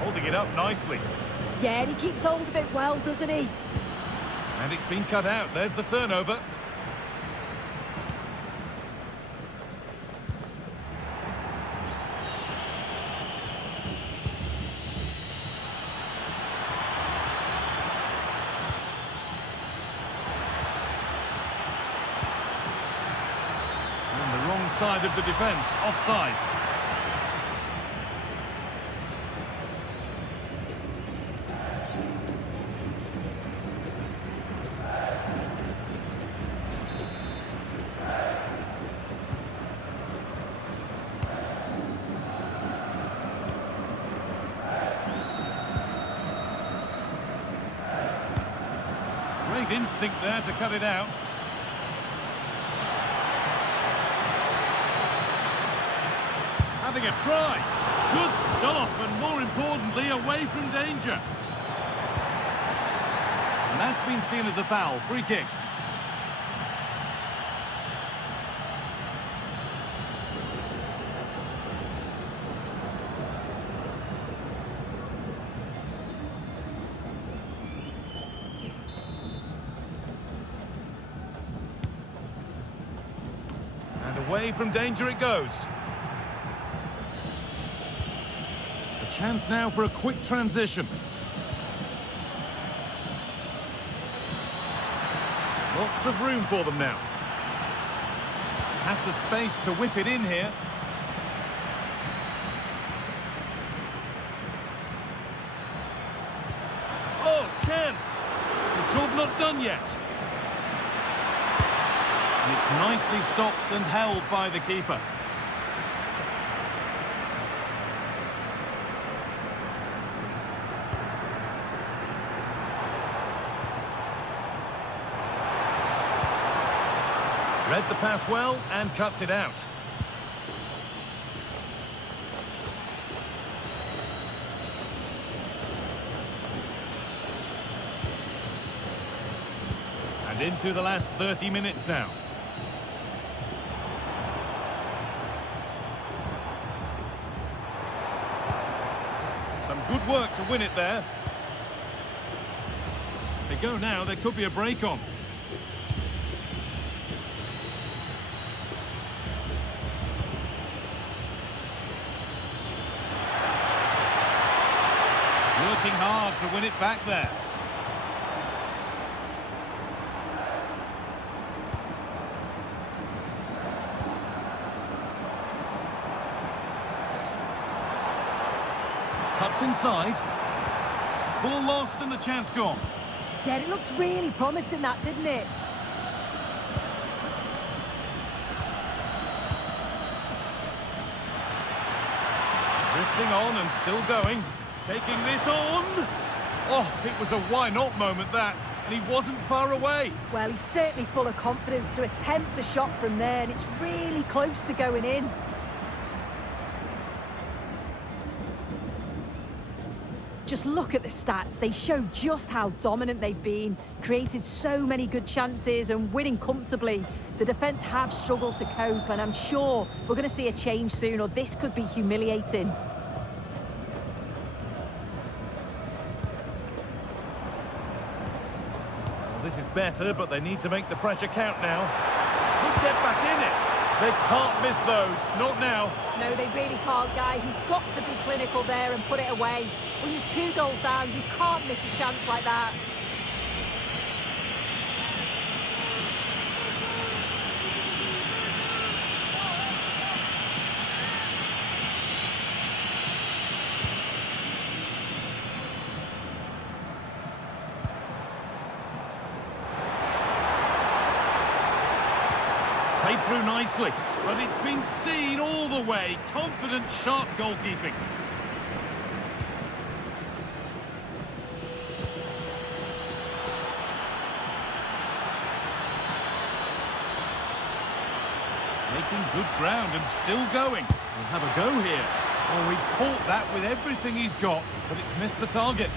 Holding it up nicely. Yeah, and he keeps hold of it well, doesn't he? And it's been cut out. There's the turnover. side of the defence, offside. Great instinct there to cut it out. Having a try. Good stop, and more importantly, away from danger. And that's been seen as a foul. Free kick. And away from danger it goes. Chance now for a quick transition. Lots of room for them now. Has the space to whip it in here. Oh, chance! The job not done yet. And it's nicely stopped and held by the keeper. Read the pass well and cuts it out. And into the last 30 minutes now. Some good work to win it there. They go now, there could be a break on. Working hard to win it back there. Cuts inside. Ball lost and the chance gone. Yeah, it looked really promising, that, didn't it? Drifting on and still going. Taking this on. Oh, it was a why not moment, that. And he wasn't far away. Well, he's certainly full of confidence to attempt a shot from there, and it's really close to going in. Just look at the stats. They show just how dominant they've been, created so many good chances and winning comfortably. The defence have struggled to cope, and I'm sure we're going to see a change soon, or this could be humiliating. This is better, but they need to make the pressure count now. Could get back in it. They can't miss those, not now. No, they really can't, Guy. He's got to be clinical there and put it away. When you're 2 goals down, you can't miss a chance like that. Played through nicely, but it's been seen all the way. Confident, sharp goalkeeping. Making good ground and still going. We'll have a go here. Oh, he caught that with everything he's got, but it's missed the target.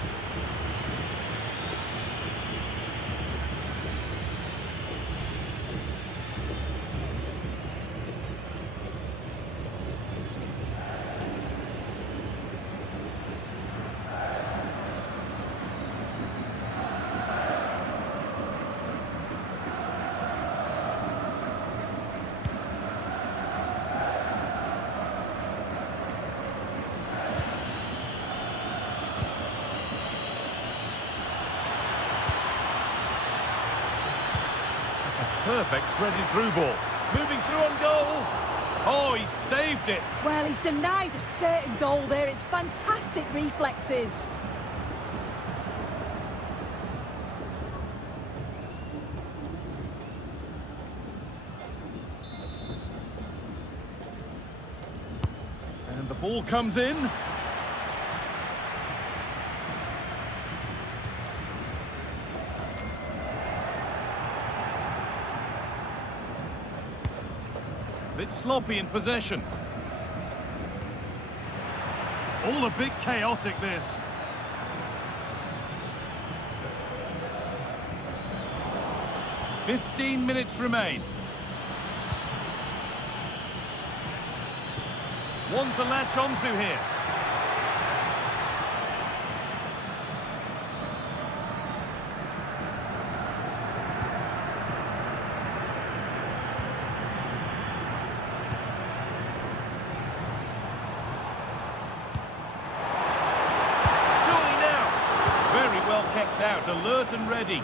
Perfect threaded through ball. Moving through on goal. Oh, he saved it. Well, he's denied a certain goal there. It's fantastic reflexes. And the ball comes in. Bit sloppy in possession. All a bit chaotic, this. "15 minutes remain. One to latch onto here. Surely now. Very well kept out, alert and ready.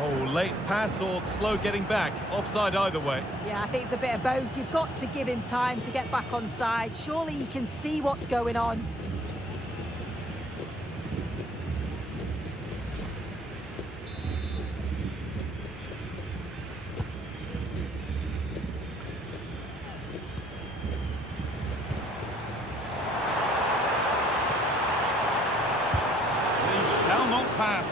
Oh, late pass or slow getting back. Offside either way. Yeah, I think it's a bit of both. You've got to give him time to get back on side. Surely he can see what's going on. He shall not pass.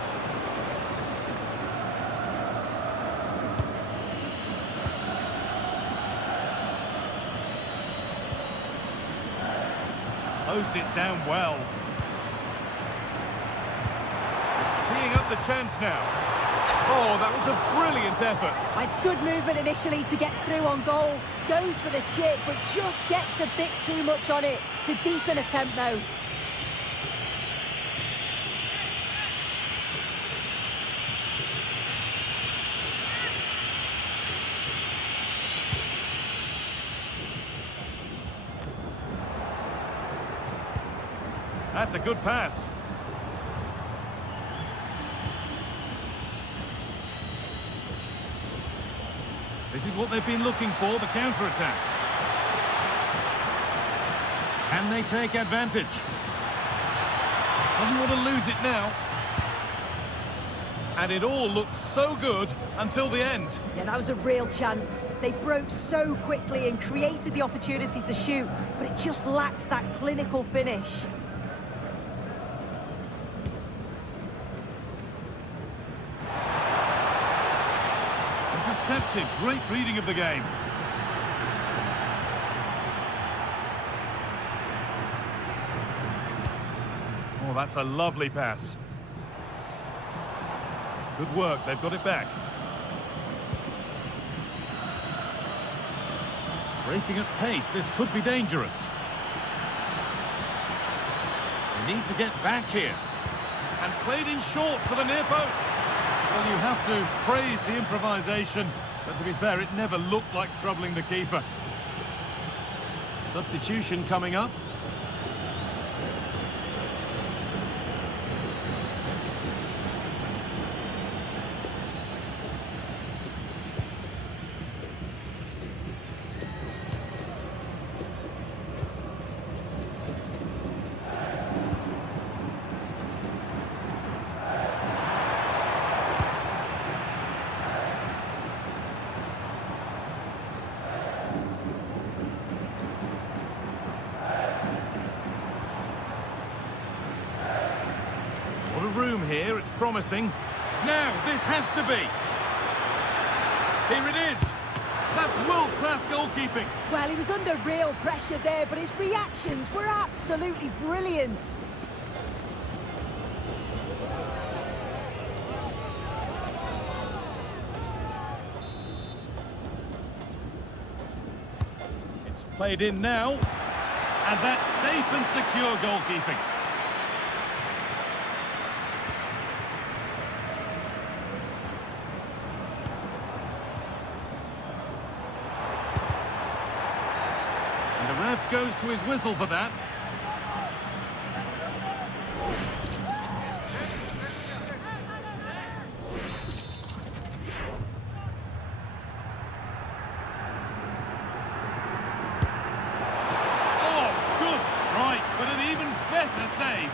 Closed it down well. Teeing up the chance now. Oh, that was a brilliant effort. It's good movement initially to get through on goal. Goes for the chip, but just gets a bit too much on it. It's a decent attempt, though. That's a good pass. This is what they've been looking for, the counter-attack. Can they take advantage? Doesn't want to lose it now. And it all looked so good until the end. Yeah, that was a real chance. They broke so quickly and created the opportunity to shoot, but it just lacked that clinical finish. Intercepted. Great reading of the game. Oh, that's a lovely pass. Good work. They've got it back. Breaking at pace. This could be dangerous. They need to get back here. And played in short to the near post. Well, you have to praise the improvisation, but to be fair, it never looked like troubling the keeper. Substitution coming up. Room here, it's promising. Now, this has to be. Here it is. That's world-class goalkeeping. Well, he was under real pressure there, but his reactions were absolutely brilliant. It's played in now. And that's safe and secure goalkeeping. And the ref goes to his whistle for that. Better save.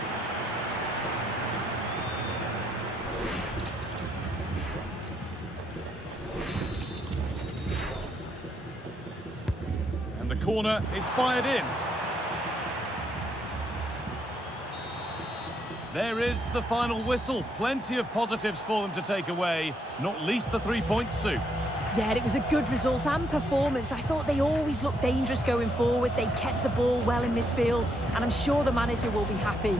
And the corner is fired in. There is the final whistle. Plenty of positives for them to take away, not least the 3-point soup. Yeah, it was a good result and performance. I thought they always looked dangerous going forward. They kept the ball well in midfield, and I'm sure the manager will be happy.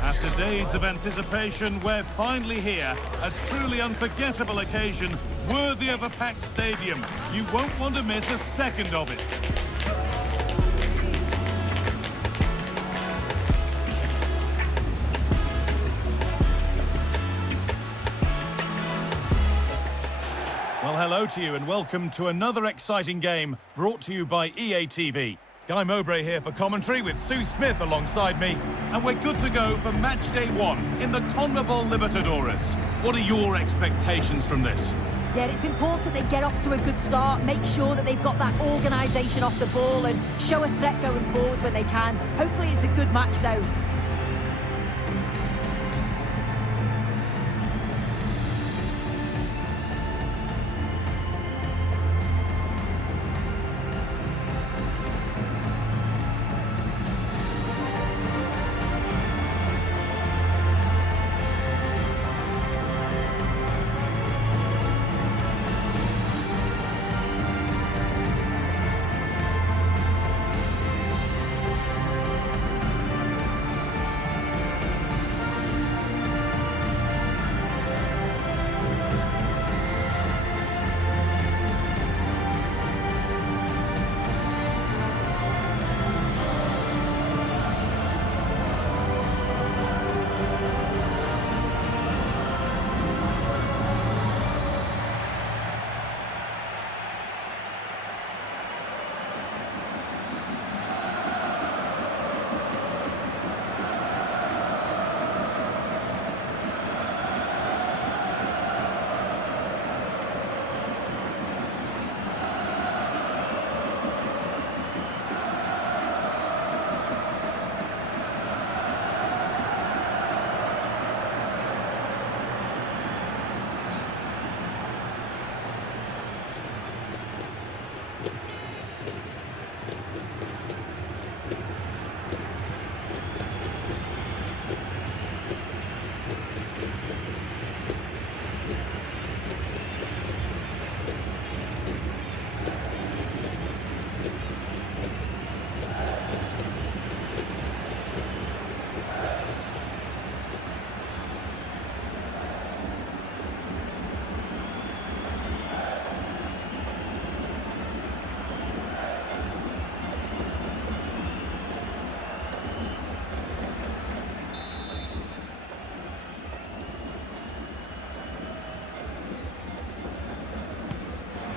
After days of anticipation, we're finally here. A truly unforgettable occasion, worthy of a packed stadium. You won't want to miss a second of it. Well, hello to you and welcome to another exciting game brought to you by EA TV. Guy Mowbray here for commentary with Sue Smith alongside me, and we're good to go for match day 1 in the CONMEBOL Libertadores. What are your expectations from this? Yeah, it's important they get off to a good start, make sure that they've got that organisation off the ball and show a threat going forward when they can. Hopefully it's a good match though.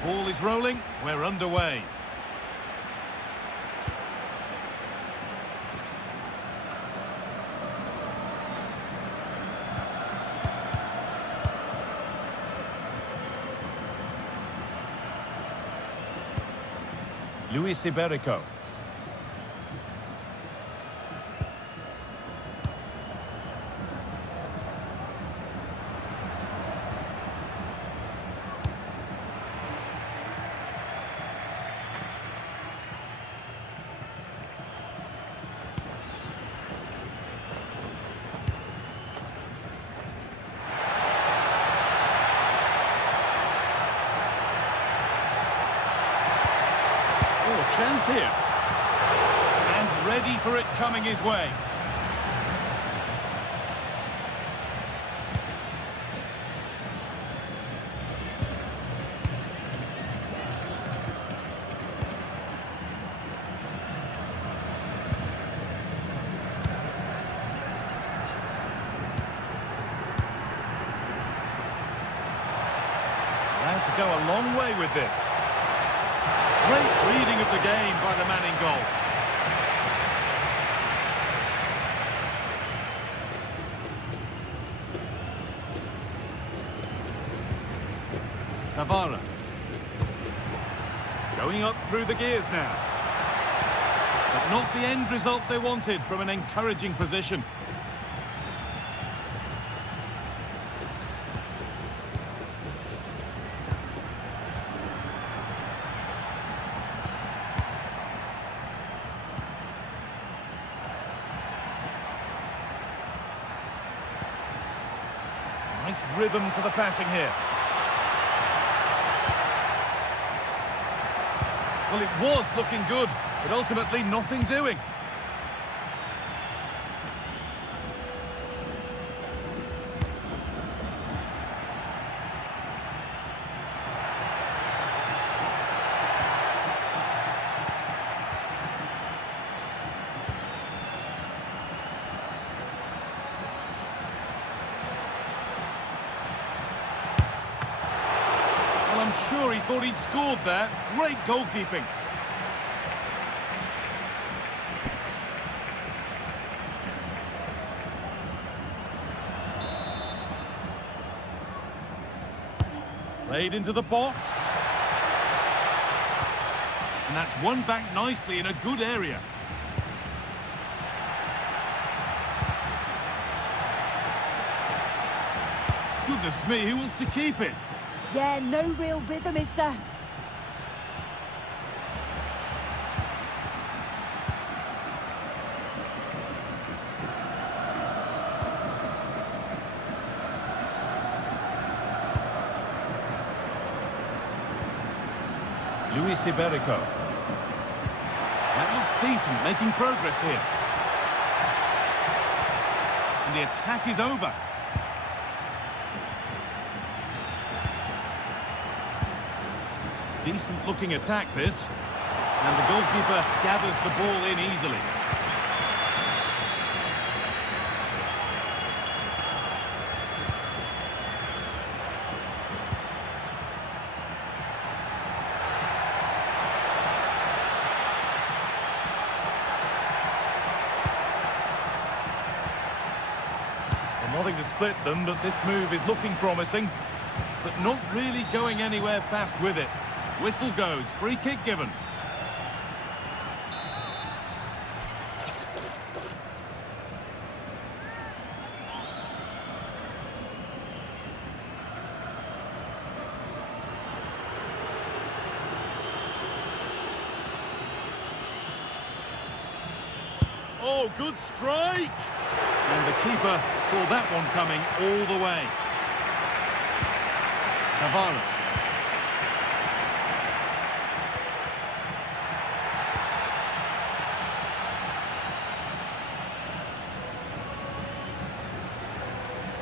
Ball is rolling, we're underway. Luis Iberico. Chance here. And ready for it coming his way. Allowed to go a long way with this. Great reading of the game by the man in goal. Tavara. Going up through the gears now. But not the end result they wanted from an encouraging position. Nice rhythm to the passing here. Well, it was looking good, but ultimately nothing doing. I'm sure he thought he'd scored there. Great goalkeeping. Played into the box. And that's won back nicely in a good area. Goodness me, who wants to keep it? Yeah, no real rhythm, is there? Luis Iberico. That looks decent, making progress here. And the attack is over. Decent looking attack this. And the goalkeeper gathers the ball in easily. Nothing to split them, but this move is looking promising, but not really going anywhere fast with it. Whistle goes, free kick given. Oh, good strike! And the keeper saw that one coming all the way. Tavares.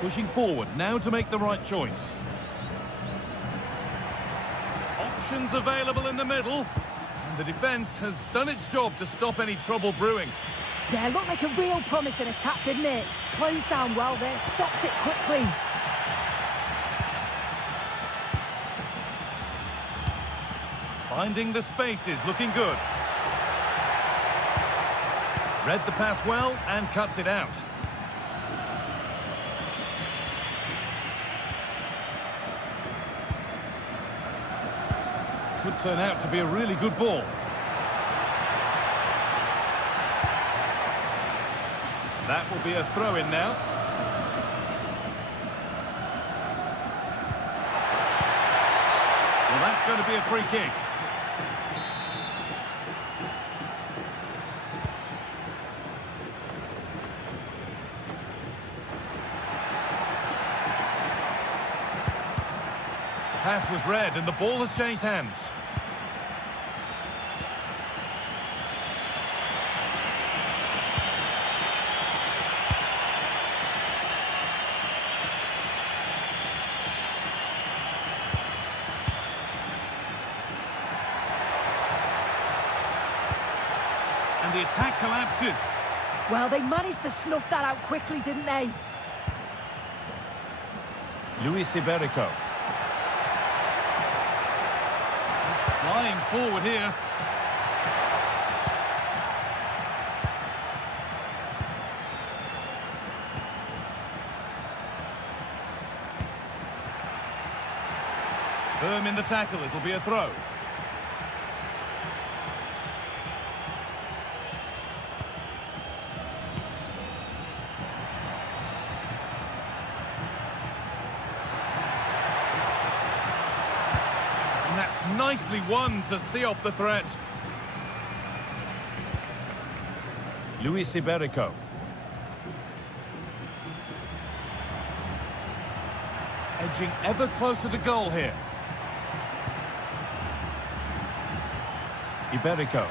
Pushing forward, now to make the right choice. Options available in the middle. And the defence has done its job to stop any trouble brewing. Yeah, looked like a real promising attack, didn't it? Closed down well there, stopped it quickly. Finding the spaces, looking good. Read the pass well and cuts it out. Could turn out to be a really good ball. That will be a throw-in now. Well, that's going to be a free kick. The pass was read and the ball has changed hands. And the attack collapses. Well, they managed to snuff that out quickly, didn't they? Luis Iberico. He's flying forward here. Firm in the tackle, it'll be a throw. And that's nicely won to see off the threat. Luis Iberico. Edging ever closer to goal here. Iberico.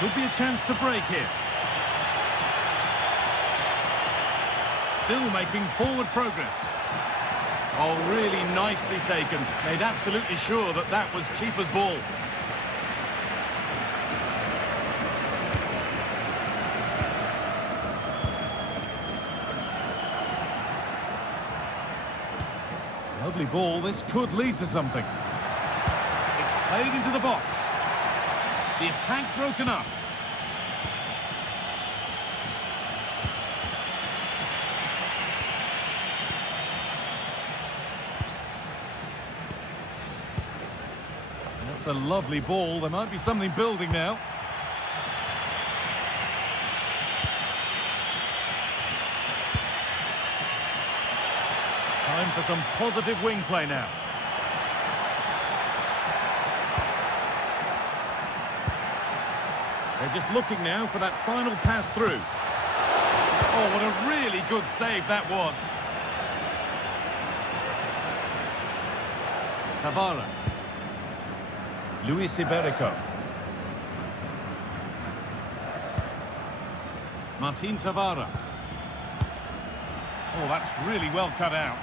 Could be a chance to break here. Still making forward progress. Oh, really nicely taken. Made absolutely sure that that was keeper's ball. Lovely ball, this could lead to something. It's played into the box. The attack broken up. That's a lovely ball, there might be something building now. Time for some positive wing play now. They're just looking now for that final pass through. Oh, what a really good save that was. Tavares. Luis Iberico. Martin Tavares. Oh, that's really well cut out.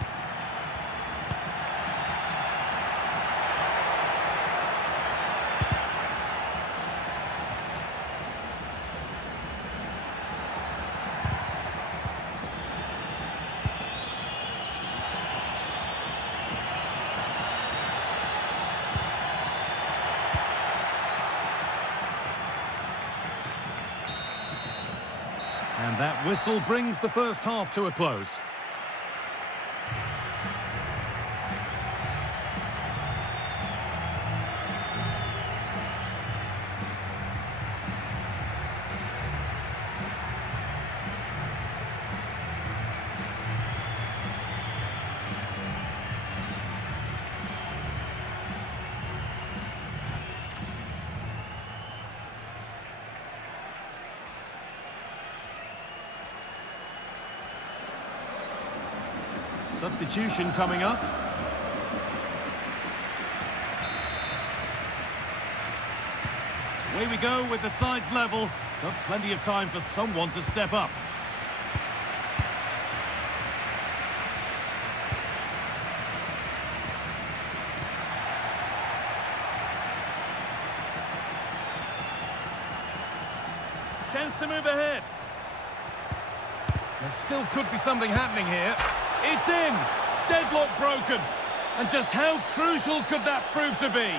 And that whistle brings the first half to a close. Substitution coming up. Away we go with the sides level. Got plenty of time for someone to step up. Chance to move ahead. There still could be something happening here. It's in! Deadlock broken. And just how crucial could that prove to be?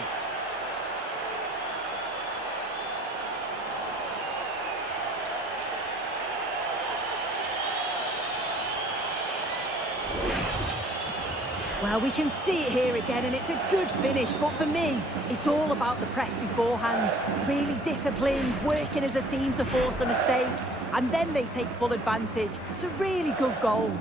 Well, we can see it here again, and it's a good finish. But for me, it's all about the press beforehand. Really disciplined, working as a team to force the mistake. And then they take full advantage. It's a really good goal.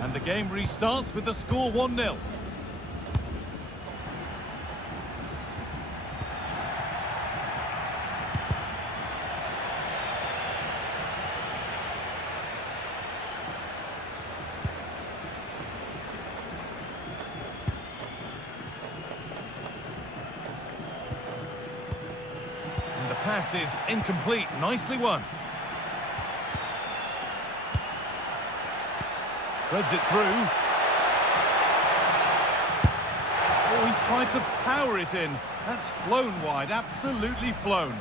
And the game restarts with the score 1-0. And the pass is incomplete. Nicely won. Threads it through. Oh, he tried to power it in. That's flown wide, absolutely flown.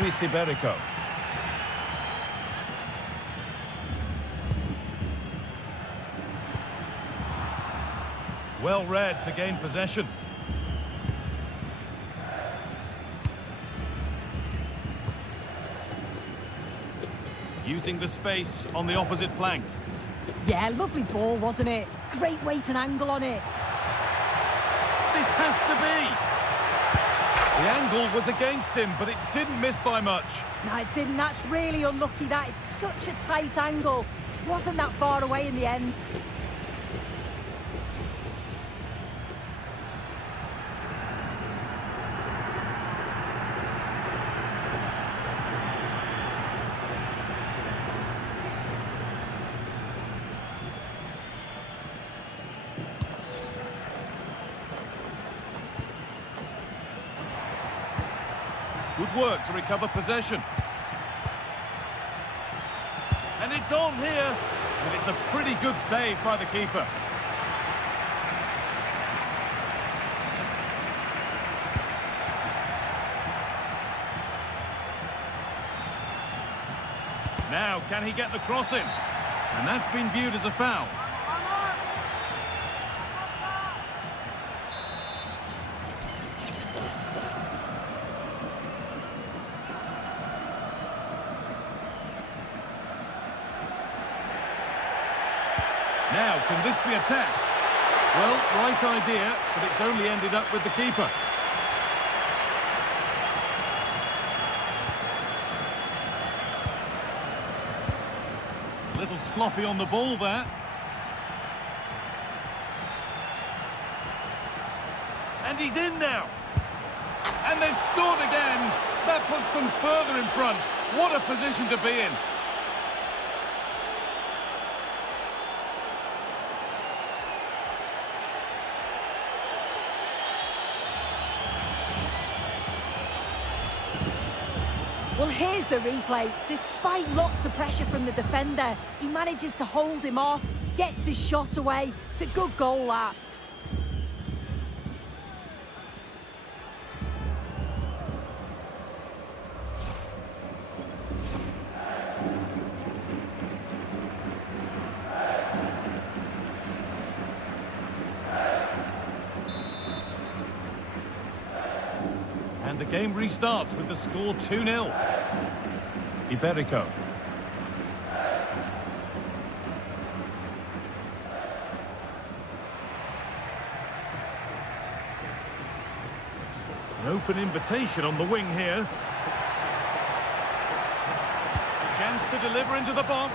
Luis Iberico. Well read to gain possession. Using the space on the opposite flank. Yeah, lovely ball, wasn't it? Great weight and angle on it. This has to be! The angle was against him, but it didn't miss by much. No, it didn't. That's really unlucky. That is such a tight angle. Wasn't that far away in the end. Good work to recover possession. And it's on here. And it's a pretty good save by the keeper. Now, can he get the cross in? And that's been viewed as a foul. Now, can this be attacked? Well, right idea, but it's only ended up with the keeper. A little sloppy on the ball there. And he's in now. And they've scored again. That puts them further in front. What a position to be in. Well, here's the replay. Despite lots of pressure from the defender, he manages to hold him off, gets his shot away. It's a good goal, that. And the game restarts with the score 2-0. Iberico. An open invitation on the wing here. Chance to deliver into the box.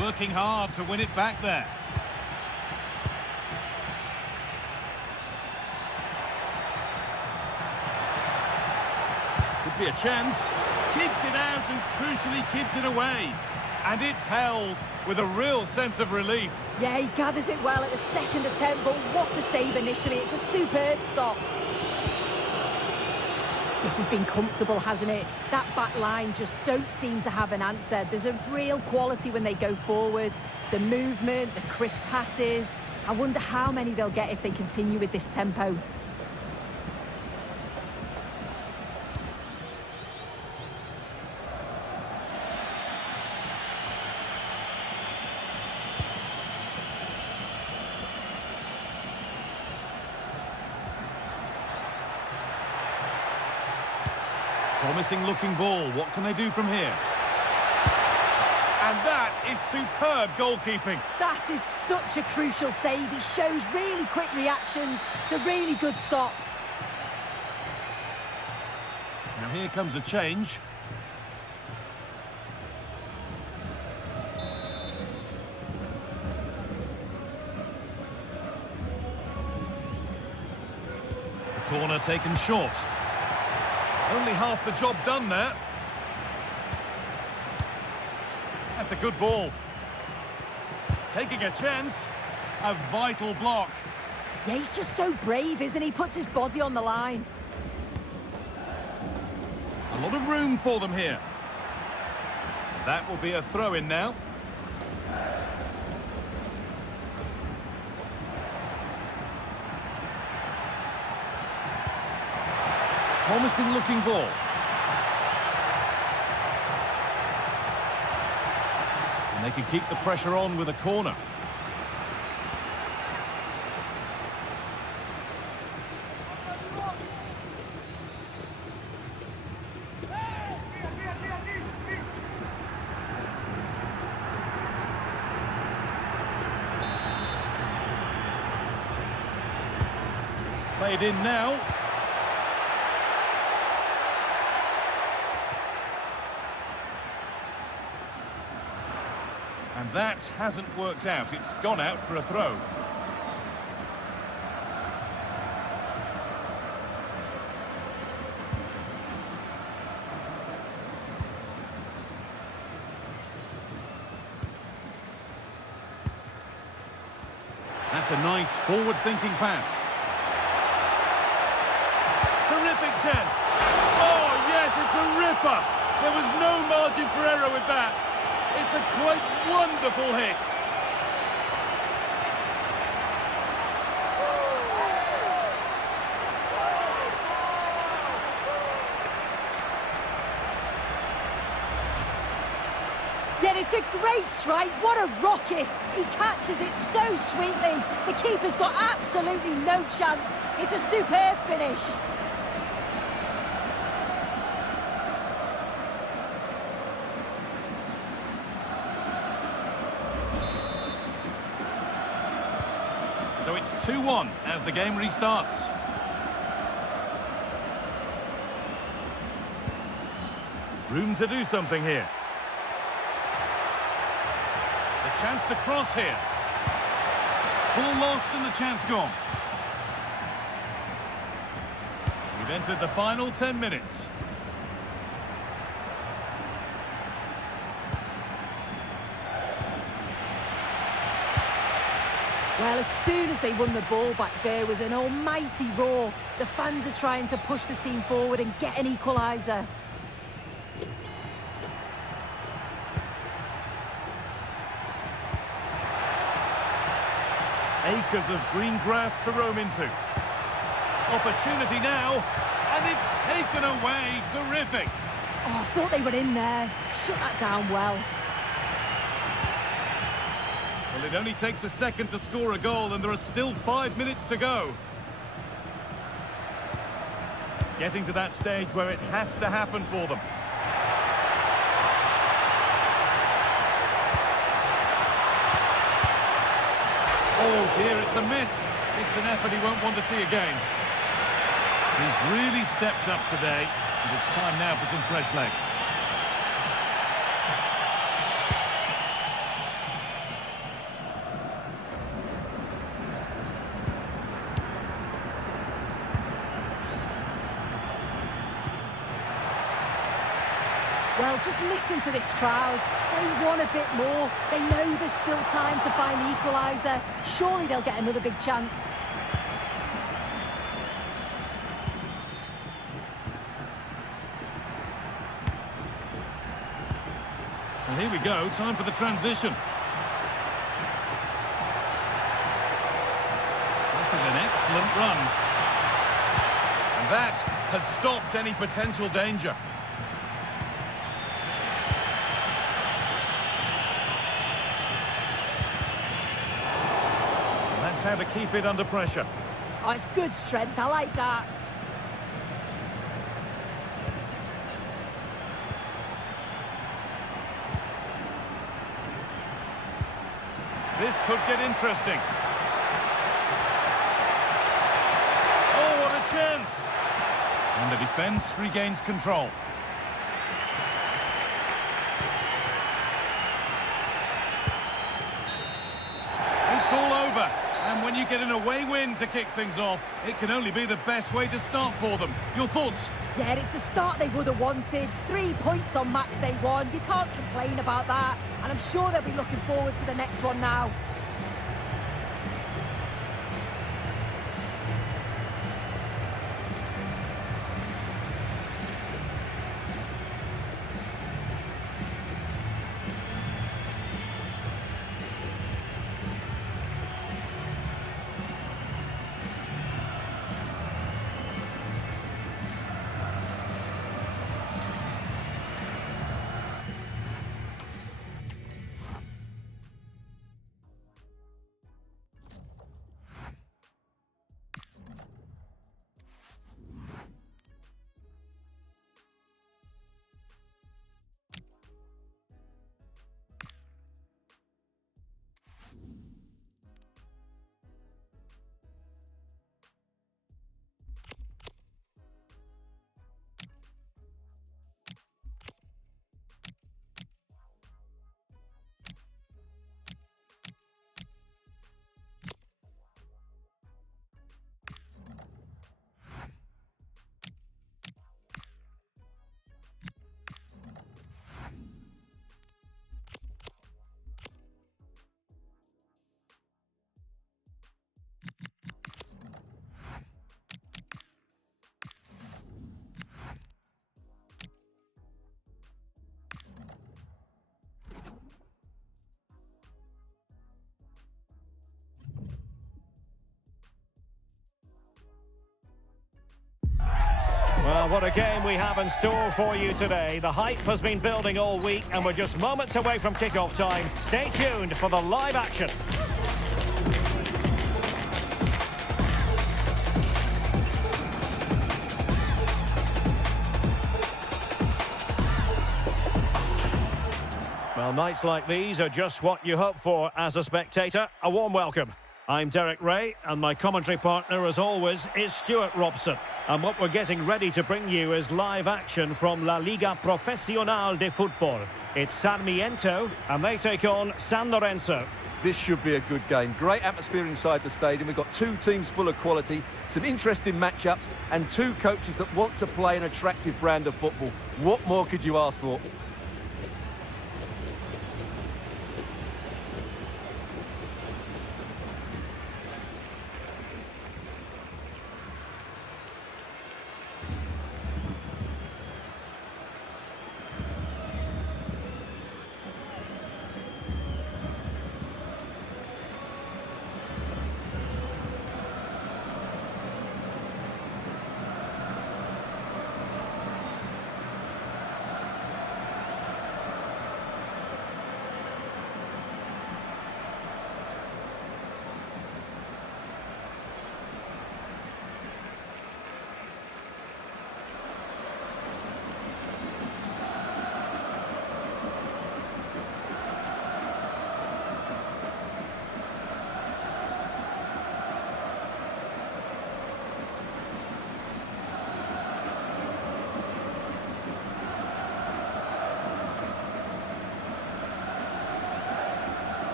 Working hard to win it back there. Could be a chance. Keeps it out and crucially keeps it away. And it's held with a real sense of relief. Yeah, he gathers it well at the second attempt, but what a save initially. It's a superb stop. This has been comfortable, hasn't it? That back line just don't seem to have an answer. There's a real quality when they go forward. The movement, the crisp passes. I wonder how many they'll get if they continue with this tempo. Promising looking ball. What can they do from here? And that is superb goalkeeping. That is such a crucial save. He shows really quick reactions. It's a really good stop. Now here comes a change. The corner taken short. Only half the job done there. That's a good ball. Taking a chance. A vital block. Yeah, he's just so brave, isn't he? Puts his body on the line. A lot of room for them here. That will be a throw-in now. Promising looking ball. And they can keep the pressure on with a corner. It's played in now. And that hasn't worked out. It's gone out for a throw. That's a nice forward-thinking pass. Terrific chance. Oh, yes, it's a ripper. There was no margin for error with that. It's a quite wonderful hit. Yeah, it's a great strike. What a rocket. He catches it so sweetly. The keeper's got absolutely no chance. It's a superb finish. So it's 2-1 as the game restarts. Room to do something here. The chance to cross here. Ball lost and the chance gone. We've entered the final 10 minutes. Well, as soon as they won the ball back, there was an almighty roar. The fans are trying to push the team forward and get an equaliser. Acres of green grass to roam into. Opportunity now, and it's taken away. Terrific. Oh, I thought they were in there. Shut that down well. Well, it only takes a second to score a goal, and there are still 5 minutes to go. Getting to that stage where it has to happen for them. Oh dear, it's a miss. It's an effort he won't want to see again. He's really stepped up today, and it's time now for some fresh legs. Well, just listen to this crowd. They want a bit more. They know there's still time to find the equaliser. Surely they'll get another big chance. Well, here we go. Time for the transition. This is an excellent run. And that has stopped any potential danger. That's how to keep it under pressure. Oh, it's good strength. I like that. This could get interesting. Oh, what a chance! And the defence regains control. It's all over. And when you get an away win to kick things off, it can only be the best way to start for them. Your thoughts? Yeah, it's the start they would have wanted. 3 points on match day 1. You can't complain about that. And I'm sure they'll be looking forward to the next one now. Well, what a game we have in store for you today. The hype has been building all week and we're just moments away from kick-off time. Stay tuned for the live action. Well, nights like these are just what you hope for as a spectator. A warm welcome. I'm Derek Ray, and my commentary partner, as always, is Stuart Robson. And what we're getting ready to bring you is live action from La Liga Profesional de Football. It's Sarmiento, and they take on San Lorenzo. This should be a good game. Great atmosphere inside the stadium. We've got two teams full of quality, some interesting matchups, and two coaches that want to play an attractive brand of football. What more could you ask for?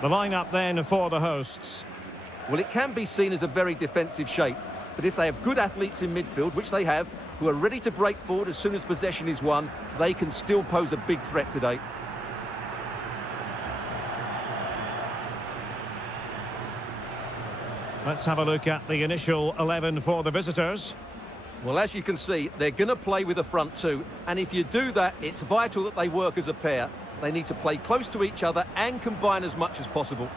The lineup then for the hosts. Well, it can be seen as a very defensive shape, but if they have good athletes in midfield, which they have, who are ready to break forward as soon as possession is won, they can still pose a big threat today. Let's have a look at the initial 11 for the visitors. Well, as you can see, they're going to play with a front two, and if you do that, it's vital that they work as a pair. They need to play close to each other and combine as much as possible.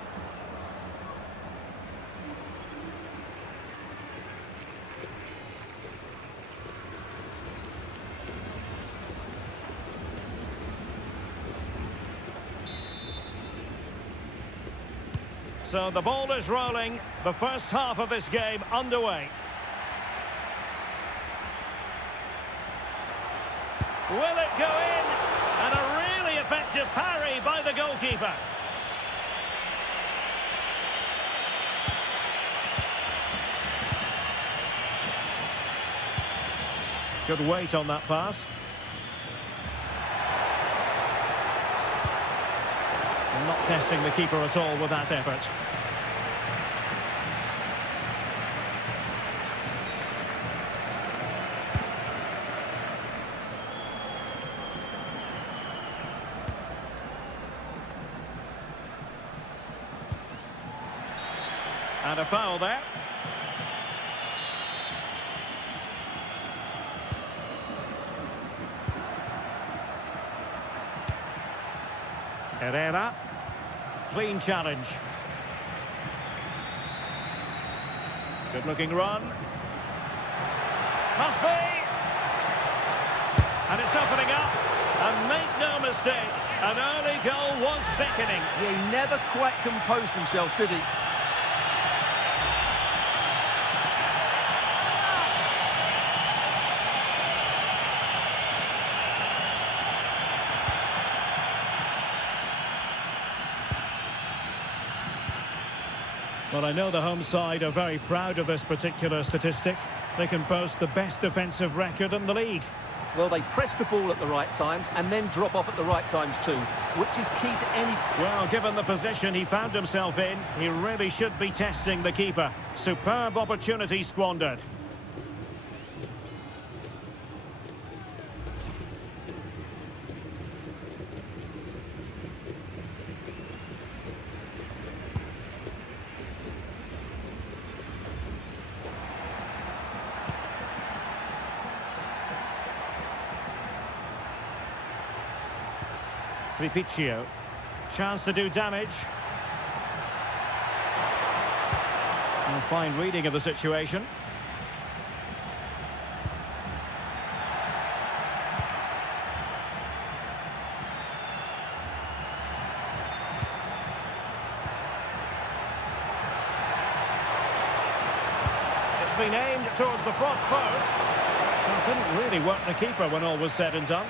So the ball is rolling, the first half of this game underway. Will it go in? And a really effective parry by the goalkeeper. Good weight on that pass. Not testing the keeper at all with that effort. And a foul there. Herrera. Clean challenge. Good looking run. Must be. And it's opening up. And make no mistake, an early goal was beckoning. Yeah, he never quite composed himself, did he? Well, I know the home side are very proud of this particular statistic. They can boast the best defensive record in the league. Well, they press the ball at the right times and then drop off at the right times too, which is key to any... Well, given the position he found himself in, he really should be testing the keeper. Superb opportunity squandered. Tripicchio. Chance to do damage. And fine reading of the situation. It's been aimed towards the front post. Well, it didn't really work the keeper when all was said and done.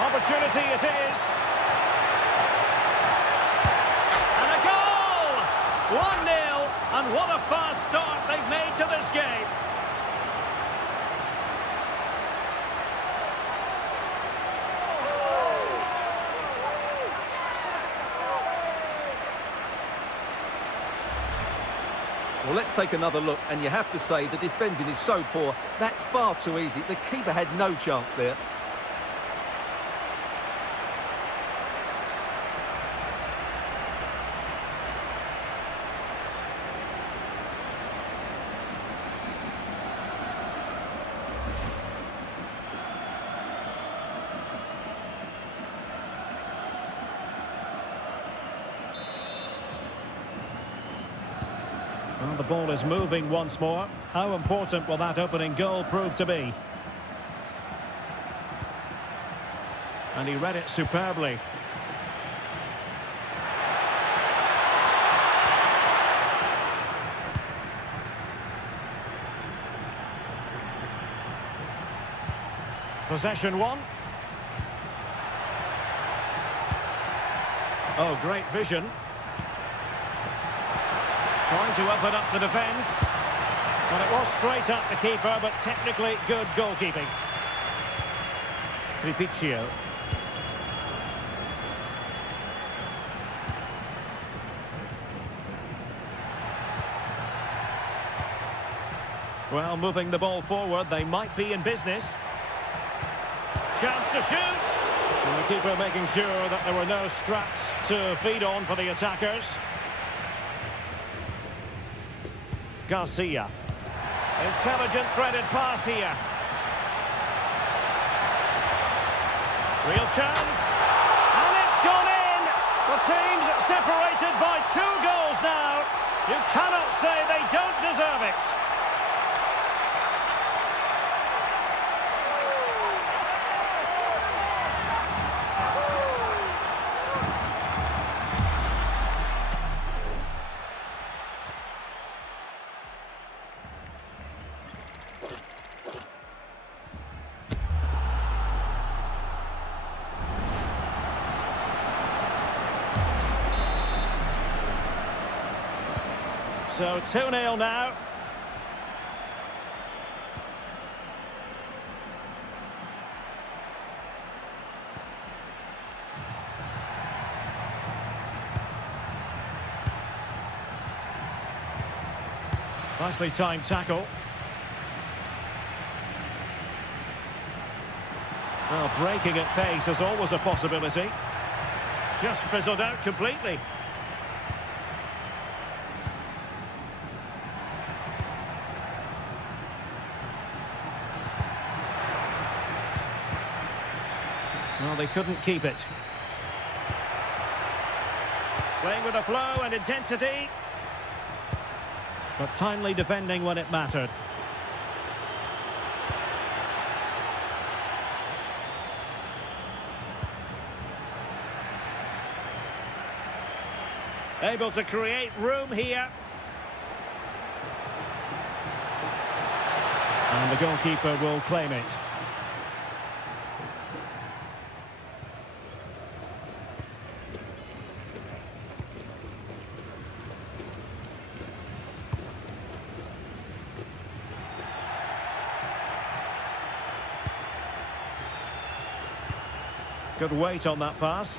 Opportunity it is. And a goal! 1-0, and what a fast start they've made to this game. Well, let's take another look, and you have to say the defending is so poor. That's far too easy. The keeper had no chance there. Well, the ball is moving once more. How important will that opening goal prove to be? And he read it superbly. Possession one. Oh, great vision. Trying to open up the defence. Well, it was straight at the keeper, but technically good goalkeeping. Tripicchio. Well, moving the ball forward, they might be in business. Chance to shoot! And the keeper making sure that there were no scraps to feed on for the attackers. Garcia. Intelligent threaded pass here. Real chance. And it's gone in! The team's separated by 2 goals now. You cannot say they don't deserve it. So 2-0 now. Nicely timed tackle. Well, breaking at pace is always a possibility. Just fizzled out completely. Well, they couldn't keep it. Playing with a flow and intensity. But timely defending when it mattered. Able to create room here. And the goalkeeper will claim it. Good weight on that pass.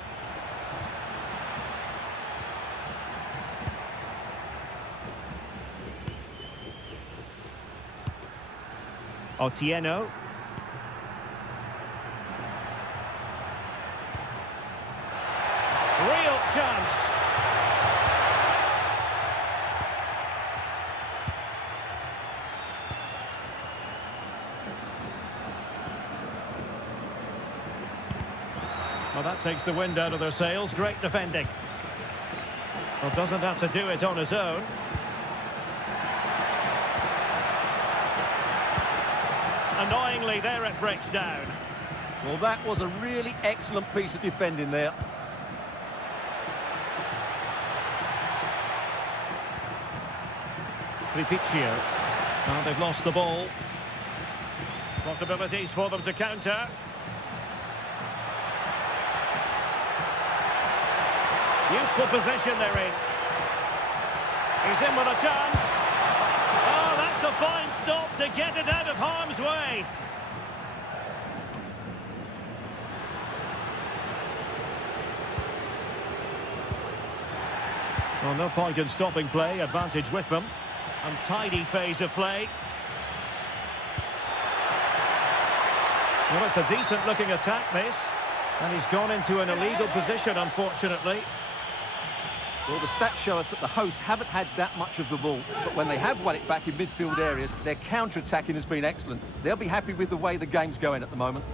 Otieno. Real chance. Well, that takes the wind out of their sails. Great defending. Well, doesn't have to do it on his own. Annoyingly, there it breaks down. Well, that was a really excellent piece of defending there. Tripicchio. Oh, they've lost the ball. Possibilities for them to counter. Useful position they're in. He's in with a chance. Oh, that's a fine stop to get it out of harm's way. Well, no point in stopping play. Advantage with them. Untidy phase of play. Well, it's a decent-looking attack, this. And he's gone into an illegal position, unfortunately. Well, the stats show us that the hosts haven't had that much of the ball, but when they have won it back in midfield areas, their counter-attacking has been excellent. They'll be happy with the way the game's going at the moment.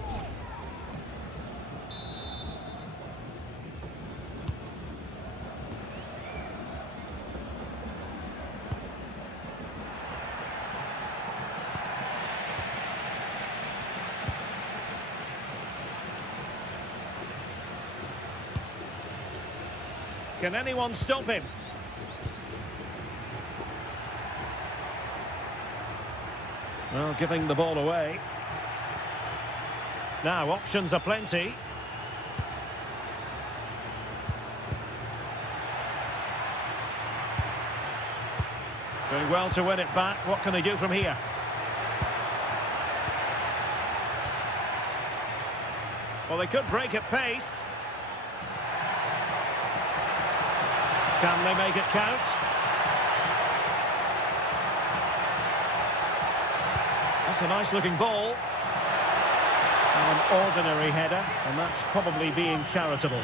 Can anyone stop him? Well, giving the ball away. Now, options are plenty. Doing well to win it back. What can they do from here? Well, they could break at pace. Can they make it count? That's a nice-looking ball. And an ordinary header, and that's probably being charitable.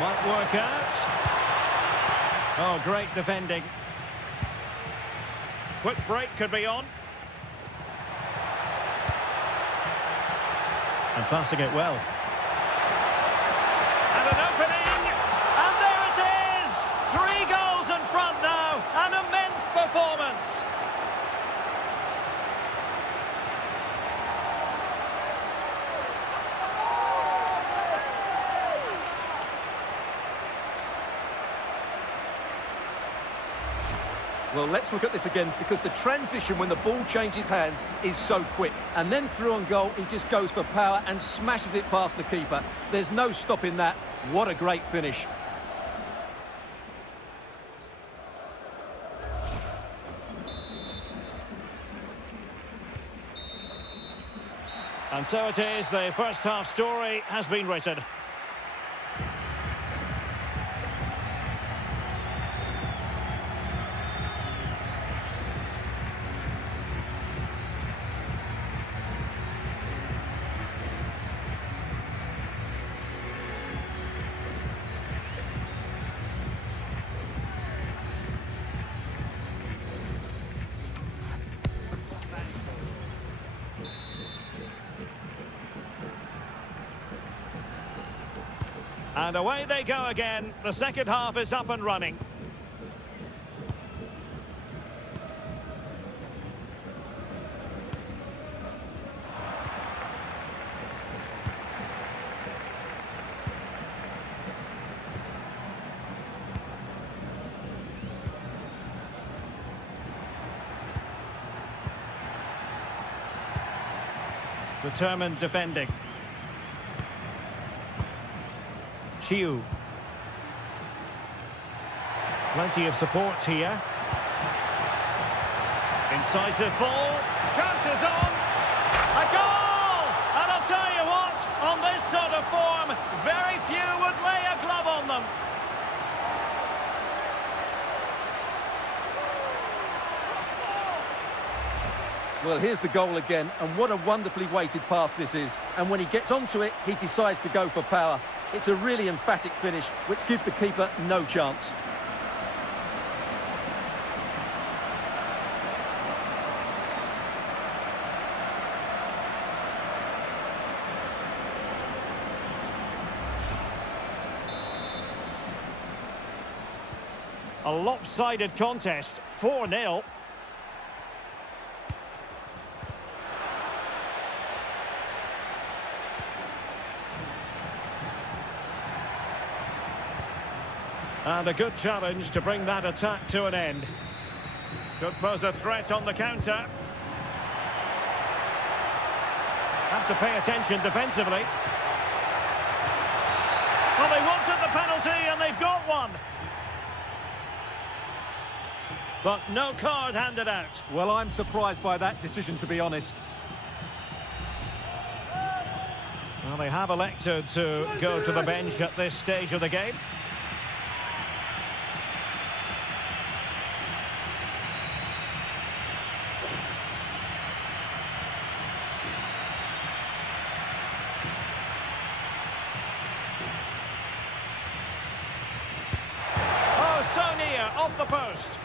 Might work out. Oh, great defending. Quick break could be on. And passing it well. And an opening. And there it is! 3 goals in front now. An immense performance. Well, let's look at this again, because the transition when the ball changes hands is so quick. And then through on goal, he just goes for power and smashes it past the keeper. There's no stopping that. What a great finish. And so it is, the first half story has been written. And away they go again. The second half is up and running. Determined defending. Chiu. Plenty of support here. Incisive ball. Chances on. A goal! And I'll tell you what, on this sort of form, very few would lay a glove on them. Well, here's the goal again, and what a wonderfully weighted pass this is. And when he gets onto it, he decides to go for power. It's a really emphatic finish, which gives the keeper no chance. A lopsided contest, 4-0. And a good challenge to bring that attack to an end. Could pose a threat on the counter. Have to pay attention defensively. Well, they wanted the penalty and they've got one. But no card handed out. Well, I'm surprised by that decision, to be honest. Well, they have elected to go to the bench at this stage of the game. Off the post.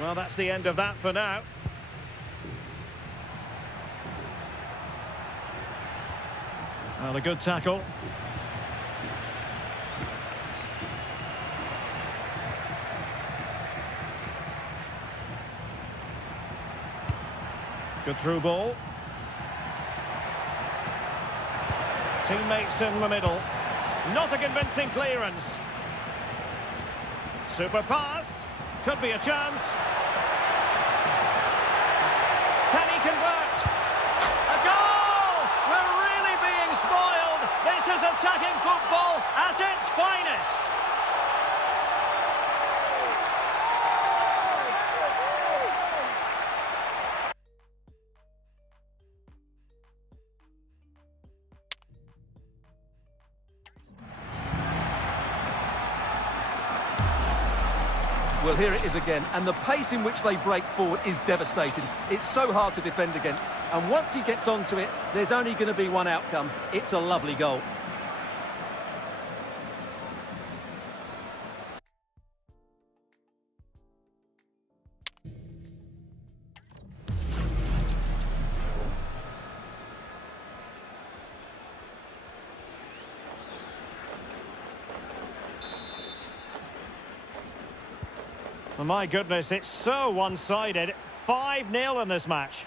Well, that's the end of that for now. Well, a good tackle. Good through ball. Teammates in the middle. Not a convincing clearance. Super pass. Could be a chance. Can he convert? A goal! We're really being spoiled. This is attacking football at its finest. Well, here it is again, and the pace in which they break forward is devastating. It's so hard to defend against, and once he gets onto it, there's only going to be one outcome. It's a lovely goal. Well, my goodness, it's so one-sided. 5-0 in this match.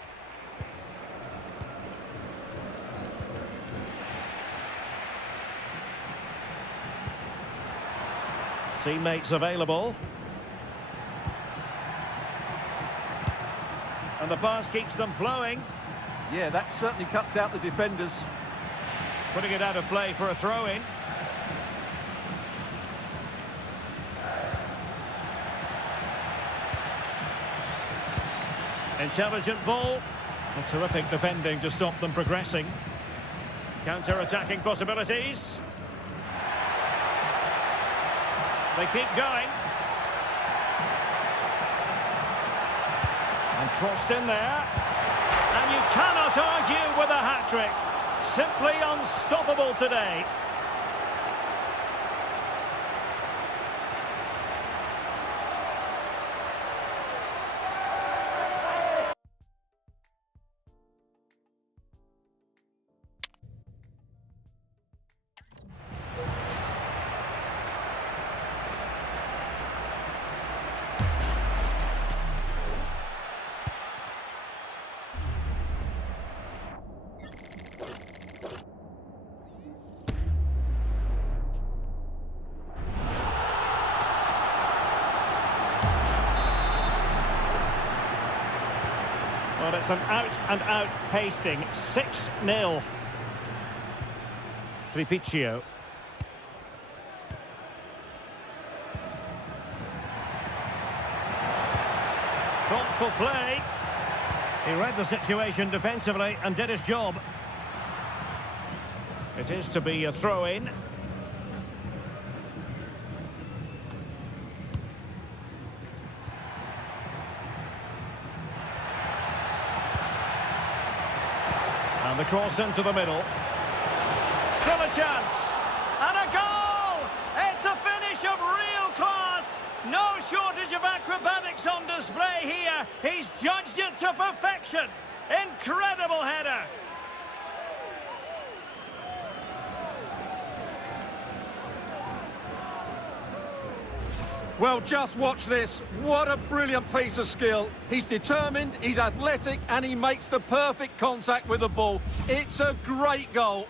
Teammates available. And the pass keeps them flowing. Yeah, that certainly cuts out the defenders. Putting it out of play for a throw-in. Intelligent ball. A terrific defending to stop them progressing. Counter-attacking possibilities. They keep going. And crossed in there. And you cannot argue with a hat-trick. Simply unstoppable today. Well, it's an out-and-out pasting. 6-0. Tripicchio. Thoughtful play. He read the situation defensively and did his job. It is to be a throw-in. And the cross into the middle. Still a chance. And a goal! It's a finish of real class. No shortage of acrobatics on display here. He's judged it to perfection. Incredible header. Well, just watch this. What a brilliant piece of skill. He's determined, he's athletic, and he makes the perfect contact with the ball. It's a great goal.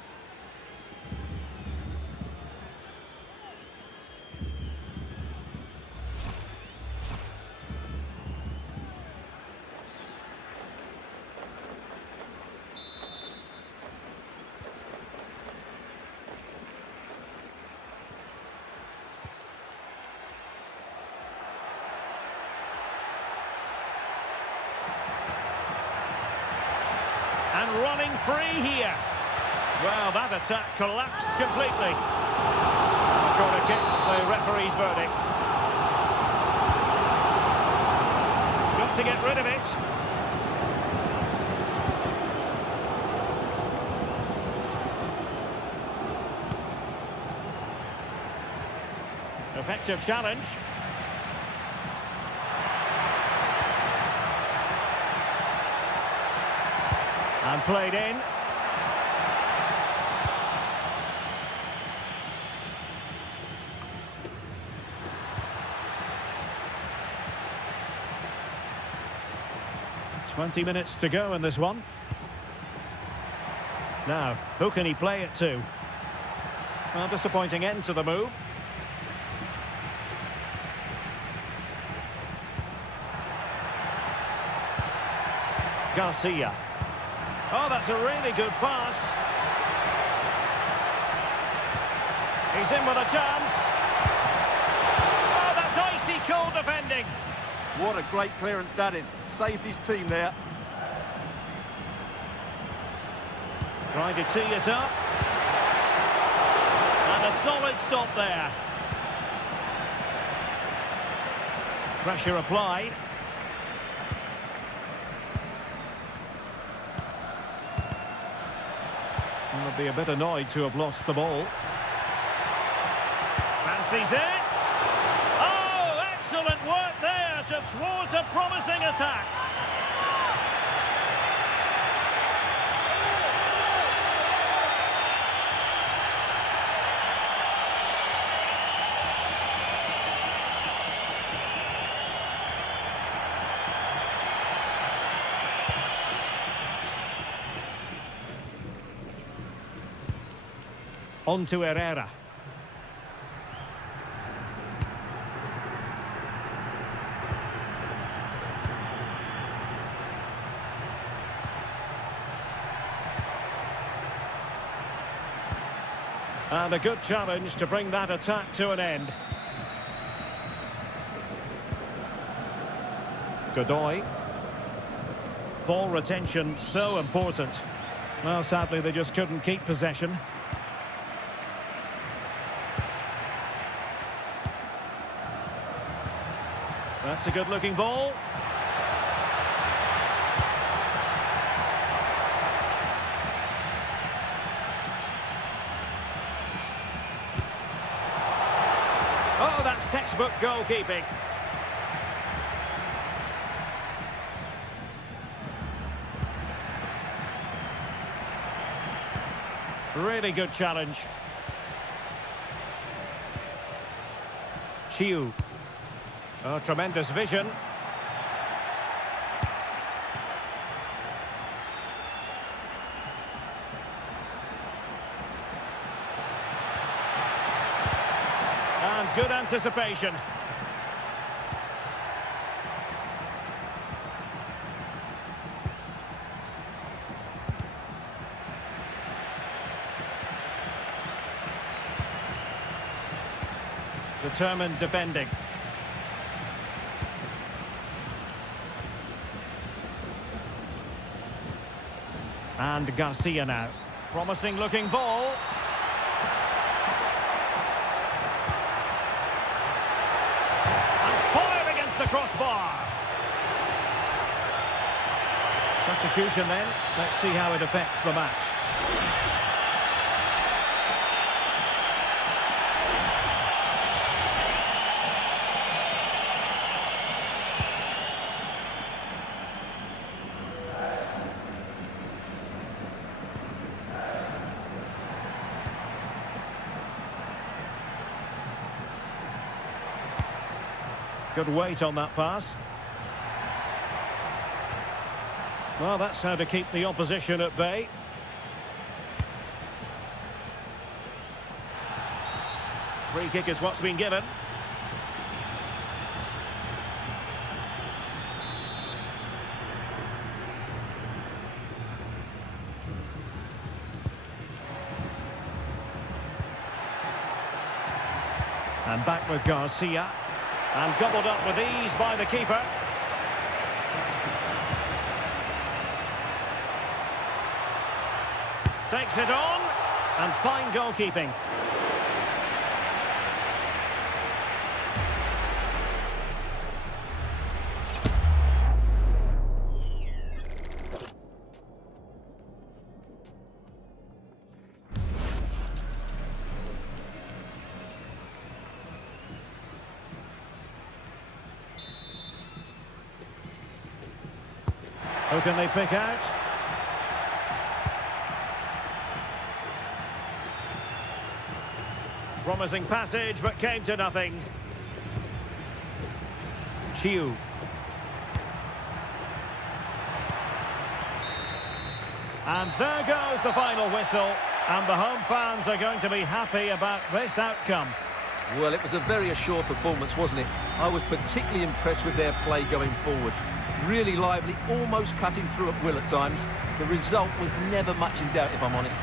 And running free here. Well, that attack collapsed completely. A corner kick, the referee's verdict. Got to get rid of it. Effective challenge. And played in. 20 minutes to go in this one. Now, who can he play it to? Well, disappointing end to the move. Garcia. Oh, that's a really good pass. He's in with a chance. Oh, that's icy cold defending. What a great clearance that is. Saved his team there. Trying to tee it up. And a solid stop there. Pressure applied. He'll be a bit annoyed to have lost the ball. Fancies it. Oh, excellent work there to thwart a promising attack. On to Herrera. And a good challenge to bring that attack to an end. Godoy. Ball retention so important. Well, sadly, they just couldn't keep possession. That's a good-looking ball. Oh, that's textbook goalkeeping. Really good challenge. Chiu. Oh, tremendous vision. And good anticipation. Determined defending. And Garcia now. Promising looking ball. And fired against the crossbar. Substitution then. Let's see how it affects the match. Good weight on that pass. Well, that's how to keep the opposition at bay. Free kick is what's been given. And back with Garcia. And gobbled up with ease by the keeper. Takes it on. And fine goalkeeping. Who can they pick out? Promising passage, but came to nothing. Chiu. And there goes the final whistle. And the home fans are going to be happy about this outcome. Well, it was a very assured performance, wasn't it? I was particularly impressed with their play going forward. Really lively, almost cutting through at will at times. The result was never much in doubt, if I'm honest.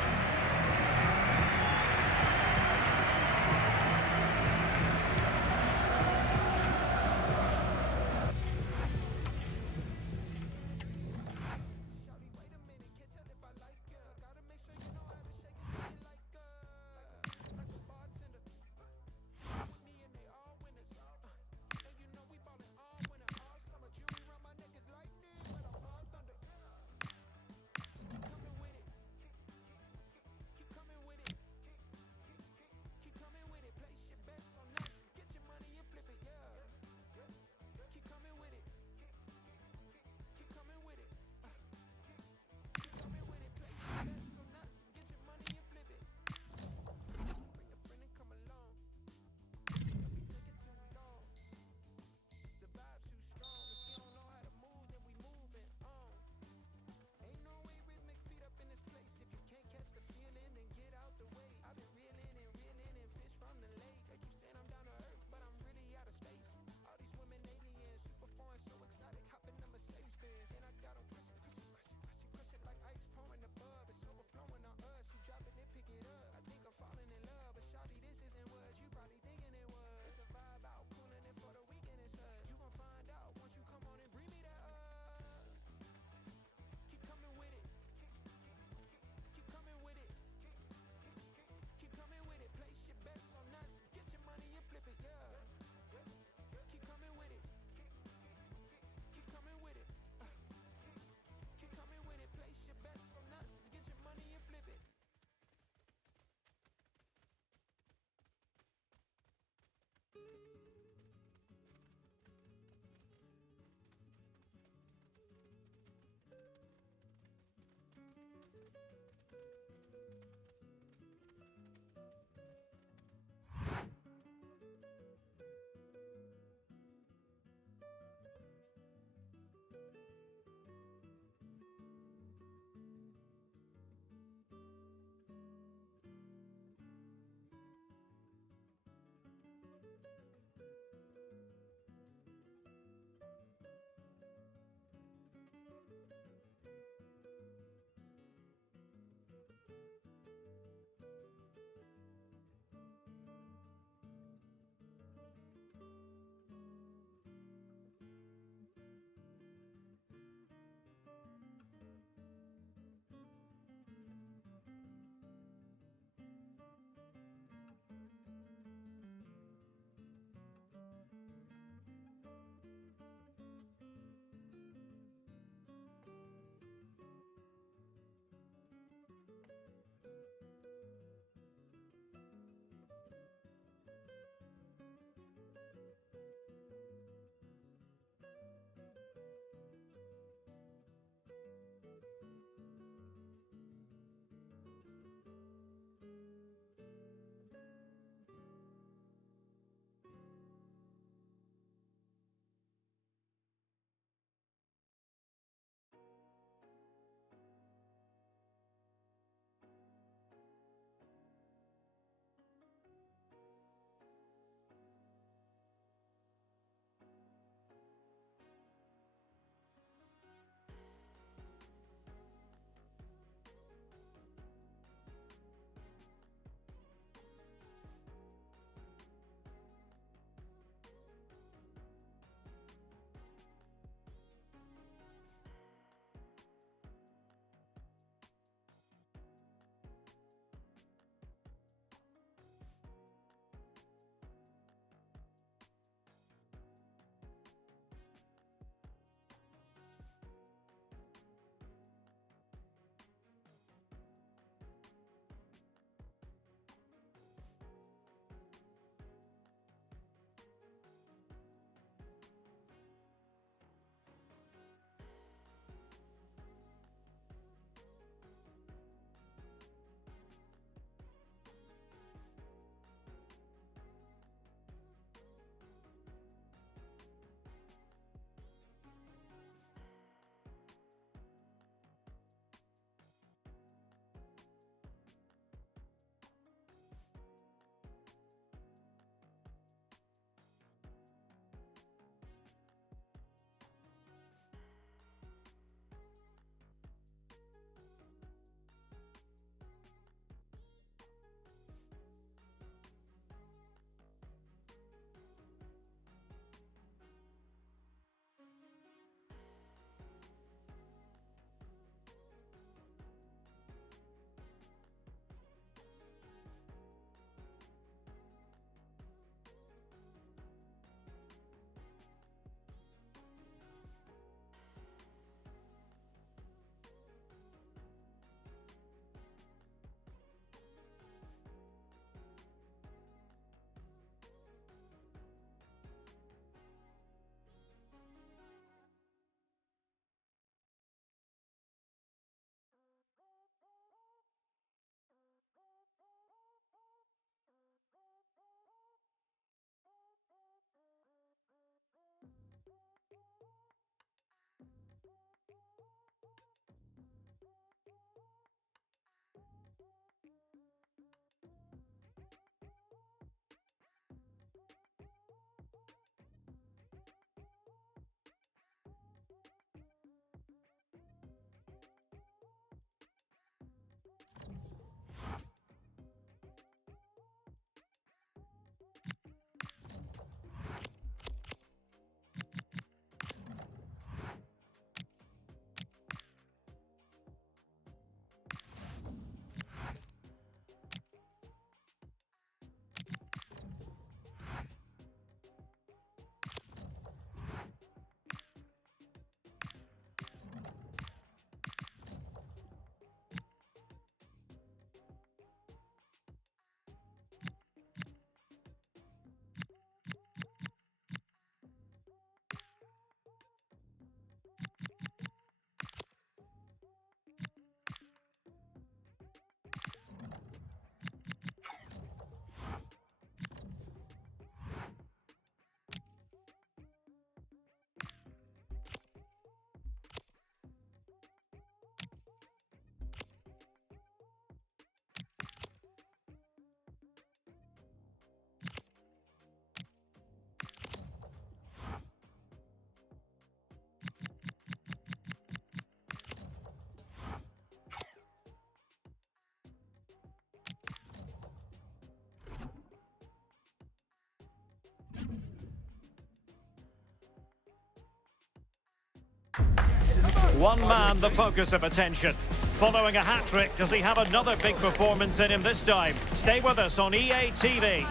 One man the focus of attention. Following a hat-trick, does he have another big performance in him this time? Stay with us on EA TV.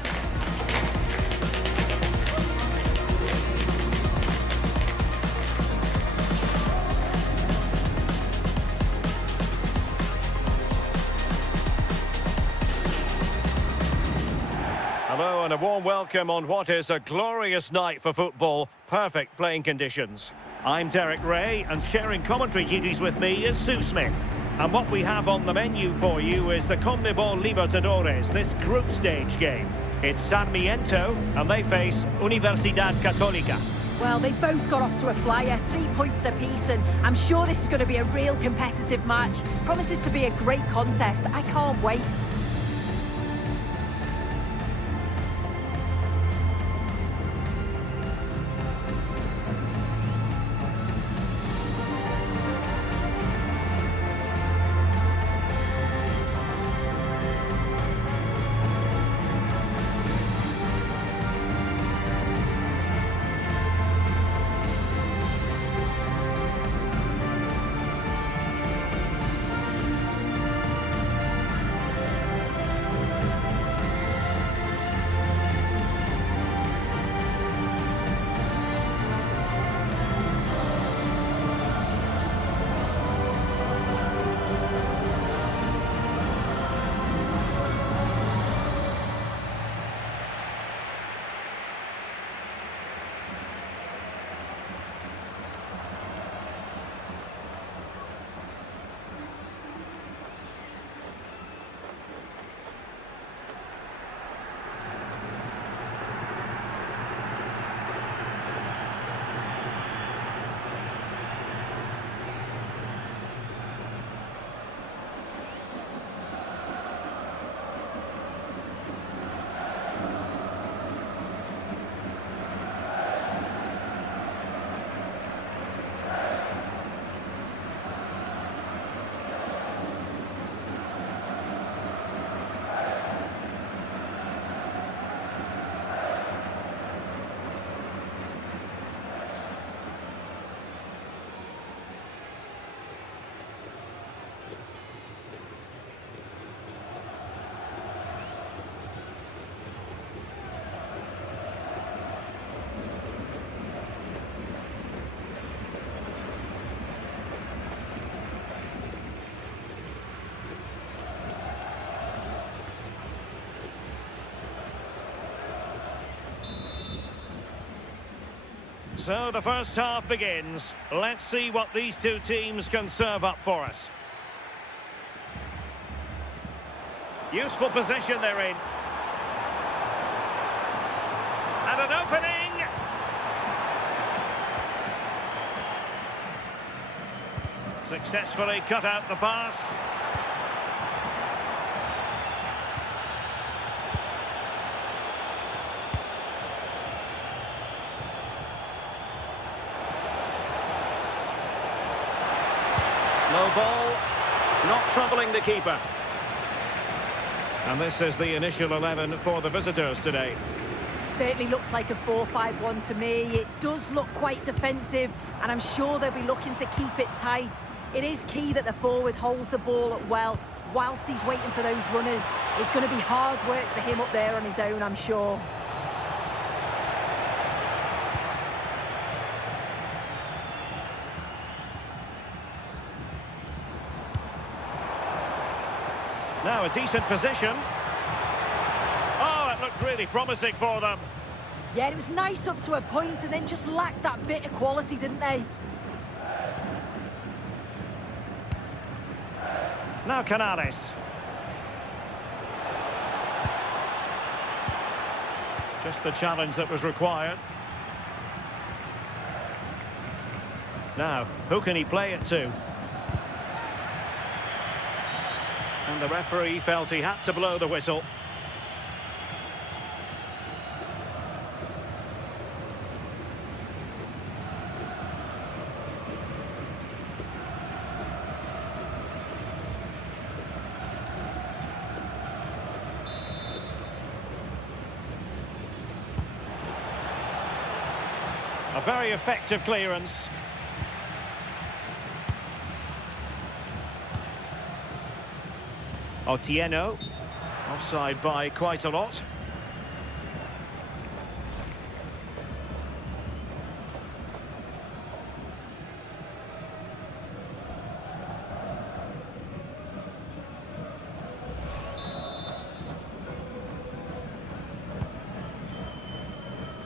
Hello and a warm welcome on what is a glorious night for football. Perfect playing conditions. I'm Derek Ray, and sharing commentary duties with me is Sue Smith. And what we have on the menu for you is the CONMEBOL Libertadores, this group stage game. It's Sarmiento, and they face Universidad Católica. Well, they both got off to a flyer, 3 points apiece, and I'm sure this is going to be a real competitive match. Promises to be a great contest. I can't wait. So the first half begins. Let's see what these two teams can serve up for us. Useful position they're in. And an opening! Successfully cut out the pass. Low ball, not troubling the keeper. And this is the initial 11 for the visitors today. Certainly looks like a 4-5-1 to me. It does look quite defensive, and I'm sure they'll be looking to keep it tight. It is key that the forward holds the ball well whilst he's waiting for those runners. It's going to be hard work for him up there on his own, I'm sure. Now a decent position. Oh, it looked really promising for them. Yeah, it was nice up to a point and then just lacked that bit of quality, didn't they? Now Canales. Just the challenge that was required. Now, who can he play it to? And the referee felt he had to blow the whistle. A very effective clearance. Otieno. Offside by quite a lot.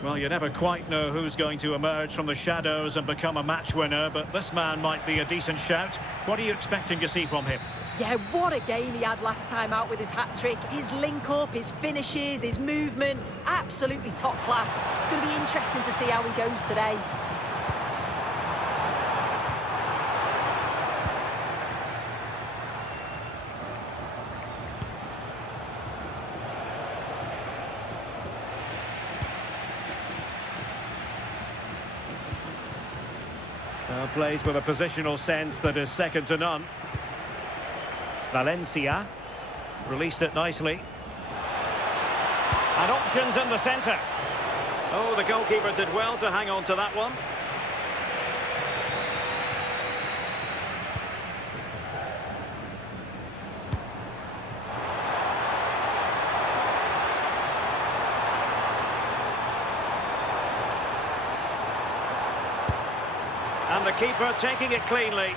Well, you never quite know who's going to emerge from the shadows and become a match winner, but this man might be a decent shout. What are you expecting to see from him? Yeah, what a game he had last time out with his hat-trick. His link-up, his finishes, his movement, absolutely top class. It's going to be interesting to see how he goes today. Plays with a positional sense that is second to none. Valencia released it nicely. And options in the centre. Oh, the goalkeeper did well to hang on to that one. And the keeper taking it cleanly.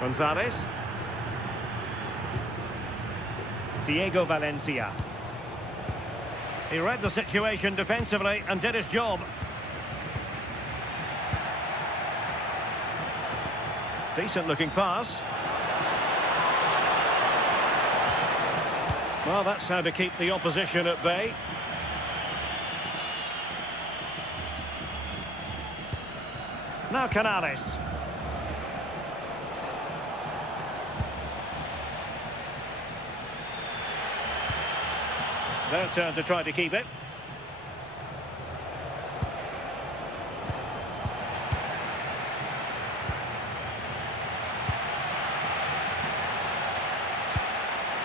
Gonzalez. Diego Valencia. He read the situation defensively and did his job. Decent looking pass. Well, that's how to keep the opposition at bay. Now Canales. Their turn to try to keep it.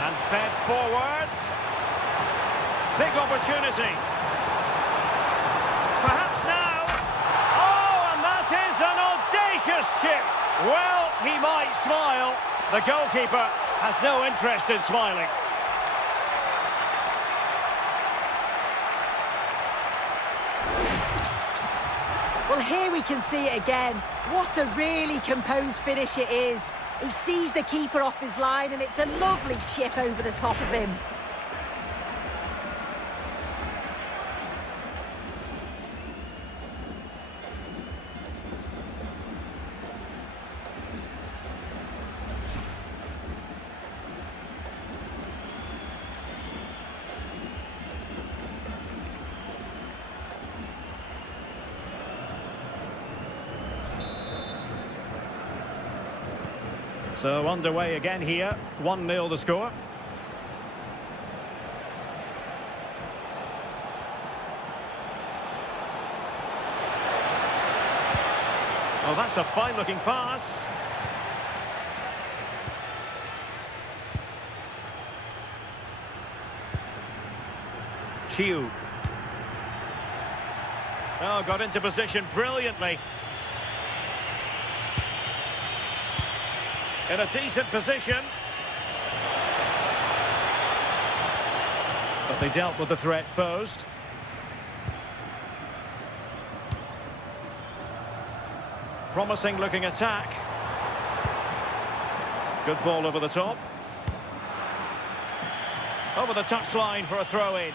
And fed forwards. Big opportunity. Perhaps now. Oh, and that is an audacious chip. Well, he might smile. The goalkeeper has no interest in smiling. Well, here we can see it again. What a really composed finish it is. He sees the keeper off his line and it's a lovely chip over the top of him. So underway again here, 1-0 the score. Oh, that's a fine-looking pass. Chiu. Oh, got into position brilliantly. In a decent position. But they dealt with the threat posed. Promising looking attack. Good ball over the top. Over the touchline for a throw-in.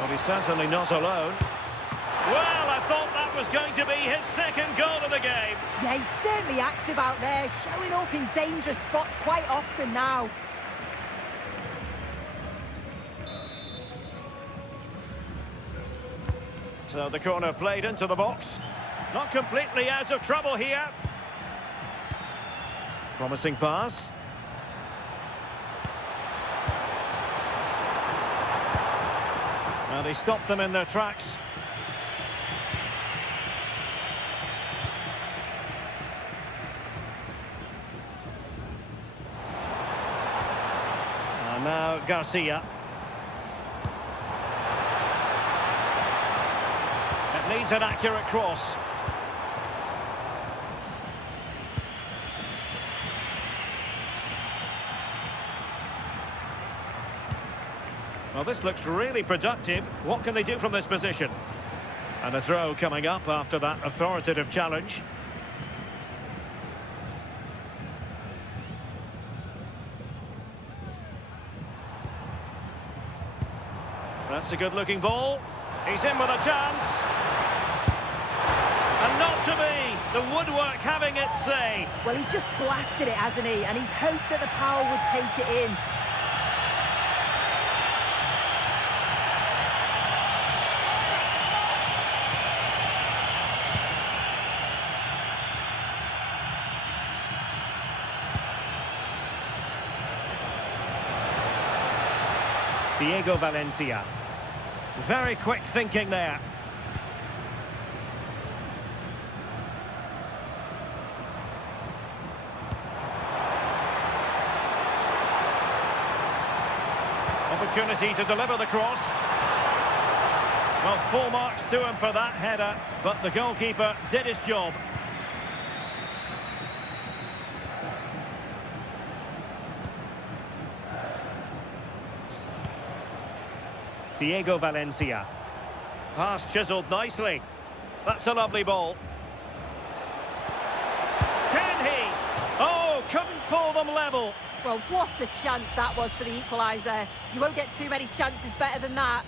Well, he's certainly not alone. Well, I thought that was going to be his second goal of the game. Yeah, he's certainly active out there, showing up in dangerous spots quite often now. So the corner played into the box. Not completely out of trouble here. Promising pass. Now they stopped them in their tracks. Now Garcia. It needs an accurate cross. Well, this looks really productive. What can they do from this position? And a throw coming up after that authoritative challenge. That's a good-looking ball. He's in with a chance. And not to be. The woodwork having its say. Well, he's just blasted it, hasn't he? And he's hoped that the power would take it in. Diego Valencia. Very quick thinking there. Opportunity to deliver the cross. Well, full marks to him for that header, but the goalkeeper did his job. Diego Valencia. Pass chiselled nicely. That's a lovely ball. Can he? Oh, couldn't pull them level. Well, what a chance that was for the equaliser. You won't get too many chances better than that.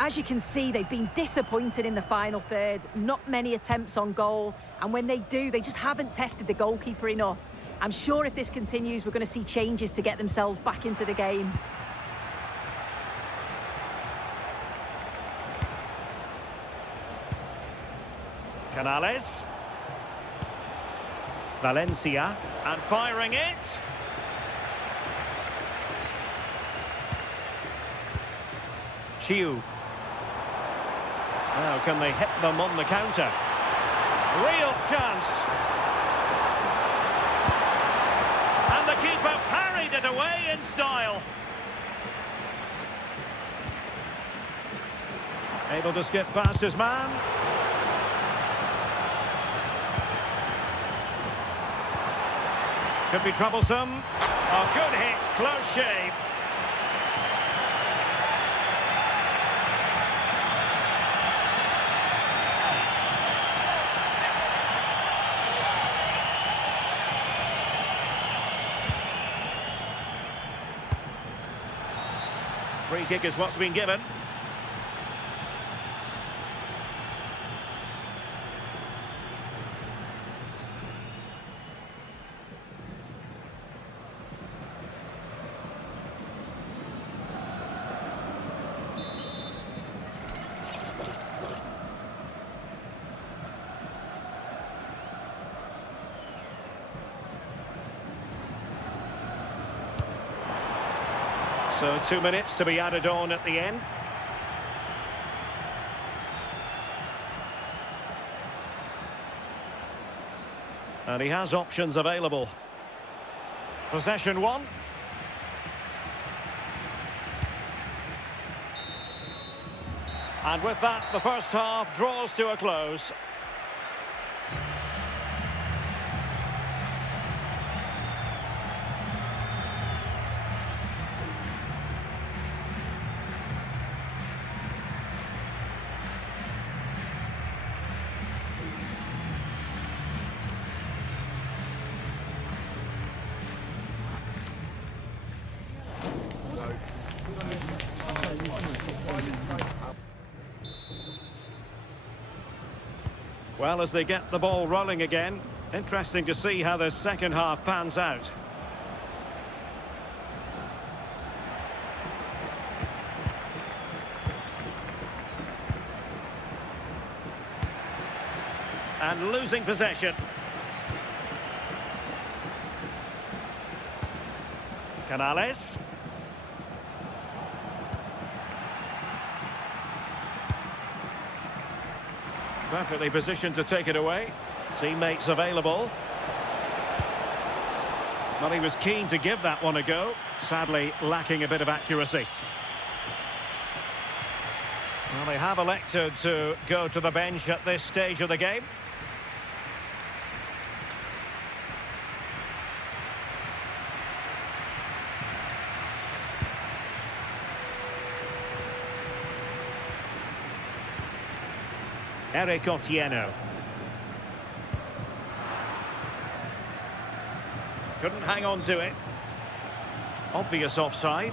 As you can see, they've been disappointed in the final third. Not many attempts on goal. And when they do, they just haven't tested the goalkeeper enough. I'm sure if this continues, we're going to see changes to get themselves back into the game. Canales. Valencia. And firing it. Chiu. Now can they hit them on the counter? Real chance. And the keeper parried it away in style. Able to skip past his man. Could be troublesome. Oh, good hit, close shave. Free kick is what's been given. So 2 minutes to be added on at the end. And he has options available. Possession one. And with that, the first half draws to a close. Well, as they get the ball rolling again, interesting to see how the second half pans out. And losing possession. Canales. Perfectly positioned to take it away. Teammates available. Well, he was keen to give that one a go, sadly lacking a bit of accuracy. Well, they have elected to go to the bench at this stage of the game. Eric Otieno. Couldn't hang on to it. Obvious offside.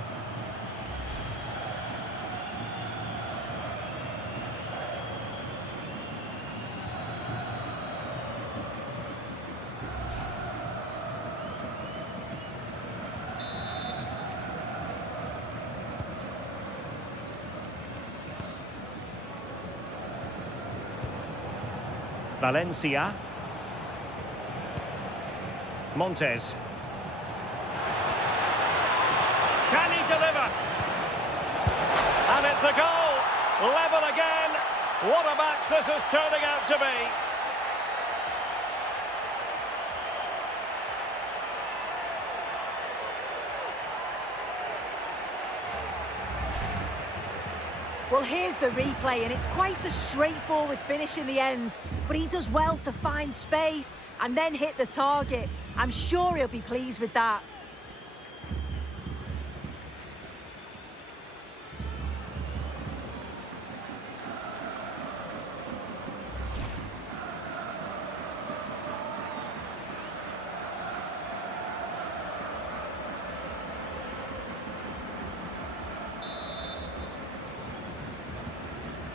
Valencia. Montes. Can he deliver? And it's a goal! Level again! What a match this is turning out to be! Well, here's the replay, and it's quite a straightforward finish in the end. But he does well to find space and then hit the target. I'm sure he'll be pleased with that.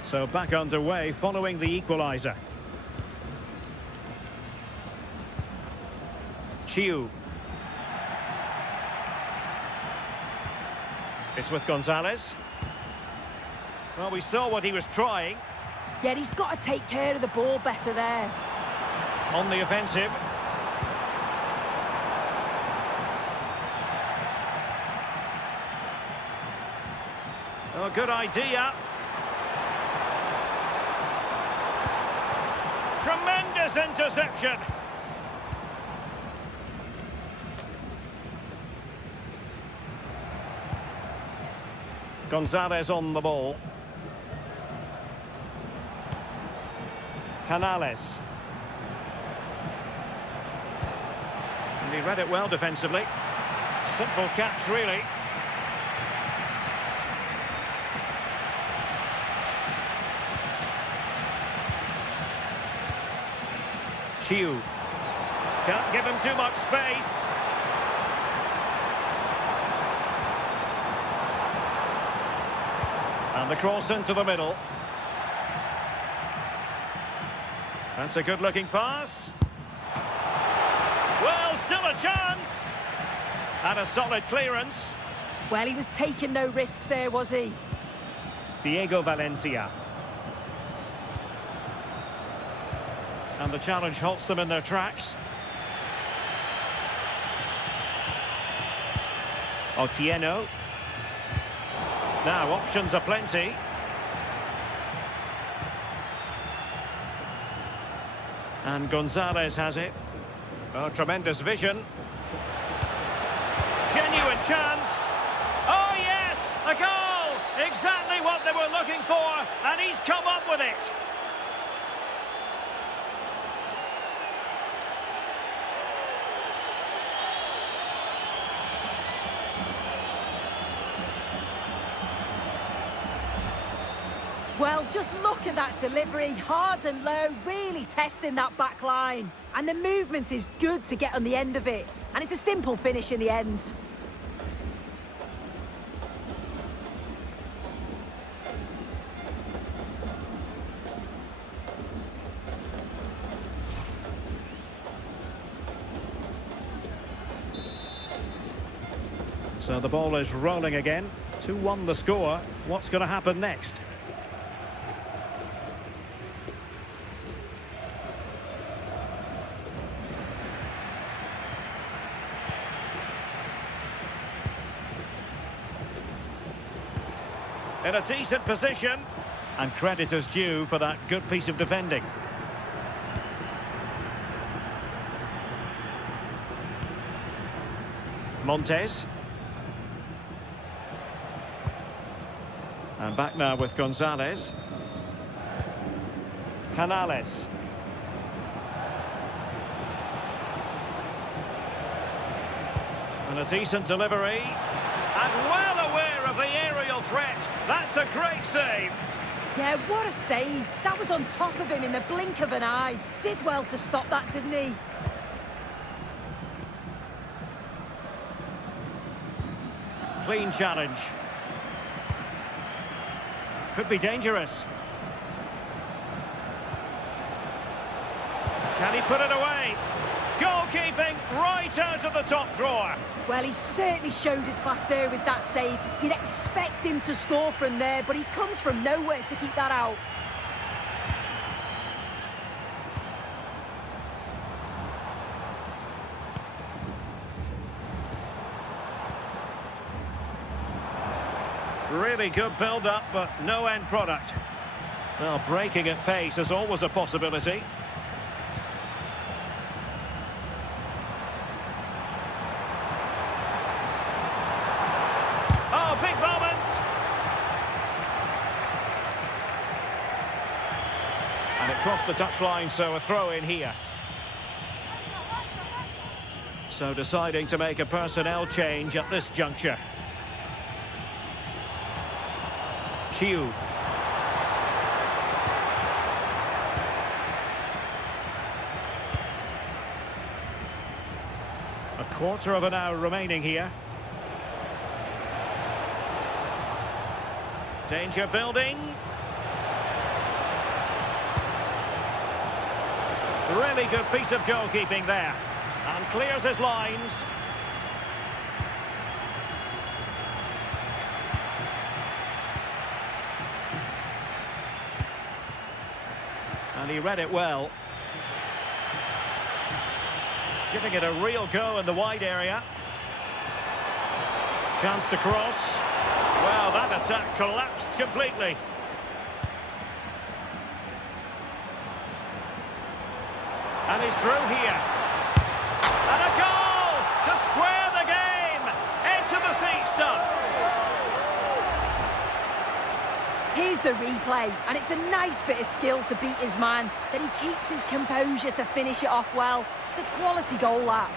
So back underway following the equaliser. Chiu. It's with Gonzalez. Well, we saw what he was trying. Yeah, he's got to take care of the ball better there. On the offensive. Oh, good idea. Tremendous interception. Gonzalez on the ball. Canales. And he read it well defensively. Simple catch, really. Chiu. Can't give him too much space. And the cross into the middle. That's a good-looking pass. Well, still a chance. And a solid clearance. Well, he was taking no risks there, was he? Diego Valencia. And the challenge halts them in their tracks. Otieno. Now, options are plenty. And Gonzalez has it. Oh, tremendous vision. Genuine chance. Oh, yes! A goal! Exactly what they were looking for, and he's come up with it. Well, just look at that delivery, hard and low, really testing that back line. And the movement is good to get on the end of it. And it's a simple finish in the end. So the ball is rolling again. 2-1 the score. What's going to happen next? In a decent position, and credit is due for that good piece of defending. Montes. And back now with Gonzalez. Canales. And a decent delivery. And well aware of the aerial threat. That's a great save. Yeah, what a save. That was on top of him in the blink of an eye. Did well to stop that, didn't he? Clean challenge. Could be dangerous. Can he put it away? Goalkeeping right out of the top drawer. Well, he certainly showed his class there with that save. You'd expect him to score from there, but he comes from nowhere to keep that out. Really good build-up, but no end product. Well, breaking at pace is always a possibility. Oh, big moment! And it crossed the touchline, so a throw in here. So deciding to make a personnel change at this juncture. Chiu. A quarter of an hour remaining here. Danger building. Really good piece of goalkeeping there. And clears his lines. And he read it well. Giving it a real go in the wide area. Chance to cross. Well, that attack collapsed completely. And he's through here. And a goal to square the game. Into the seat stuff. Here's the replay, and it's a nice bit of skill to beat his man, that he keeps his composure to finish it off well. It's a quality goal, that.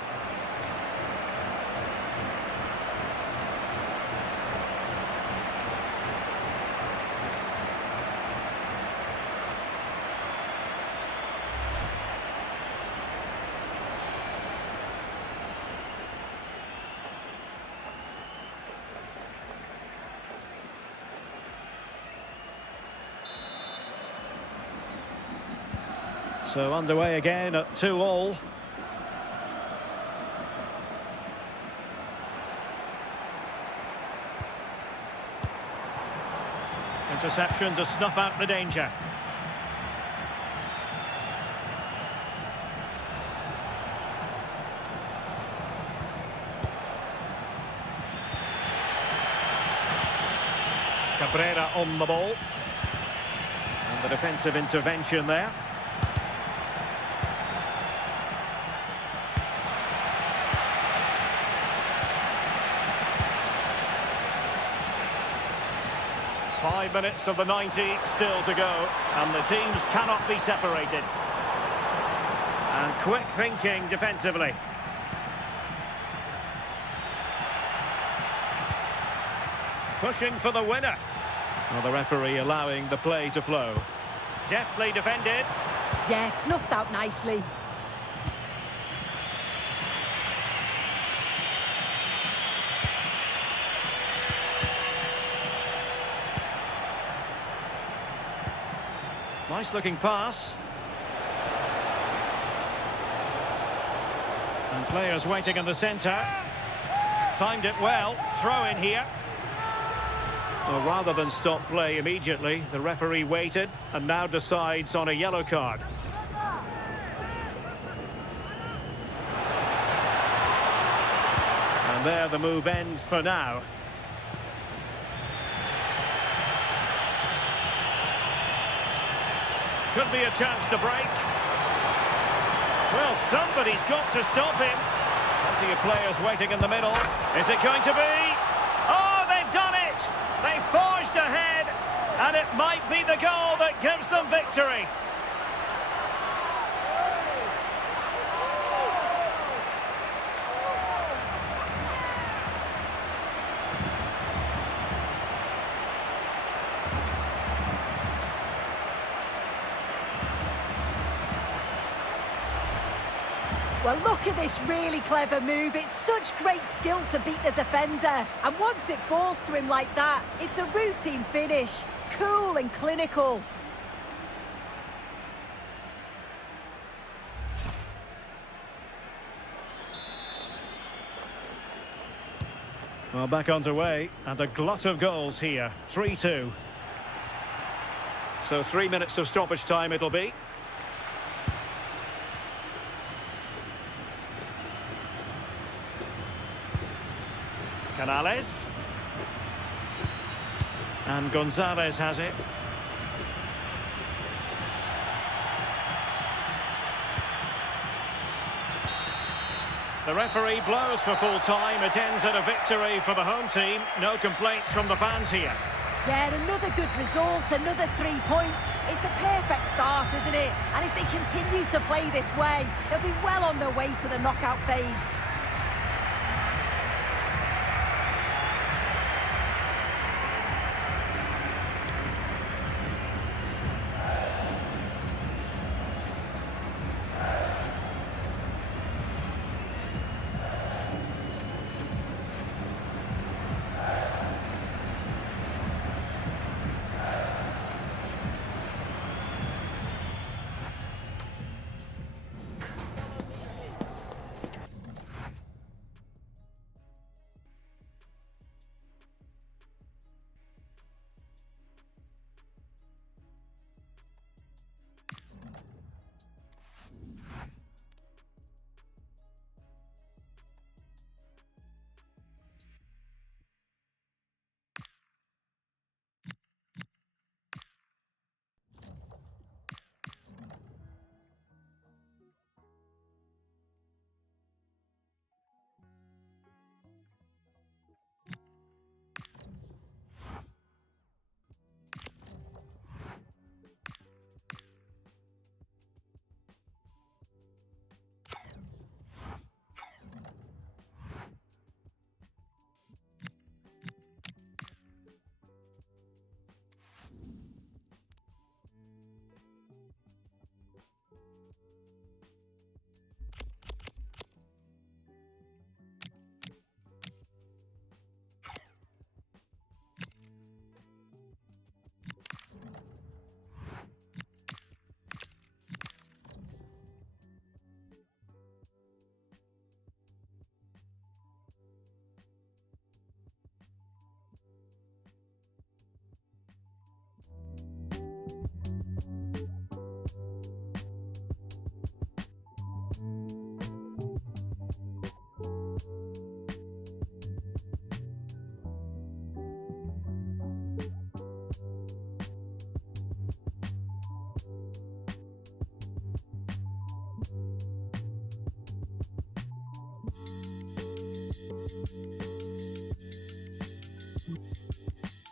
So underway again at 2-2. Interception to snuff out the danger. Cabrera on the ball. And the defensive intervention there. Five minutes of the 90 still to go, and the teams cannot be separated. And quick thinking defensively. Pushing for the winner. Well, the referee allowing the play to flow. Deftly defended. Yeah, snuffed out nicely. Nice looking pass. And players waiting in the centre. Timed it well. Throw in here. Well, rather than stop play immediately, the referee waited and now decides on a yellow card. And there the move ends for now. Could be a chance to break. Well, somebody's got to stop him. Plenty of players waiting in the middle. Is it going to be? Oh, they've done it! They've forged ahead, and it might be the goal that gives them victory. Well, look at this really clever move. It's such great skill to beat the defender. And once it falls to him like that, it's a routine finish. Cool and clinical. Well, back underway, and a glut of goals here. 3-2. So 3 minutes of stoppage time it'll be. Canales. And Gonzalez has it. The referee blows for full time. It ends at a victory for the home team. No complaints from the fans here. Yeah, another good result, another 3 points. It's the perfect start, isn't it? And if they continue to play this way, they'll be well on their way to the knockout phase.